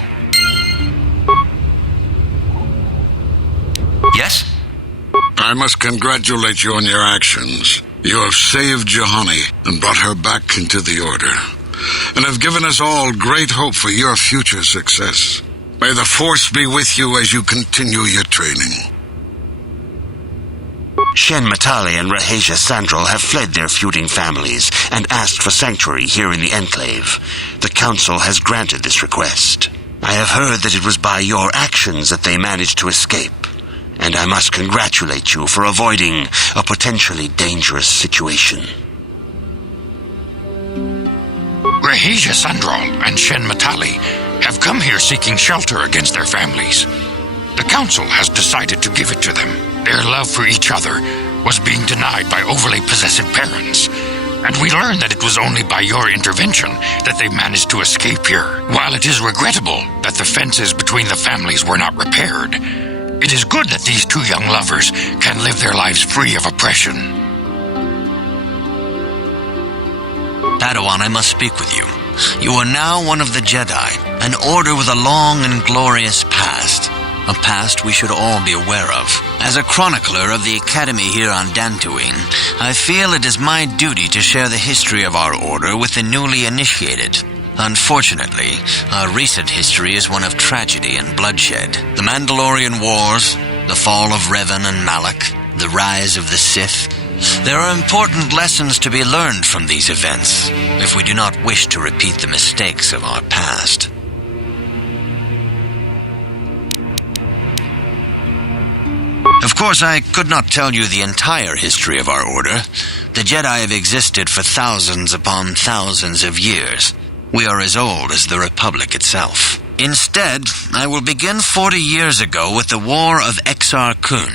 Yes? I must congratulate you on your actions. You have saved Juhani and brought her back into the Order, and have given us all great hope for your future success. May the Force be with you as you continue your training. Shen Matali and Raheja Sandral have fled their feuding families and asked for sanctuary here in the Enclave. The Council has granted this request. I have heard that it was by your actions that they managed to escape, and I must congratulate you for avoiding a potentially dangerous situation. Raheja Sandral and Shen Matali have come here seeking shelter against their families. The Council has decided to give it to them. Their love for each other was being denied by overly possessive parents, and we learned that it was only by your intervention that they managed to escape here. While it is regrettable that the fences between the families were not repaired, it is good that these two young lovers can live their lives free of oppression. Padawan, I must speak with you. You are now one of the Jedi, an order with a long and glorious past. A past we should all be aware of. As a chronicler of the Academy here on Dantooine, I feel it is my duty to share the history of our order with the newly initiated. Unfortunately, our recent history is one of tragedy and bloodshed. The Mandalorian Wars, the fall of Revan and Malak, the rise of the Sith. There are important lessons to be learned from these events, if we do not wish to repeat the mistakes of our past. Of course, I could not tell you the entire history of our order. The Jedi have existed for thousands upon thousands of years. We are as old as the Republic itself. Instead, I will begin 40 years ago with the War of Exar Kun.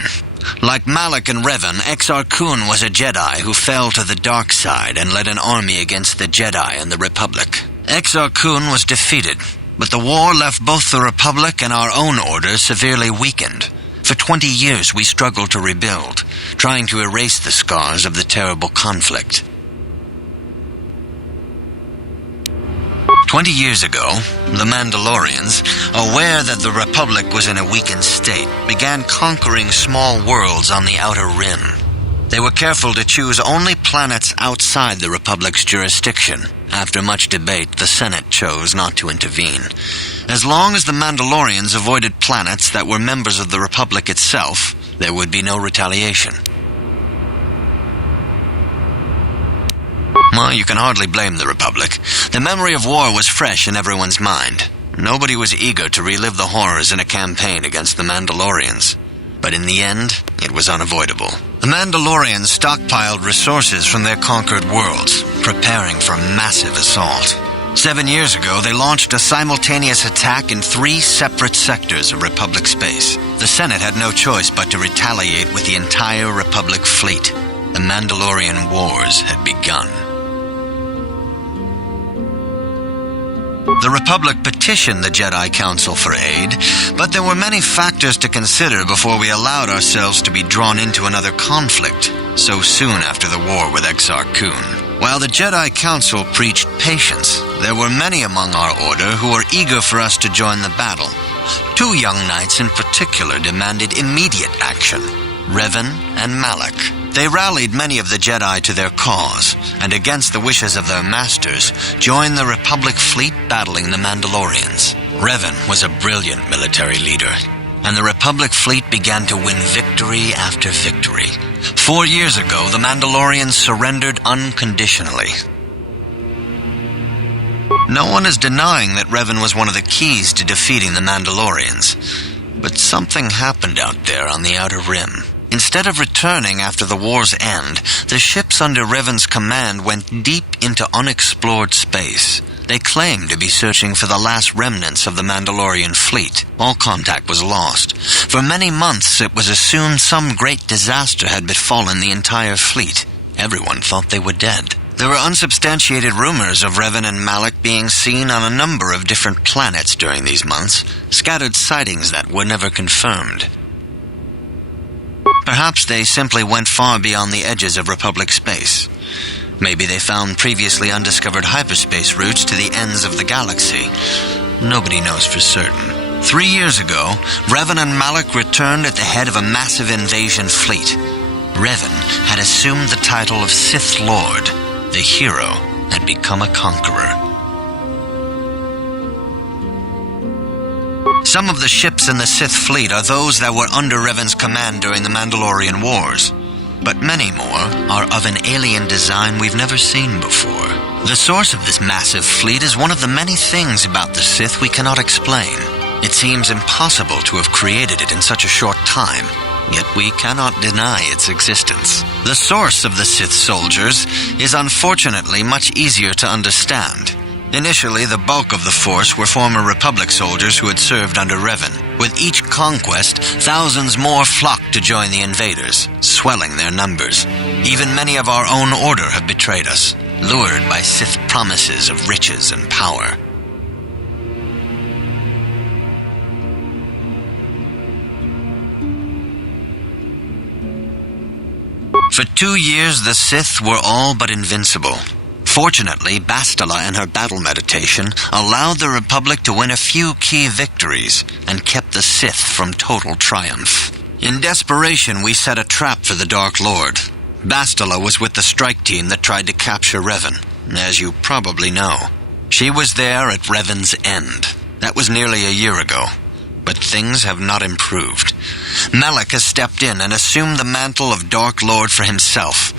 Like Malak and Revan, Exar Kun was a Jedi who fell to the dark side and led an army against the Jedi and the Republic. Exar Kun was defeated, but the war left both the Republic and our own order severely weakened. For 20 years we struggled to rebuild, trying to erase the scars of the terrible conflict. 20 years ago, the Mandalorians, aware that the Republic was in a weakened state, began conquering small worlds on the Outer Rim. They were careful to choose only planets outside the Republic's jurisdiction, After much debate, the Senate chose not to intervene. As long as the Mandalorians avoided planets that were members of the Republic itself, there would be no retaliation. Well, you can hardly blame the Republic. The memory of war was fresh in everyone's mind. Nobody was eager to relive the horrors in a campaign against the Mandalorians. But in the end, it was unavoidable. The Mandalorians stockpiled resources from their conquered worlds, preparing for a massive assault. 7 years ago, they launched a simultaneous attack in 3 separate sectors of Republic space. The Senate had no choice but to retaliate with the entire Republic fleet. The Mandalorian Wars had begun. The Republic petitioned the Jedi Council for aid, but there were many factors to consider before we allowed ourselves to be drawn into another conflict so soon after the war with Exar Kun. While the Jedi Council preached patience, there were many among our order who were eager for us to join the battle. 2 young knights in particular demanded immediate action, Revan and Malak. They rallied many of the Jedi to their cause, and against the wishes of their masters, joined the Republic fleet battling the Mandalorians. Revan was a brilliant military leader, and the Republic fleet began to win victory after victory. 4 years ago, the Mandalorians surrendered unconditionally. No one is denying that Revan was one of the keys to defeating the Mandalorians, but something happened out there on the Outer Rim. Instead of returning after the war's end, the ships under Revan's command went deep into unexplored space. They claimed to be searching for the last remnants of the Mandalorian fleet. All contact was lost. For many months, it was assumed some great disaster had befallen the entire fleet. Everyone thought they were dead. There were unsubstantiated rumors of Revan and Malak being seen on a number of different planets during these months, scattered sightings that were never confirmed. Perhaps they simply went far beyond the edges of Republic space. Maybe they found previously undiscovered hyperspace routes to the ends of the galaxy. Nobody knows for certain. 3 years ago, Revan and Malak returned at the head of a massive invasion fleet. Revan had assumed the title of Sith Lord. The hero had become a conqueror. Some of the ships in the Sith fleet are those that were under Revan's command during the Mandalorian Wars, but many more are of an alien design we've never seen before. The source of this massive fleet is one of the many things about the Sith we cannot explain. It seems impossible to have created it in such a short time, yet we cannot deny its existence. The source of the Sith soldiers is unfortunately much easier to understand. Initially, the bulk of the force were former Republic soldiers who had served under Revan. With each conquest, thousands more flocked to join the invaders, swelling their numbers. Even many of our own order have betrayed us, lured by Sith promises of riches and power. For 2 years, the Sith were all but invincible. Fortunately, Bastila and her battle meditation allowed the Republic to win a few key victories and kept the Sith from total triumph. In desperation, we set a trap for the Dark Lord. Bastila was with the strike team that tried to capture Revan, as you probably know. She was there at Revan's end. That was nearly a year ago. But things have not improved. Malak has stepped in and assumed the mantle of Dark Lord for himself,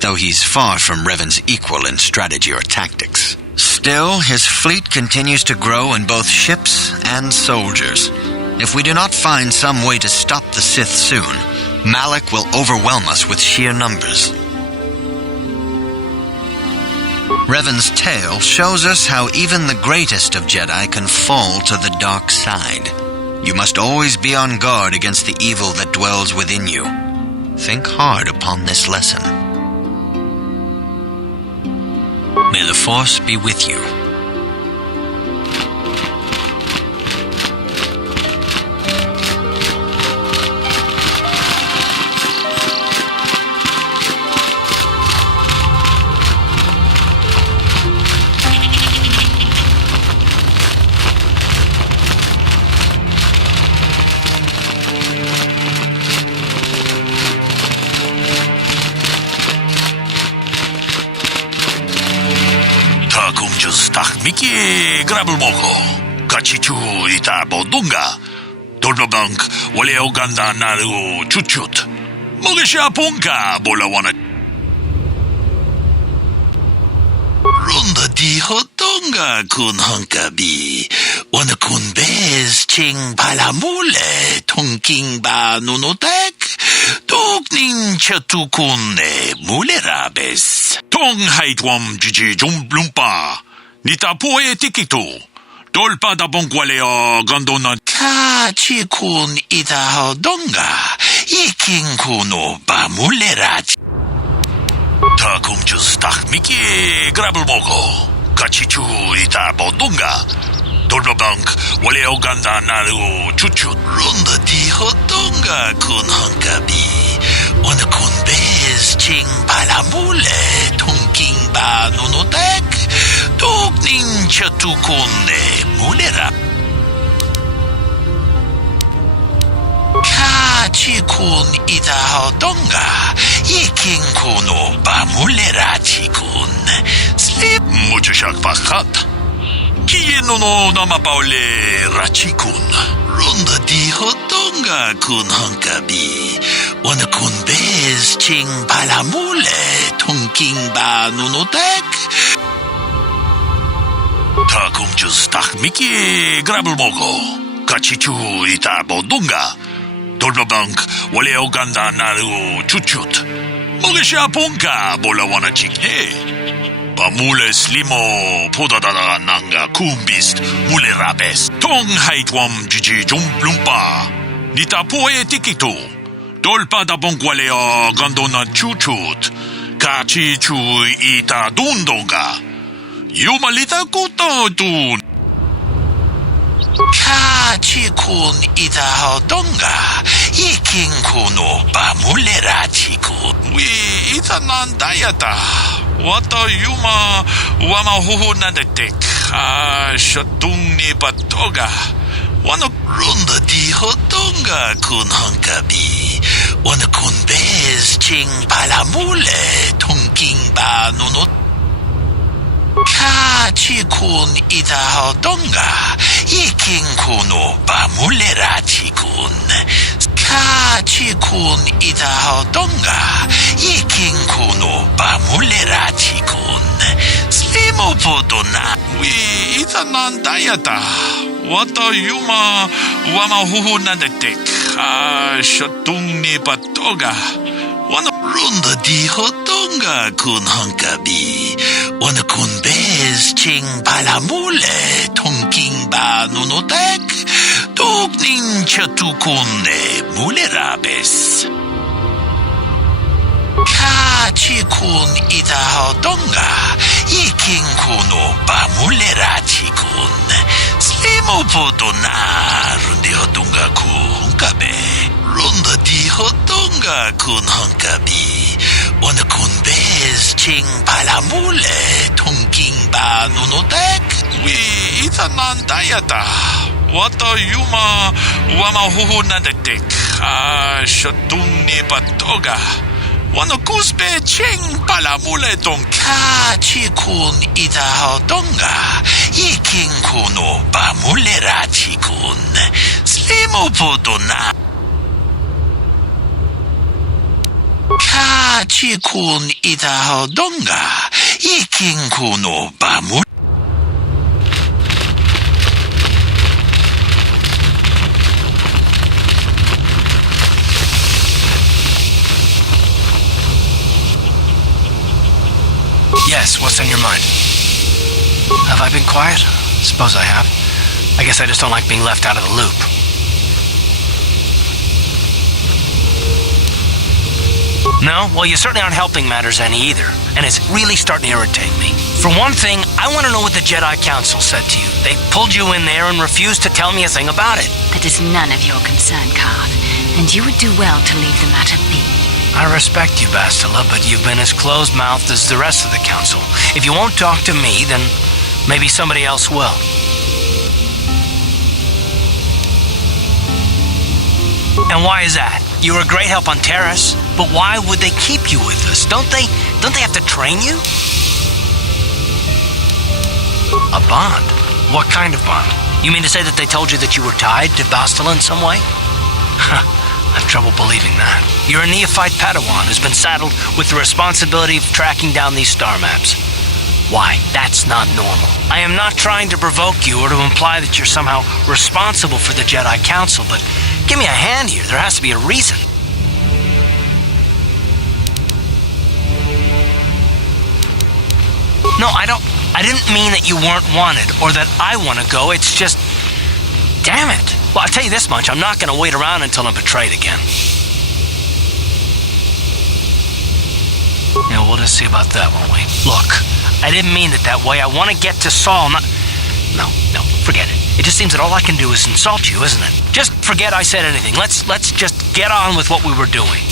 though he's far from Revan's equal in strategy or tactics. Still, his fleet continues to grow in both ships and soldiers. If we do not find some way to stop the Sith soon, Malak will overwhelm us with sheer numbers. Revan's tale shows us how even the greatest of Jedi can fall to the dark side. You must always be on guard against the evil that dwells within you. Think hard upon this lesson. May the Force be with you. Mickey, grab을 먹어. 같이 주 있다 보던가. 돌려방 원래 오간다 나르고 주춧. 먹으시아 본가 몰라와나. Ronda di hotonga kun hankabi. Wana kun bez ching palamule. Tonking ba nunotek. Tokning chatukune mulerabes. Tong haitwam jiji jumblumpa. Nita poe tikito. Dolpa da bonqualeo gandona. Ka chikun ita hodonga. Iking kuno ba mulerach. takumjus takmiki grab을 먹어 같이 주 있다 보던가 돌려방 원래 오간다 나르고 주춧 론다 디 호던가 군 한가비 오늘 군 베스 칭 발라물레 통킹 바 노노tek 똑닝 셔투군네 물레라 카치군 이다 하던가 이킹군오 바물레라치군 슬립 무주샥 바깥 기예노노 나마바올레 라치군 론다 디호던가 군 한가비 오늘 군 베스 칭 발라물레 통킹 바누노텍 타kum주스 takmiki grab을 먹어 같이 주 있다 보던가 돌려방 원래 오간다 나르고 주춧 먹으시아 본가 몰라와나 직네 바물레 슬리모 포다다다 난가 쿰비스트 물레라베스 통하이트왑 지지 좀블룸바 니타 포에 티키토 돌파다 본과레어 간도나 주춧 같이 주 이타 돈도가 요말리타 코토둔 카치군 이다 하던가 이킹군오 바물레라치군 위 이타난 다야다 왔다 유마 와마 호호난데텍 셔뚱니 바토가 와노 론다 디호던가 군 한가비 와노 군 베스 칭 발라물레 통킹 바누노 카치군 이다 하던가 이킹군오 바물레라치군 카치군 이다 하던가 이킹군오 바물레라치군 슬리모포도나 위 이타난 다야다 왔다 유마 와마 호호난데텍 셔뚱니 바토가 와노 론다 디호던가 군 한가비 와노 군 베스 칭 발라물레 통킹 바누노텍 똑닝 셔투군네 물레라베스 카치군 이다 하던가 이킹군오 바물레라치군 슬리모포도나 룬디 호동가 군 한가베 론다 디 호동가 군 한가비 오늘 군 베스 칭 발라물레 통킹 바누노텍 위 이타난 다야다 왔다 유마 와마 호호난데텍 셔뚱니 바토가 와노 쿠스베 칭 발라물레 동 카치군 이다 하던가 이킹군오 바물레라치군 슬리모포도나 카치군 이다 하던가 이킹군오 바물 Yes, what's on your mind? Have I been quiet? Suppose I have. I guess I just don't like being left out of the loop. No? Well, you certainly aren't helping matters any either. And it's really starting to irritate me. For one thing, I want to know what the Jedi Council said to you. They pulled you in there and refused to tell me a thing about it. That is none of your concern, Carth, and you would do well to leave the matter be. I respect you, Bastila, but you've been as closed-mouthed as the rest of the Council. If you won't talk to me, then maybe somebody else will. And why is that? You were a great help on Terrace, but why would they keep you with us? Don't they have to train you? A bond? What kind of bond? You mean to say that they told you that you were tied to Bastila in some way? I have trouble believing that. You're a neophyte Padawan who's been saddled with the responsibility of tracking down these star maps. Why? That's not normal. I am not trying to provoke you or to imply that you're somehow responsible for the Jedi Council, but give me a hand here. There has to be a reason. No, I didn't mean that you weren't wanted or that I want to go. It's just, damn it. Well, I'll tell you this much. I'm not going to wait around until I'm betrayed again. Yeah, we'll just see about that, won't we? Look, I didn't mean it that way. I want to get to Saul, not... No, forget it. It just seems that all I can do is insult you, isn't it? Just forget I said anything. Let's just get on with what we were doing.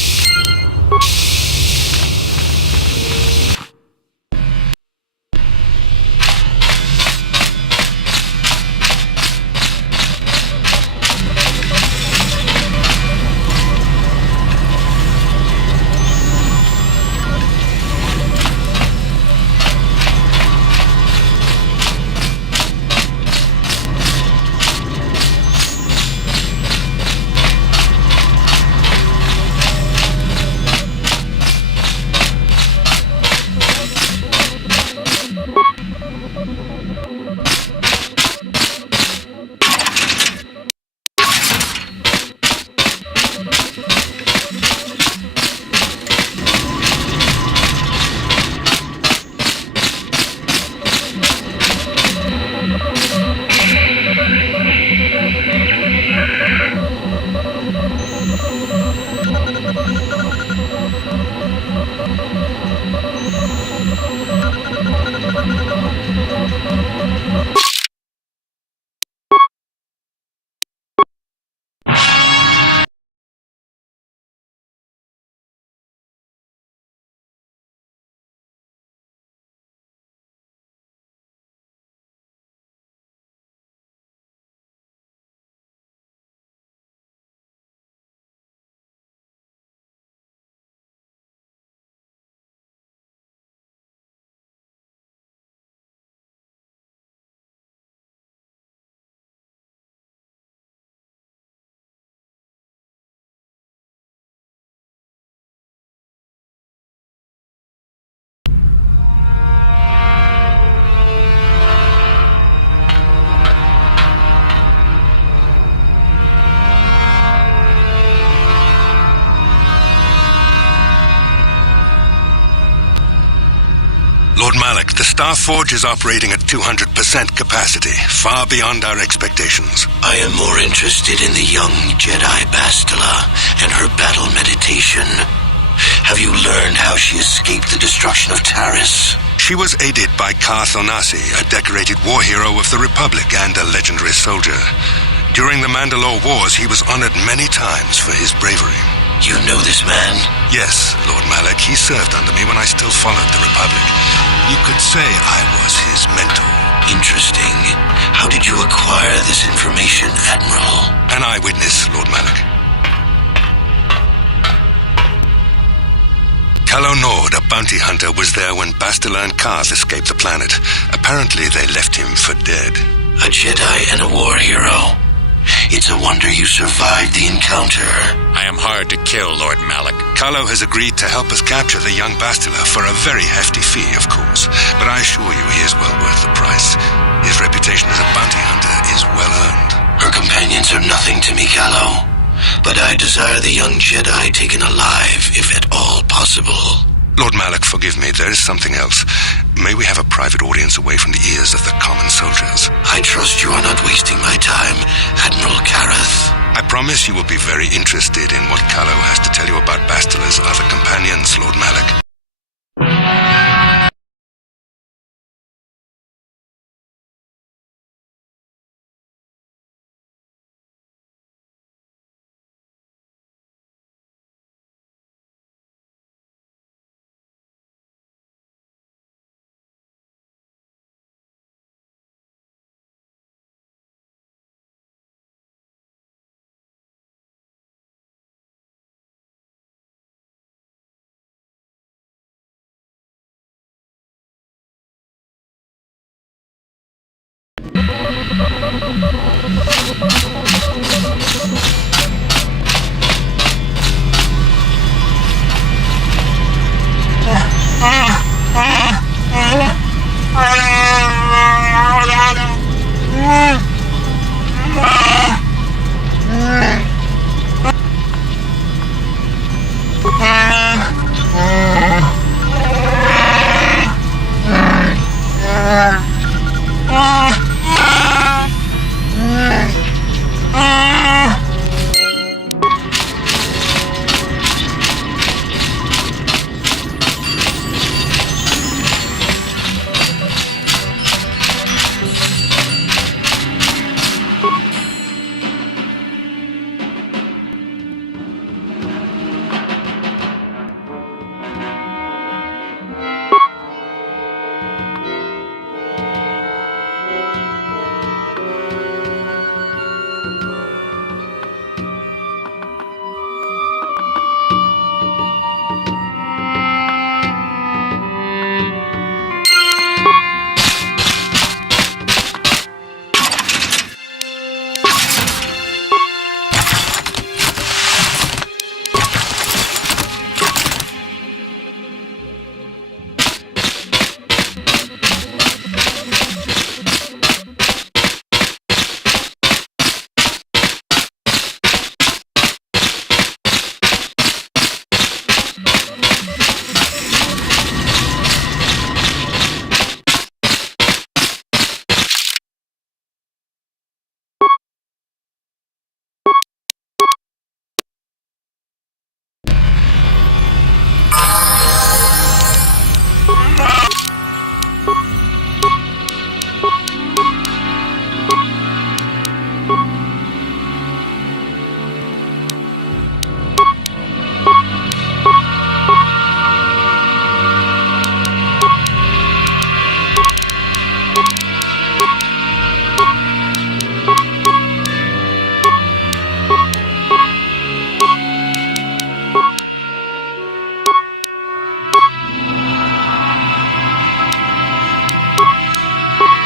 Lord Malak, the Star Forge is operating at 200% capacity, far beyond our expectations. I am more interested in the young Jedi Bastila and her battle meditation. Have you learned how she escaped the destruction of Taris? She was aided by Karth Onasi, a decorated war hero of the Republic and a legendary soldier. During the Mandalore Wars, he was honored many times for his bravery. You know this man? Yes, Lord Malak. He served under me when I still followed the Republic. You could say I was his mentor. Interesting. How did you acquire this information, Admiral? An eyewitness, Lord Malak. Calo Nord, a bounty hunter, was there when Bastila and Karth escaped the planet. Apparently, they left him for dead. A Jedi and a war hero. It's a wonder you survived the encounter. I am hard to kill, Lord Malak. Calo has agreed to help us capture the young Bastila for a very hefty fee, of course. But I assure you he is well worth the price. His reputation as a bounty hunter is well earned. Her companions are nothing to me, Calo. But I desire the young Jedi taken alive, if at all possible. Lord Malak, forgive me, there is something else. May we have a private audience away from the ears of the common soldiers? I trust you are not wasting my time, Admiral Karath. I promise you will be very interested in what Calo has to tell you about Bastila's other companions, Lord Malak.